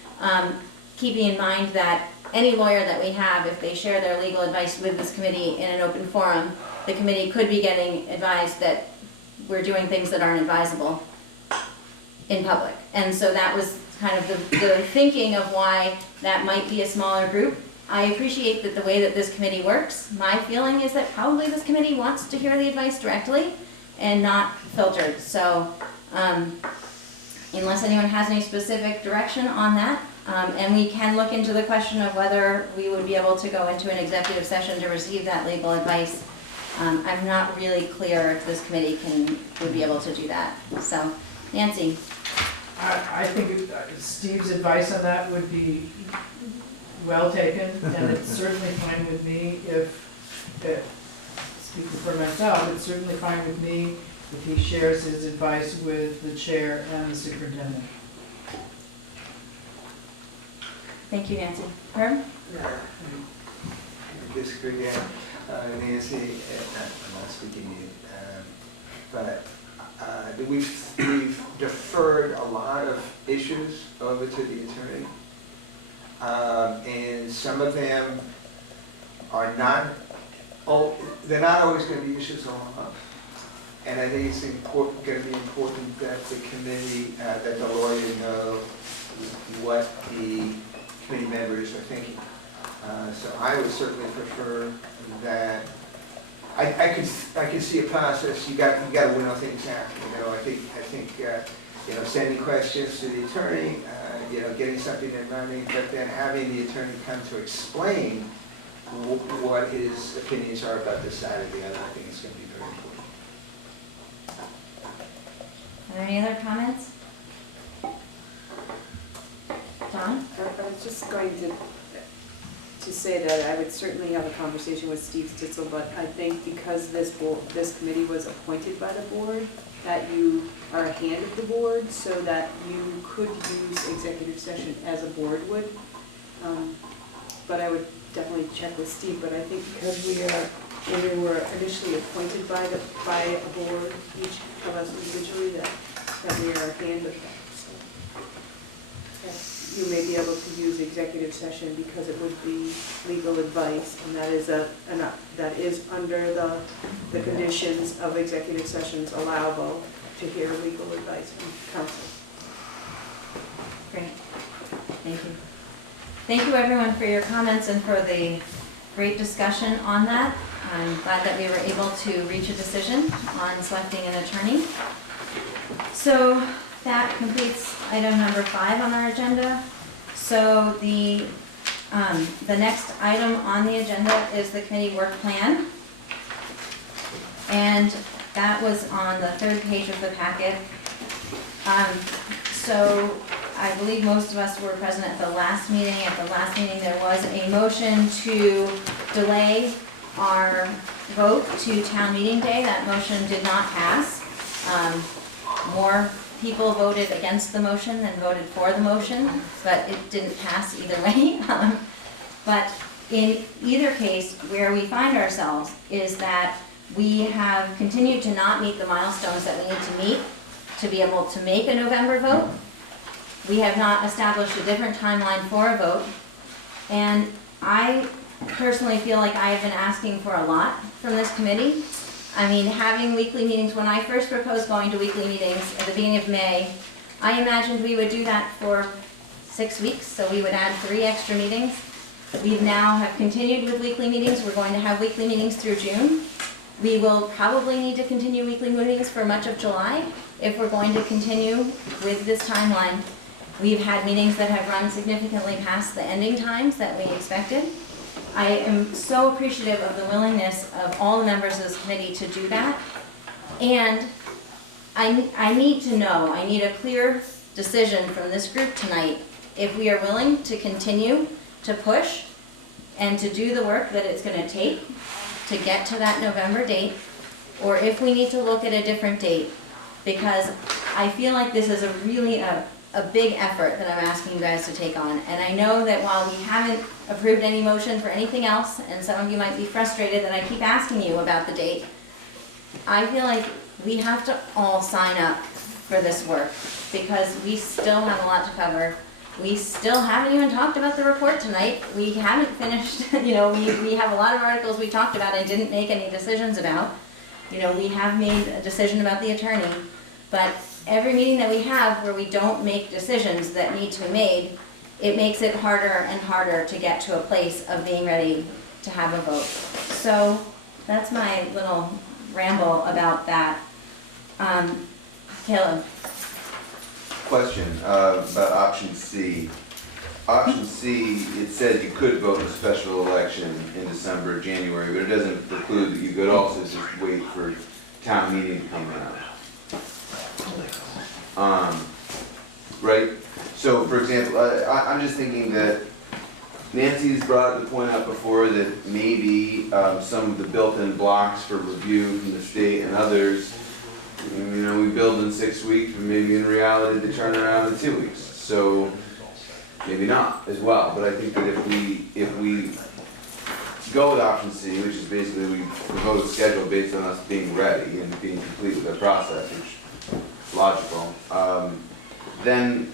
keeping in mind that any lawyer that we have, if they share their legal advice with this committee in an open forum, the committee could be getting advised that we're doing things that aren't advisable in public. And so that was kind of the thinking of why that might be a smaller group. I appreciate that the way that this committee works. My feeling is that probably this committee wants to hear the advice directly and not filtered. So unless anyone has any specific direction on that, and we can look into the question of whether we would be able to go into an executive session to receive that legal advice. I'm not really clear if this committee would be able to do that. So, Nancy. I think Steve's advice on that would be well taken, and it's certainly fine with me speaking for myself, it's certainly fine with me if he shares his advice with the chair and the superintendent. Thank you, Nancy. Herb? Yeah, I disagree again. Nancy, I'm not speaking to you, but we've deferred a lot of issues over to the attorney. And some of them are they're not always going to be issues all up. And I think it's going to be important that the committee, that the lawyer know what the committee members are thinking. So I would certainly prefer that. I could see a process. You got to winnow things out. I think sending questions to the attorney, getting something in writing, but then having the attorney come to explain what his opinions are about this side or the other. I think it's going to be very important. Are there any other comments? John? I was just going to say that I would certainly have a conversation with Steve Stitzel, but I think because this committee was appointed by the board, that you are a hand of the board, so that you could use executive session as a board would. But I would definitely check with Steve, but I think because when we were initially appointed by a board, each of us individually, that we are a hand of that. So you may be able to use executive session because it would be legal advice, and that is under the conditions of executive sessions allowable to hear legal advice from counsel. Great. Thank you. Thank you everyone for your comments and for the great discussion on that. I'm glad that we were able to reach a decision on selecting an attorney. So that completes item number 5 on our agenda. So the next item on the agenda is the committee work plan. And that was on the 3rd page of the packet. So I believe most of us were present at the last meeting. At the last meeting, there was a motion to delay our vote to town meeting day. That motion did not pass. More people voted against the motion than voted for the motion, but it didn't pass either way. But in either case, where we find ourselves is that we have continued to not meet the milestones that we need to meet to be able to make a November vote. We have not established a different timeline for a vote. And I personally feel like I have been asking for a lot from this committee. I mean, having weekly meetings, when I first proposed going to weekly meetings at the beginning of May, I imagined we would do that for 6 weeks, so we would add 3 extra meetings. We now have continued with weekly meetings. We're going to have weekly meetings through June. We will probably need to continue weekly meetings for much of July if we're going to continue with this timeline. We've had meetings that have run significantly past the ending times that we expected. I am so appreciative of the willingness of all the members of this committee to do that. And I need to know, I need a clear decision from this group tonight if we are willing to continue to push and to do the work that it's going to take to get to that November date, or if we need to look at a different date, because I feel like this is a big effort that I'm asking you guys to take on. And I know that while we haven't approved any motion for anything else, and some of you might be frustrated that I keep asking you about the date, I feel like we have to all sign up for this work, because we still have a lot to cover. We still haven't even talked about the report tonight. We haven't finished, we have a lot of articles we talked about and didn't make any decisions about. We have made a decision about the attorney, but every meeting that we have where we don't make decisions that need to be made, it makes it harder and harder to get to a place of being ready to have a vote. So that's my little ramble about that. Caleb. Question about option C. Option C, it says you could vote in a special election in December, January, but it doesn't preclude that you could also just wait for town meeting to come out. Right? So, for example, I'm just thinking that Nancy's brought the point up before that maybe some of the built-in blocks for review from the state and others, we build in 6 weeks, but maybe in reality they turn around in 2 weeks. So maybe not as well. But I think that if we go with option C, which is basically we propose a schedule based on us being ready and being complete with our process, which is logical, then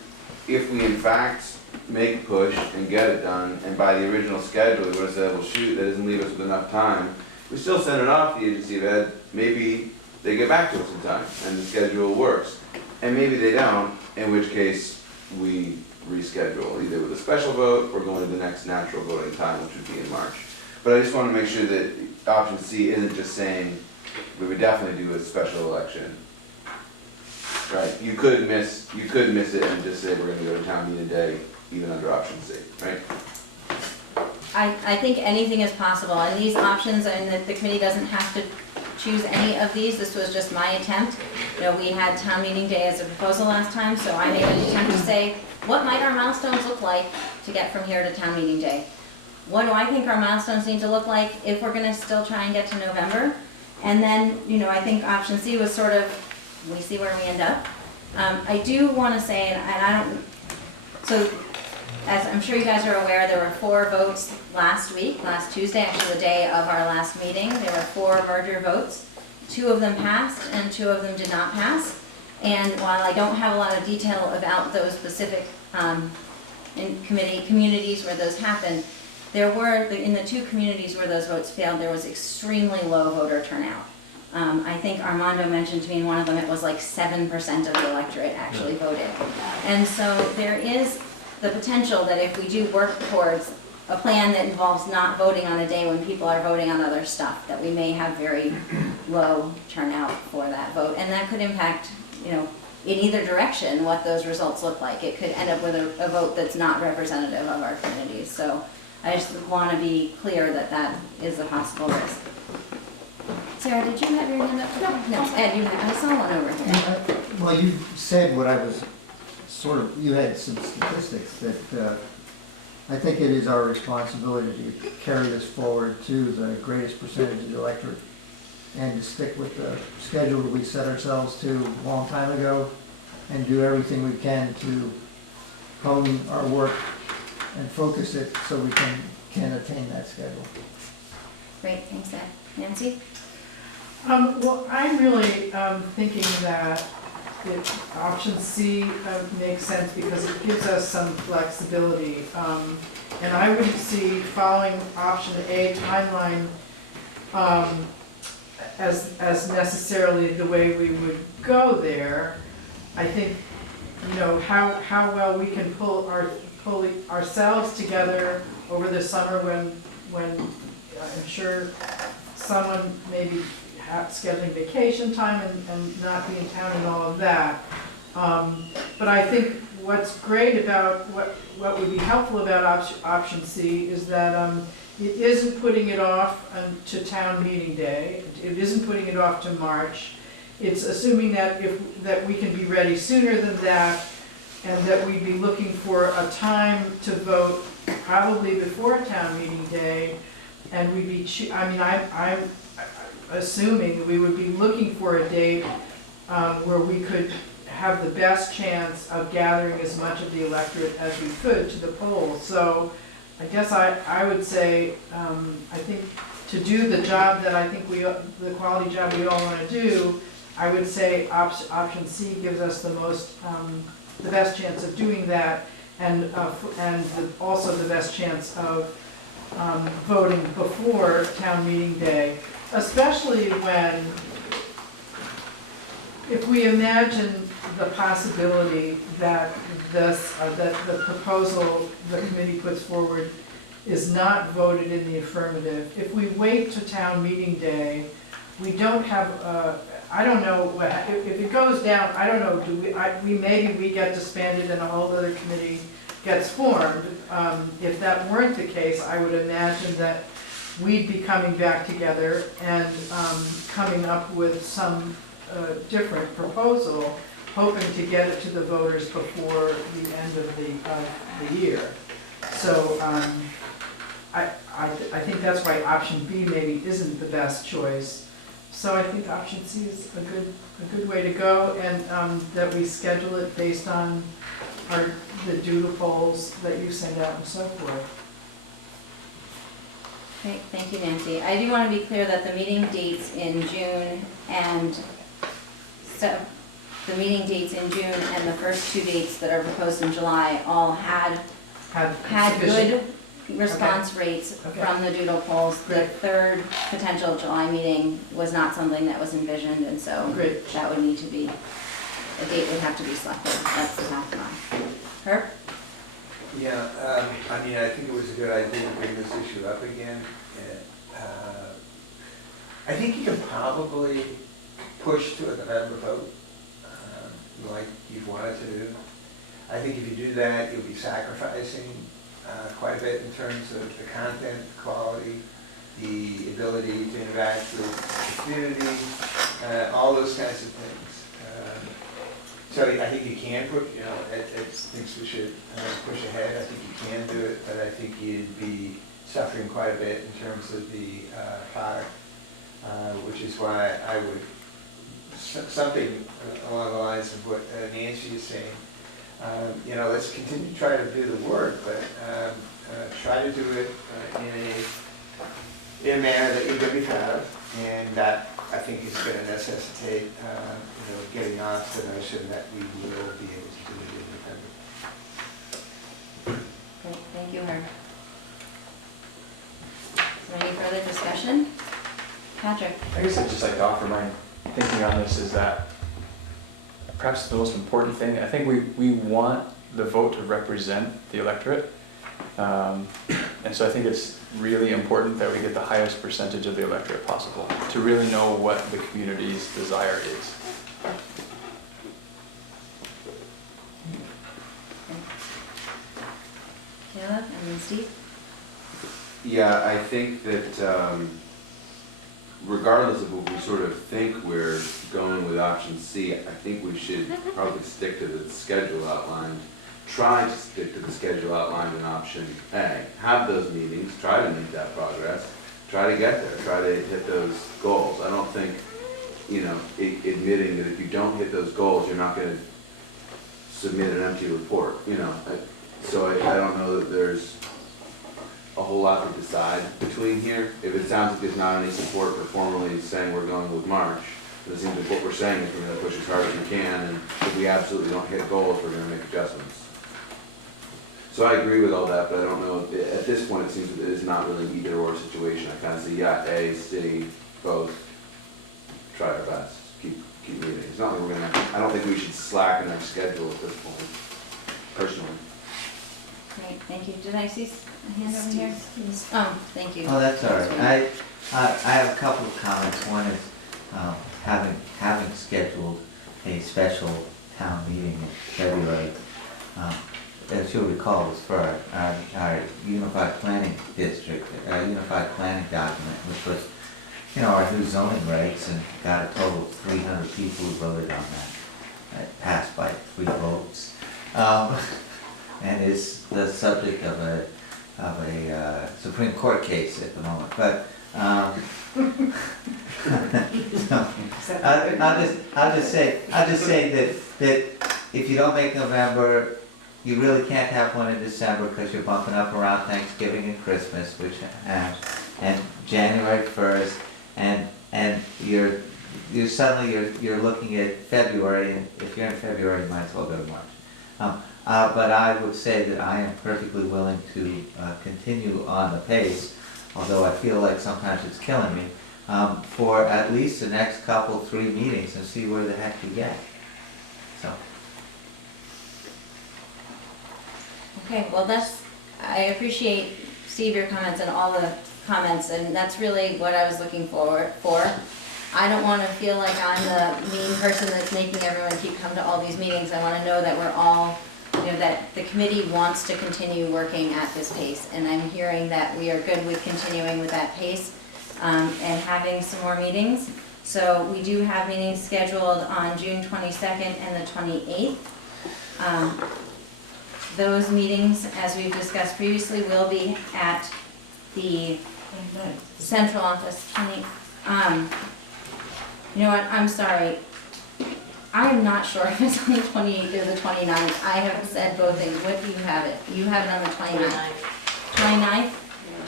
if we in fact make a push and get it done, and by the original schedule we would have said, well shoot, that doesn't leave us with enough time, we still send it off the agency of ed, maybe they get back to us in time and the schedule works. And maybe they don't, in which case we reschedule, either with a special vote or going to the next natural voting time, which would be in March. But I just want to make sure that option C isn't just saying we would definitely do a special election. Right? You could miss it and just say we're going to go to town meeting day, even under option C, right? I think anything is possible, and these options, and the committee doesn't have to choose any of these. This was just my attempt. We had town meeting day as a proposal last time, so I made an attempt to say, what might our milestones look like to get from here to town meeting day? What do I think our milestones need to look like if we're going to still try and get to November? And then, I think option C was sort of, we see where we end up. I do want to say, and I don't, so as I'm sure you guys are aware, there were 4 votes last Tuesday, actually the day of our last meeting. There were 4 merger votes. 2 of them passed and 2 of them did not pass. And while I don't have a lot of detail about those specific communities where those happened, there were, in the 2 communities where those votes failed, there was extremely low voter turnout. I think Armando mentioned to me in one of them it was like 7% of the electorate actually voted. And so there is the potential that if we do work towards a plan that involves not voting on a day when people are voting on other stuff, that we may have very low turnout for that vote. And that could impact, in either direction what those results look like. It could end up with a vote that's not representative of our communities. So I just want to be clear that that is a possible risk. Sarah, did you have your hand up? No, Ed, I saw one over here. Well, you said what I was you had some statistics that I think it is our responsibility to carry this forward to the greatest percentage of the electorate and to stick with the schedule that we set ourselves to a long time ago and do everything we can to hone our work and focus it so we can attain that schedule. Great, thanks, Ed. Nancy? Well, I'm really thinking that option C makes sense because it gives us some flexibility. And I wouldn't see following option A timeline as necessarily the way we would go there. I think, how well we can pull ourselves together over the summer when I'm sure someone maybe scheduling vacation time and not be in town and all of that. But I think what's great about, what would be helpful about option C is that it isn't putting it off to town meeting day. It isn't putting it off to March. It's assuming that that we can be ready sooner than that, and that we'd be looking for a time to vote probably before town meeting day, and we'd be, I'm assuming that we would be looking for a date where we could have the best chance of gathering as much of the electorate as we could to the polls. So I guess I would say, I think to do the job that I think the quality job we all want to do, I would say option C gives us the best chance of doing that, and also the best chance of voting before town meeting day, especially when, if we imagine the possibility that that the proposal the committee puts forward is not voted in the affirmative, if we wait to town meeting day, we don't have, I don't know what, if it goes down, I don't know, maybe we get disbanded and a whole other committee gets formed. If that weren't the case, I would imagine that we'd be coming back together and coming up with some different proposal, hoping to get it to the voters before the end of the year. So I think that's why option B maybe isn't the best choice. So I think option C is a good way to go, and that we schedule it based on the doodle polls that you send out and so forth. Great, thank you, Nancy. I do want to be clear that the meeting dates in June and the first two dates that are proposed in July all had good response rates from the doodle polls. The third potential July meeting was not something that was envisioned, and so that would need to be, a date would have to be selected. That's the path line. Herb? Yeah, I think it was a good idea to bring this issue up again. I think you can probably push to a November vote, like you've wanted to do. I think if you do that, you'll be sacrificing quite a bit in terms of the content, quality, the ability to interact with the community, all those kinds of things. So I think you can put, it thinks we should push ahead. I think you can do it, but I think you'd be suffering quite a bit in terms of the product, which is why I would, something along the lines of what Nancy is saying, let's continue to try to do the work, but try to do it in a manner that you're going to have, and that I think is going to necessitate getting off the notion that we will be able to do it independently. Great, thank you, Herb. Is there any further discussion? Patrick? I guess I'd just like to offer my thinking on this is that perhaps the most important thing, I think we want the vote to represent the electorate. And so I think it's really important that we get the highest percentage of the electorate possible to really know what the community's desire is. Caleb and then Steve? Yeah, I think that regardless of what we sort of think we're going with option C, I think we should probably stick to the schedule outlined. Try to stick to the schedule outlined in option A. Have those meetings, try to make that progress, try to get there, try to hit those goals. I don't think, admitting that if you don't hit those goals, you're not going to submit an empty report, So I don't know that there's a whole lot to decide between here. If it sounds like there's not any support for formally saying we're going with March, it seems like what we're saying is we're going to push as hard as we can, and if we absolutely don't hit goals, we're going to make adjustments. So I agree with all that, but I don't know, at this point it seems that it is not really an either or situation. I kind of see, A, C, both, try our best, keep moving. It's not like I don't think we should slacken our schedule at this point, personally. Great, thank you. Did I see a hand over here? Oh, thank you. Oh, that's all right. I have a couple of comments. One is, having scheduled a special town meeting in February, as you'll recall, was for our unified planning district, our unified planning document, which was, our new zoning regs, and got a total of 300 people who voted on that. It passed by 3 votes. And is the subject of a Supreme Court case at the moment. But so, I'll just say that if you don't make November, you really can't have one in December because you're bumping up around Thanksgiving and Christmas, which and January 1st, and you're suddenly you're looking at February, and if you're in February, you might as well go to March. But I would say that I am perfectly willing to continue on the pace, although I feel like sometimes it's killing me, for at least the next couple, 3 meetings and see where the heck we get. So. Okay, well I appreciate, Steve, your comments and all the comments, and that's really what I was looking for. I don't want to feel like I'm the mean person that's making everyone keep coming to all these meetings. I want to know that we're all, that the committee wants to continue working at this pace, and I'm hearing that we are good with continuing with that pace and having some more meetings. So we do have meetings scheduled on June 22nd and the 28th. Those meetings, as we've discussed previously, will be at the central office. You know what, I'm sorry. I am not sure if it's on the 28th or the 29th. I have said both things. What do you have it? You have it on the 29th. 29th?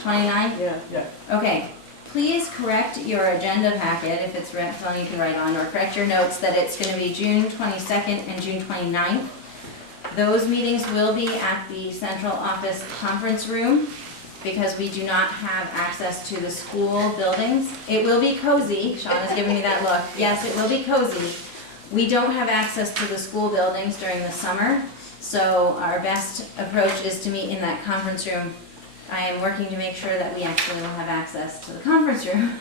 29th? Yeah. Okay. Please correct your agenda packet, if it's something to write on, or correct your notes that it's going to be June 22nd and June 29th. Those meetings will be at the central office conference room because we do not have access to the school buildings. It will be cozy. Sean is giving me that look. Yes, it will be cozy. We don't have access to the school buildings during the summer, so our best approach is to meet in that conference room. I am working to make sure that we actually will have access to the conference room.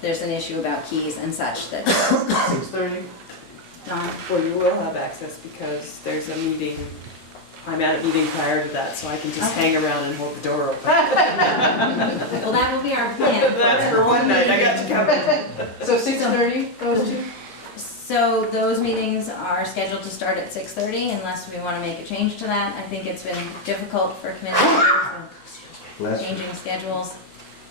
There's an issue about keys and such that. 6:30? Dawn? Well, you will have access because there's a meeting, I'm at a meeting prior to that, so I can just hang around and hold the door open. Well, that will be our plan. That's for one night, I got you covered. So 6:30, those two? So those meetings are scheduled to start at 6:30 unless we want to make a change to that. I think it's been difficult for committee members and changing schedules.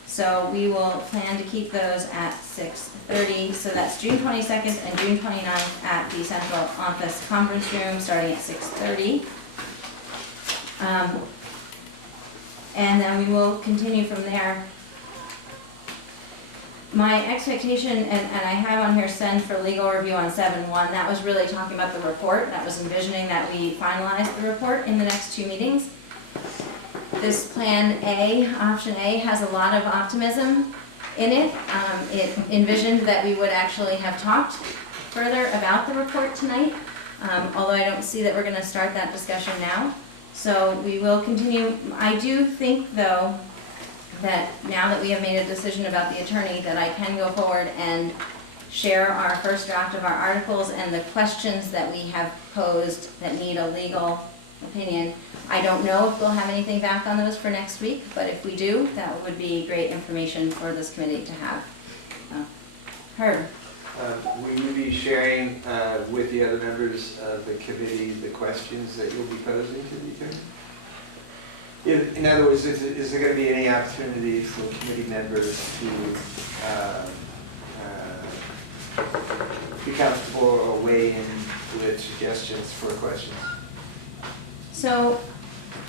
So we will plan to keep those at 6:30. So that's June 22nd and June 29th at the central office conference room, starting at 6:30. And then we will continue from there. My expectation, and I have on here send for legal review on 7/1, that was really talking about the report. That was envisioning that we finalize the report in the next 2 meetings. This plan A, option A, has a lot of optimism in it. It envisioned that we would actually have talked further about the report tonight, although I don't see that we're going to start that discussion now. So we will continue. I do think, though, that now that we have made a decision about the attorney, that I can go forward and share our first draft of our articles and the questions that we have posed that need a legal opinion. I don't know if we'll have anything back on those for next week, but if we do, that would be great information for this committee to have. Herb? We will be sharing with the other members of the committee the questions that you'll be posing to the attorney. In other words, is there going to be any opportunity for committee members to be comfortable or weigh in with suggestions for questions? So,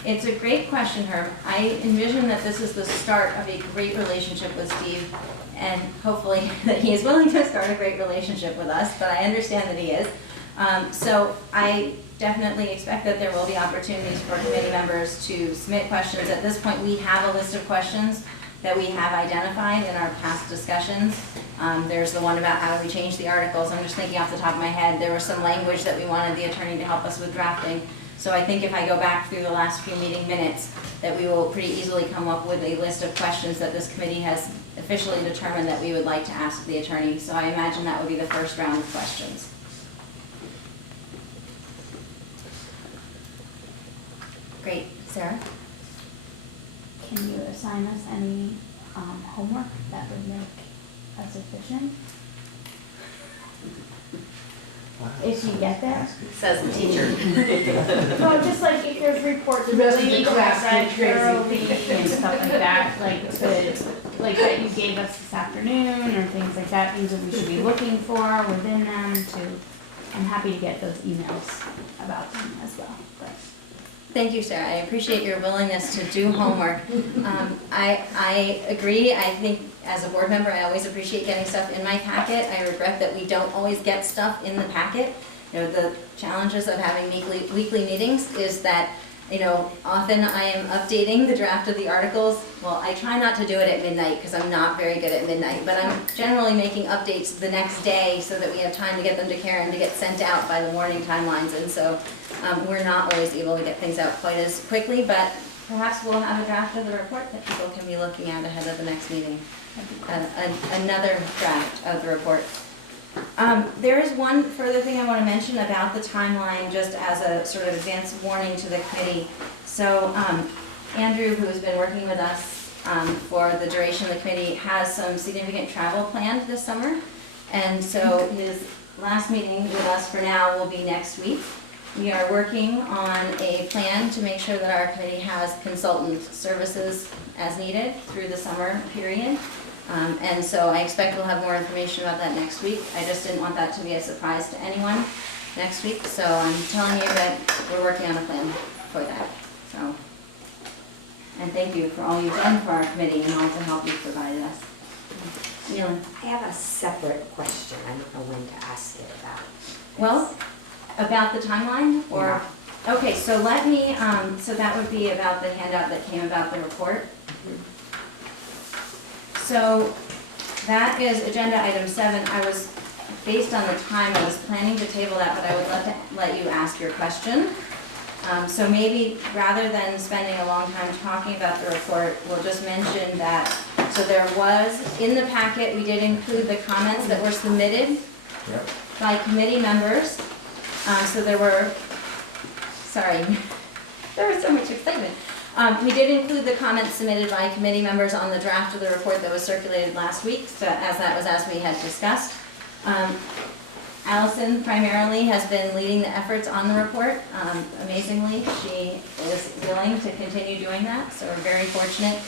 it's a great question, Herb. I envision that this is the start of a great relationship with Steve, and hopefully that he is willing to start a great relationship with us, but I understand that he is. So I definitely expect that there will be opportunities for committee members to submit questions. At this point, we have a list of questions that we have identified in our past discussions. There's the one about how do we change the articles. I'm just thinking off the top of my head, there was some language that we wanted the attorney to help us with drafting. So I think if I go back through the last few meeting minutes, that we will pretty easily come up with a list of questions that this committee has officially determined that we would like to ask the attorney. So I imagine that would be the first round of questions. Great. Sarah? Can you assign us any homework that would make us efficient? If you get there? Says the teacher. Well, just like if there's reports The that rest of we the need to class have read gets crazy. thoroughly and stuff like that, like that you gave us this afternoon, or things like that, things that we should be looking for within them to, I'm happy to get those emails about them as well, but. Thank you, Sarah. I appreciate your willingness to do homework. I agree. I think as a board member, I always appreciate getting stuff in my packet. I regret that we don't always get stuff in the packet. You know, the challenges of having weekly meetings is that, you know, often I am updating the draft of the articles. Well, I try not to do it at midnight because I'm not very good at midnight, but I'm generally making updates the next day so that we have time to get them to Karen to get sent out by the morning timelines. And so we're not always able to get things out quite as quickly, but perhaps we'll have a draft of the report that people can be looking at ahead of the next meeting. Another draft of the report. There is one further thing I want to mention about the timeline, just as a sort of advance warning to the committee. So Andrew, who has been working with us for the duration of the committee, has some significant travel planned this summer. And so his last meeting with us for now will be next week. We are working on a plan to make sure that our committee has consultant services as needed through the summer period. And so I expect we'll have more information about that next week. I just didn't want that to be a surprise to anyone next week. So I'm telling you that we're working on a plan for that. So, and thank you for all you've done for our committee and all the help you've provided us. Neil? I have a separate question. I don't know when to ask it about. Well, about the timeline or? Yeah. Okay, so let me, so that would be about the handout that came about the report. So that is agenda item 7. I was, based on the time, I was planning to table that, but I would love to let you ask your question. So maybe rather than spending a long time talking about the report, we'll just mention that, so there was, in the packet, we did include the comments that were submitted by committee members. So there were, sorry, there was so much excitement. We did include the comments submitted by committee members on the draft of the report that was circulated last week, so as we had discussed. Allison primarily has been leading the efforts on the report. Amazingly, she is willing to continue doing that, so we're very fortunate.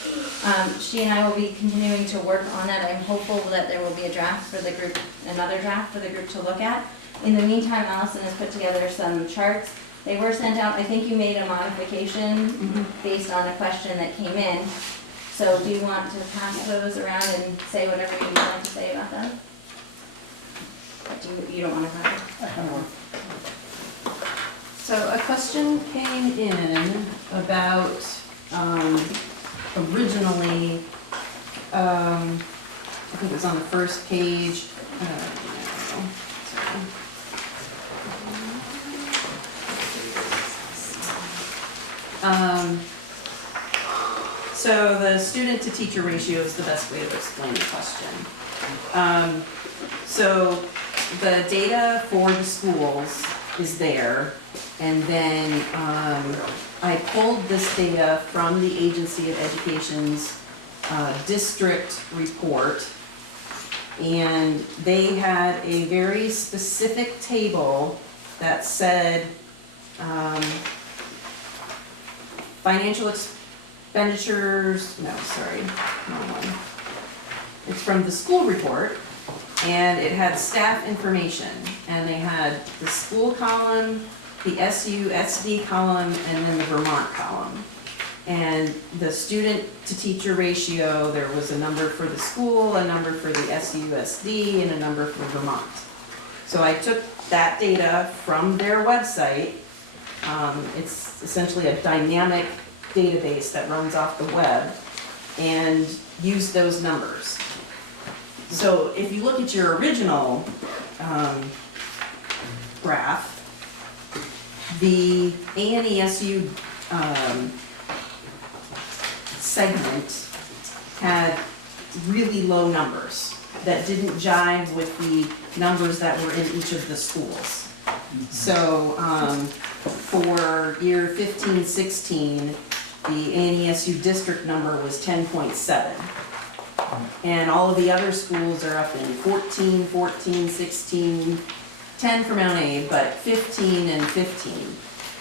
She and I will be continuing to work on that. I'm hopeful that there will be a draft for the group, another draft for the group to look at. In the meantime, Allison has put together some charts. They were sent out. I think you made a modification based on a question that came in. So do you want to pass those around and say whatever you would like to say about them? You don't want to pass it? So a question came in about, originally, I think it was on the first page. So the student to teacher ratio is the best way to explain the question. So the data for the schools is there, and then I pulled this data from the Agency of Education's district report, and they had a very specific table that said financial expenditures, no, sorry, wrong one. It's from the school report, and it had staff information, and they had the school column, the SU, SD column, and then the Vermont column. And the student to teacher ratio, there was a number for the school, a number for the SU, SD, and a number for Vermont. So I took that data from their website. It's essentially a dynamic database that runs off the web, and used those numbers. So if you look at your original graph, The ANESU segment had really low numbers that didn't jive with the numbers that were in each of the schools. So for year 15-16, the ANESU district number was 10.7. And all of the other schools are up in 14, 14, 16, 10 for Mount A, but 15 and 15.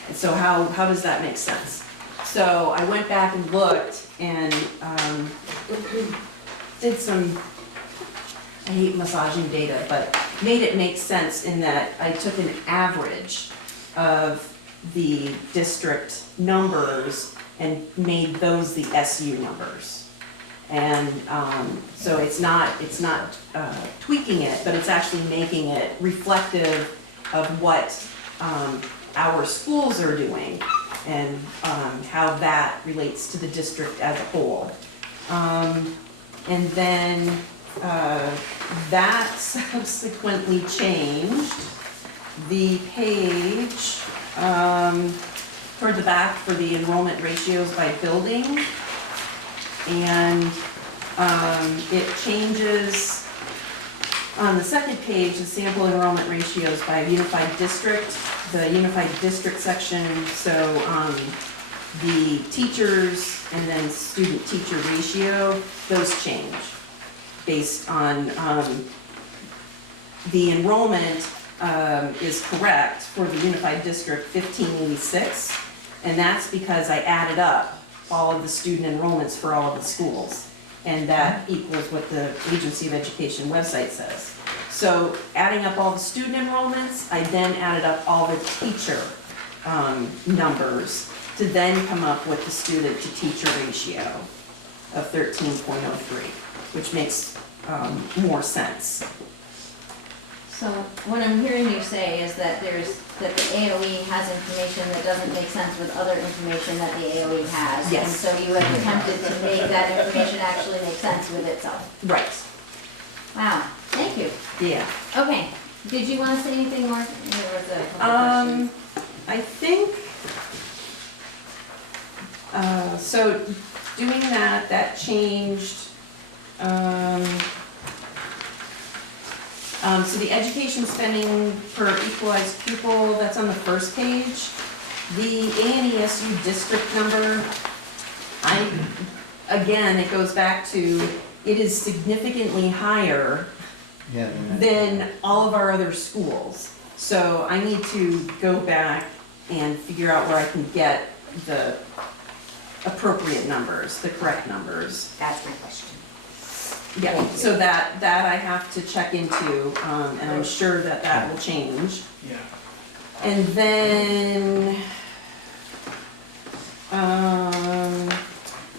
And so how does that make sense? So I went back and looked and did some, I hate massaging data, but made it make sense in that I took an average of the district numbers and made those the SU numbers. And so it's not tweaking it, but it's actually making it reflective of what our schools are doing and how that relates to the district as a whole. And then that subsequently changed the page toward the back for the enrollment ratios by building. And it changes on the second page, the sample enrollment ratios by unified district, the unified district section. So the teachers and then student teacher ratio, those change based on the enrollment is correct for the unified district 1586, and that's because I added up all of the student enrollments for all of the schools, and that equals what the Agency of Education website says. So adding up all the student enrollments, I then added up all the teacher numbers to then come up with the student to teacher ratio of 13.03, which makes more sense. So what I'm hearing you say is that the AOE has information that doesn't make sense with other information that the AOE has. Yes. And so you have attempted to make that information actually make sense with itself. Right. Wow, thank you. Yeah. Okay, did you want to say anything more? There was a couple questions. I think, so doing that changed, so the education spending per equalized pupil, that's on the first page. The ANESU district number, again, it goes back to, it is significantly higher than all of our other schools. So I need to go back and figure out where I can get the appropriate numbers, the correct numbers. That's my question. Yeah, so that I have to check into, and I'm sure that will change. Yeah. And then,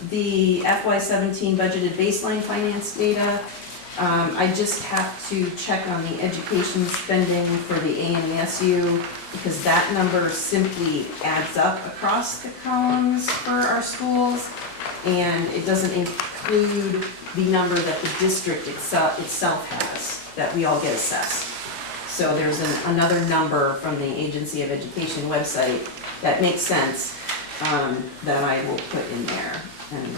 the FY17 budgeted baseline finance data, I just have to check on the education spending for the ANESU, because that number simply adds up across the columns for our schools, and it doesn't include the number that the district itself has, that we all get assessed. So there's another number from the Agency of Education website that makes sense, that I will put in there. And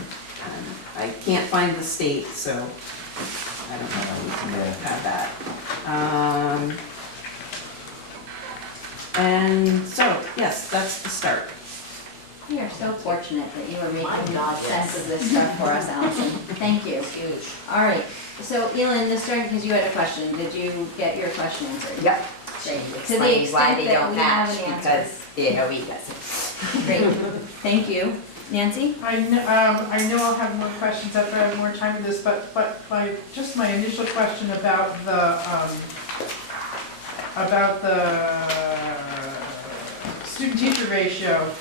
I can't find the state, so I don't know how we can have that. And so, yes, that's the start. We are so fortunate that you are making sense of this stuff for us, Allison. Thank you. Huge. All right, so Elin, this started because you had a question. Did you get your question answered? Yep. Great. She To the explained why extent they that don't we have match, an answer. because the AOE doesn't. Great, thank you. Nancy? I know I'll have more questions after I have more time for this, but my initial question about the student-teacher ratio.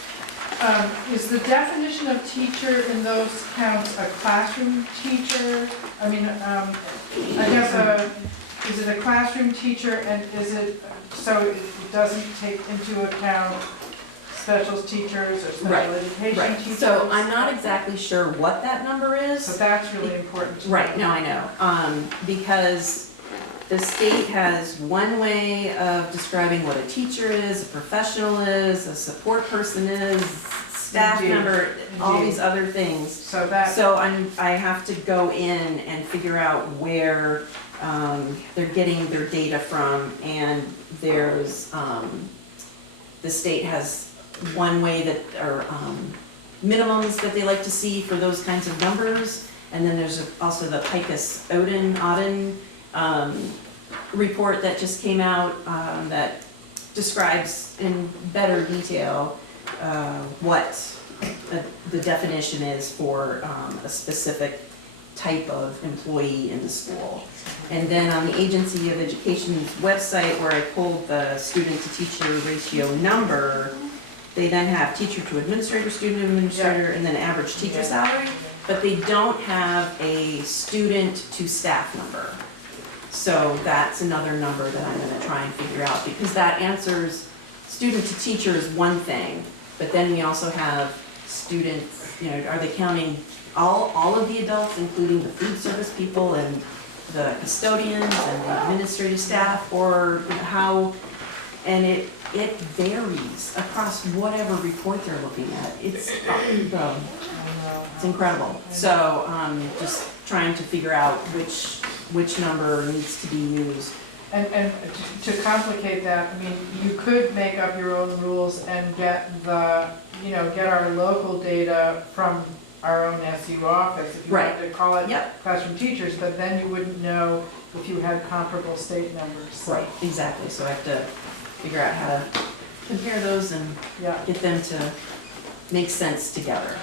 Is the definition of teacher in those counts a classroom teacher? I mean, I guess, is it a classroom teacher, and is it, so it doesn't take into account special teachers or special education teachers? So I'm not exactly sure what that number is. So that's really important. Right, no, I know, because the state has one way of describing what a teacher is, a professional is, a support person is, staff Indeed. member, all Indeed. these other things. So that, So I have to go in and figure out where they're getting their data from, and there's, the state has one way that, or minimums that they like to see for those kinds of numbers, and then there's also the Picus-Auden report that just came out that describes in better detail what the definition is for a specific type of employee in the school. And then on the Agency of Education's website, where I pulled the student to teacher ratio number, they then have teacher to administrator, student administrator, and then average teacher salary, but they don't have a student to staff number. So that's another number that I'm gonna try and figure out, because that answers, student to teacher is one thing, but then we also have students, you know, are they counting all of the adults, including the food service people and the custodians and the administrative staff, or how, and it varies across whatever report they're looking at. It's incredible. So just trying to figure out which number needs to be used. and to complicate that, I mean, you could make up your own rules and get get our local data from our own SU office, if you wanted to call it classroom teachers, but then you wouldn't know if you had comparable state numbers. Right, exactly. So I have to figure out how to compare those and get them to make sense together.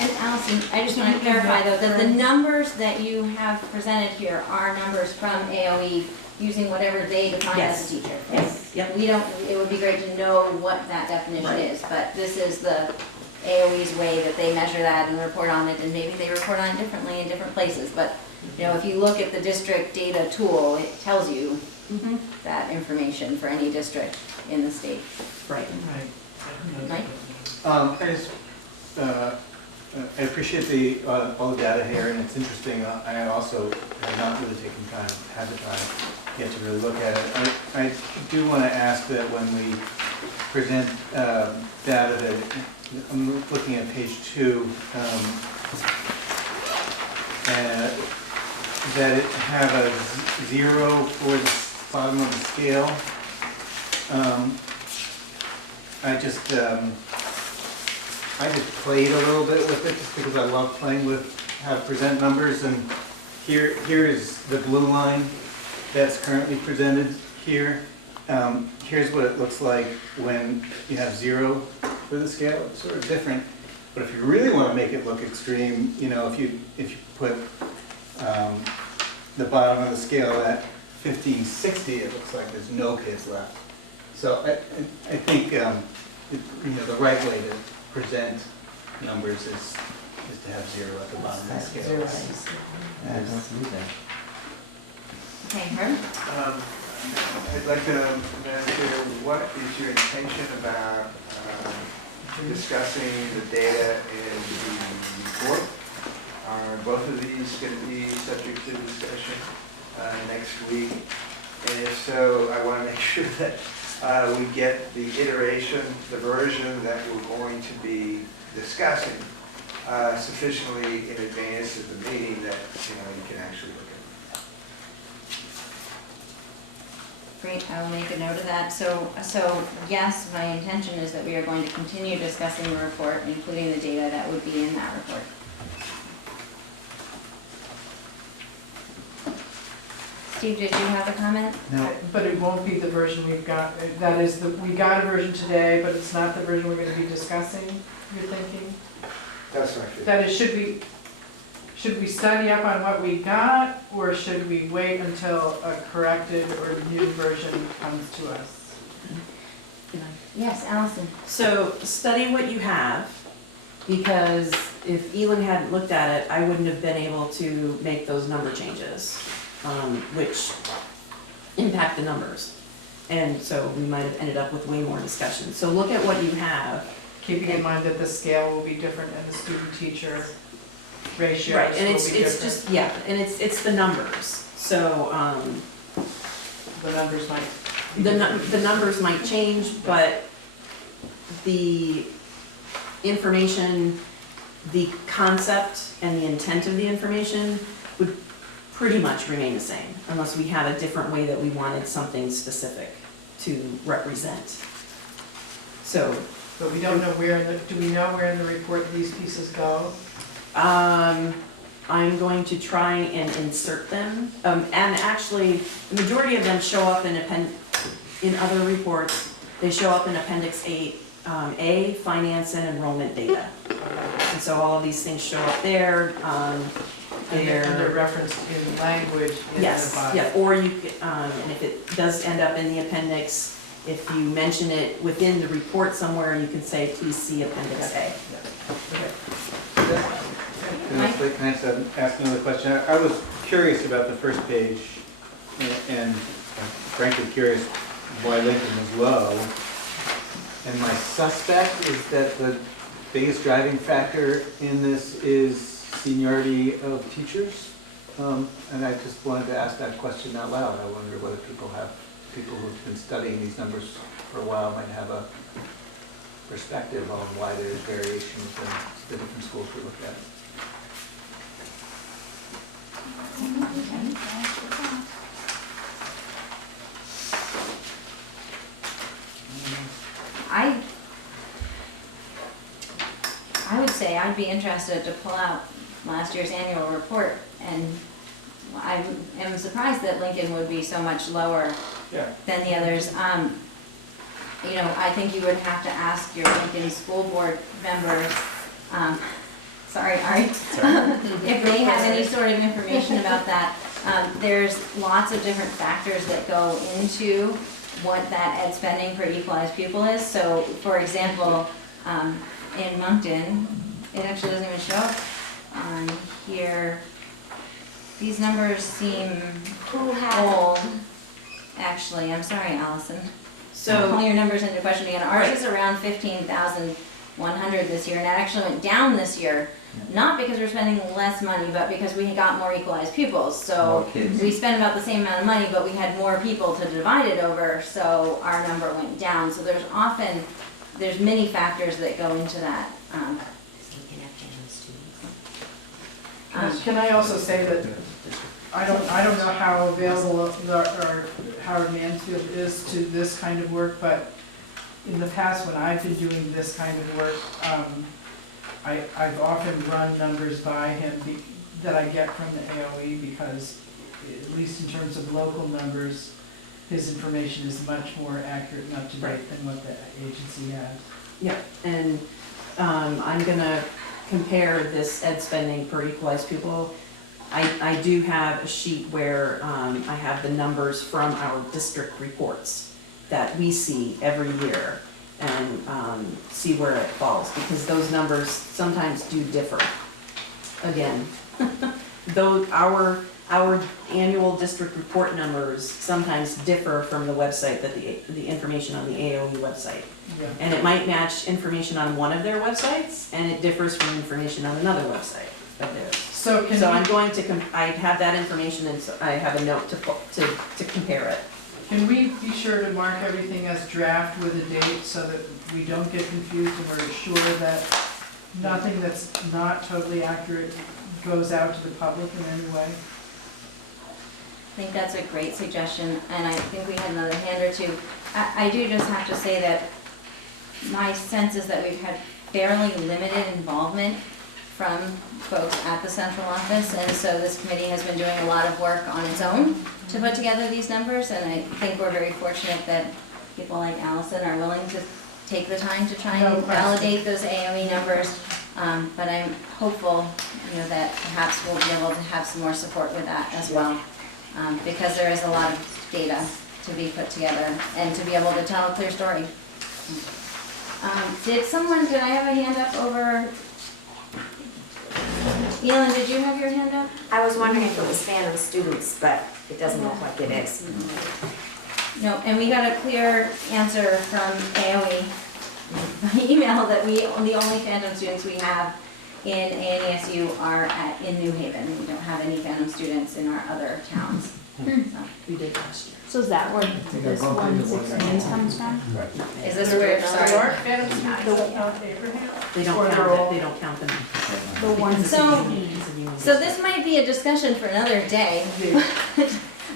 And Allison, I just want to clarify though, that the numbers that you have presented here are numbers from AOE using whatever they define as a teacher. Yes. Yep. We don't, it would be great to know what that definition is, but this is the AOE's way that they measure that and report on it, and maybe they report on it differently in different places, but if you look at the district data tool, it tells you that information for any district in the state. Right. Mike? I appreciate all the data here, and it's interesting. I also have not really had the time yet to really look at it. I do want to ask that when we present data, that I'm looking at page 2, that it have a 0 for the bottom of the scale. I just played a little bit with it just because I love playing with how to present numbers, and here is the blue line that's currently presented here. Here's what it looks like when you have 0 for the scale. It's sort of different, but if you really want to make it look extreme, if you put the bottom of the scale at 1560, it looks like there's no kids left. So I think the right way to present numbers is to have 0 at the bottom of the scale. Okay, Herb? I'd like to know what is your intention about discussing the data in the report? Are both of these going to be subject to discussion next week? And if so, I want to make sure that we get the iteration, the version that we're going to be discussing sufficiently in advance of the meeting that you can actually look at it. Great, I will make a note of that. So yes, my intention is that we are going to continue discussing the report, including the data that would be in that report. Steve, did you have a comment? No. But it won't be the version we've got, that is, we got a version today, but it's not the version we're gonna be discussing, you're thinking? That's my feeling. That is, should we study up on what we got, or should we wait until a corrected or new version comes to us? Yes, Allison. So study what you have, because if Elin hadn't looked at it, I wouldn't have been able to make those number changes, which impact the numbers. And so we might have ended up with way more discussion. So look at what you have. Keeping in mind that the scale will be different and the student-teacher ratios will Right, be and different. it's just, and it's the numbers. So the numbers might be The numbers might change, but the information, the concept and the intent of the information would pretty much remain the same, unless we had a different way that we wanted something specific to represent. So, But we don't know where, do we know where in the report these pieces go? I'm going to try and insert them, and actually, the majority of them show up in other reports. They show up in Appendix 8A, Finance and Enrollment Data. And so all of these things show up there. And they're referenced in language in the body. Yeah, or you could, and if it does end up in the appendix, if you mention it within the report somewhere, you can say, please see Appendix A. Can I just ask another question? I was curious about the first page, and frankly curious why Lincoln was low. And my suspect is that the biggest driving factor in this is seniority of teachers. And I just wanted to ask that question out loud. I wonder whether people who've been studying these numbers for a while might have a perspective on why there's variations in the different schools we looked at. I would say I'd be interested to pull out last year's annual report, and I am surprised that Lincoln would be so much lower than the others. You know, I think you would have to ask your Lincoln school board members, sorry, Ari, if they have any sort of information about that. There's lots of different factors that go into what that ed spending per equalized pupil is. So, for example, in Moncton, it actually doesn't even show up on here. These numbers seem old. Actually, I'm sorry, Allison. So Calling your numbers into question again. Ours is around 15,100 this year, and it actually went down this year. Not because we're spending less money, but because we got more equalized pupils. So we spent about the same amount of money, but we had more people to divide it over, so our number went down. So there's many factors that go into that. Can I also say that I don't know how available our Howard Mansfield is to this kind of work, but in the past when I've been doing this kind of work, I've often run numbers by him that I get from the AOE, because at least in terms of local numbers, his information is much more accurate and up to date than what the agency has. yeah, and I'm gonna compare this ed spending per equalized pupil. I do have a sheet where I have the numbers from our district reports that we see every year, and see where it falls, because those numbers sometimes do differ. Again, though our annual district report numbers sometimes differ from the website, that the information on the AOE website. Yeah. And it might match information on one of their websites, and it differs from information on another website of theirs. So I'm going to, I have that information, and so I have a note to compare it. Can we be sure to mark everything as draft with a date so that we don't get confused and we're sure that nothing that's not totally accurate goes out to the public in any way? I think that's a great suggestion, and I think we had another hand or two. I do just have to say that my sense is that we've had fairly limited involvement from folks at the central office, and so this committee has been doing a lot of work on its own to put together these numbers, and I think we're very fortunate that people like Allison are willing to take the time to try and validate those AOE numbers. But I'm hopeful, that perhaps we'll be able to have some more support with that as well, because there is a lot of data to be put together and to be able to tell a clear story. Did I have a hand up over? Elin, did you have your hand up? I was wondering if it was Phantom students, but it doesn't look like it is. No, and we got a clear answer from AOE by email that the only Phantom students we have in ANESU are in New Haven. We don't have any Phantom students in our other towns. So, We did last year. So is that where this 116 comes from? is this where, There sorry? aren't Phantom students in North Abraham? They Or don't they're count all- it, they don't count them. The 116. So this might be a discussion for another day.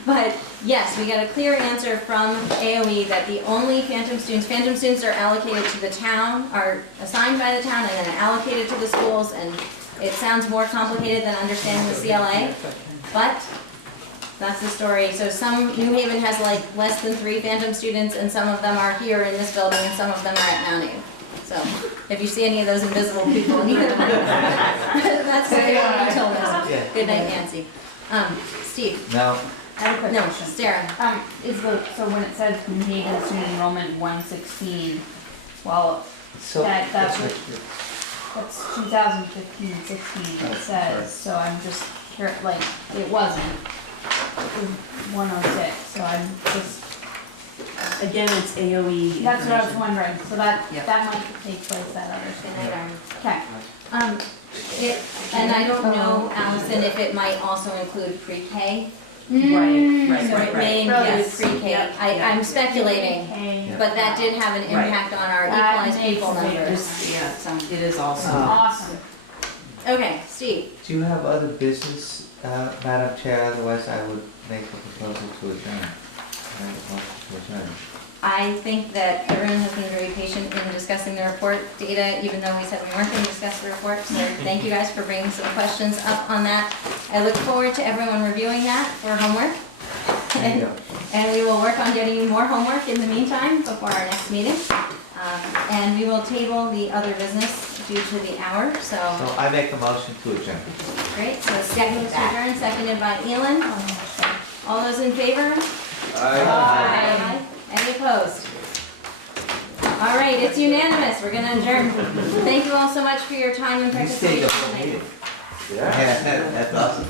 But yes, we got a clear answer from AOE that the only Phantom students are allocated to the town, are assigned by the town and then allocated to the schools, and it sounds more complicated than understanding the CLA, but that's the story. So New Haven has like less than 3 Phantom students, and some of them are here in this building, and some of them are at Mount U. So if you see any of those invisible people, neither of them. That's what they told us. Yeah. Good night, Nancy. Steve? Now, I have a quick No, question. Sarah. So when it says New Haven student enrollment 116, well, so. that's 2015, 16 it says, so I'm just here, like, it wasn't. It was 106, so I'm just, Again, it's AOE that's what I was information. wondering, so that Yeah. might take place that other Good school. night, Aaron. Okay. And I don't know, Allison, if it might also include pre-K. Right, So right, it right. may include Yes. pre-K. Yep. I'm speculating, Okay. but that did have an Right. impact on our That equalized makes pupil sense. numbers. Yeah, So, it is also. Awesome. okay, Steve. Do you have other business, Madam Chair? Otherwise, I would make a proposal to adjourn. I have a motion to adjourn. I think that everyone has been very patient in discussing the report data, even though we said we weren't going to discuss the report. So thank you guys for bringing some questions up on that. I look forward to everyone reviewing that for homework. And we will work on getting you more homework in the meantime before our next meeting. And we will table the other business due to the hour, so. So I make a motion to adjourn. Great, so second adjourned, seconded by Elin. All those in favor? Aye. Any opposed? All right, it's unanimous, we're gonna adjourn. Thank you all so much for your time and You stayed participation the whole tonight. meeting. Yeah, that's awesome.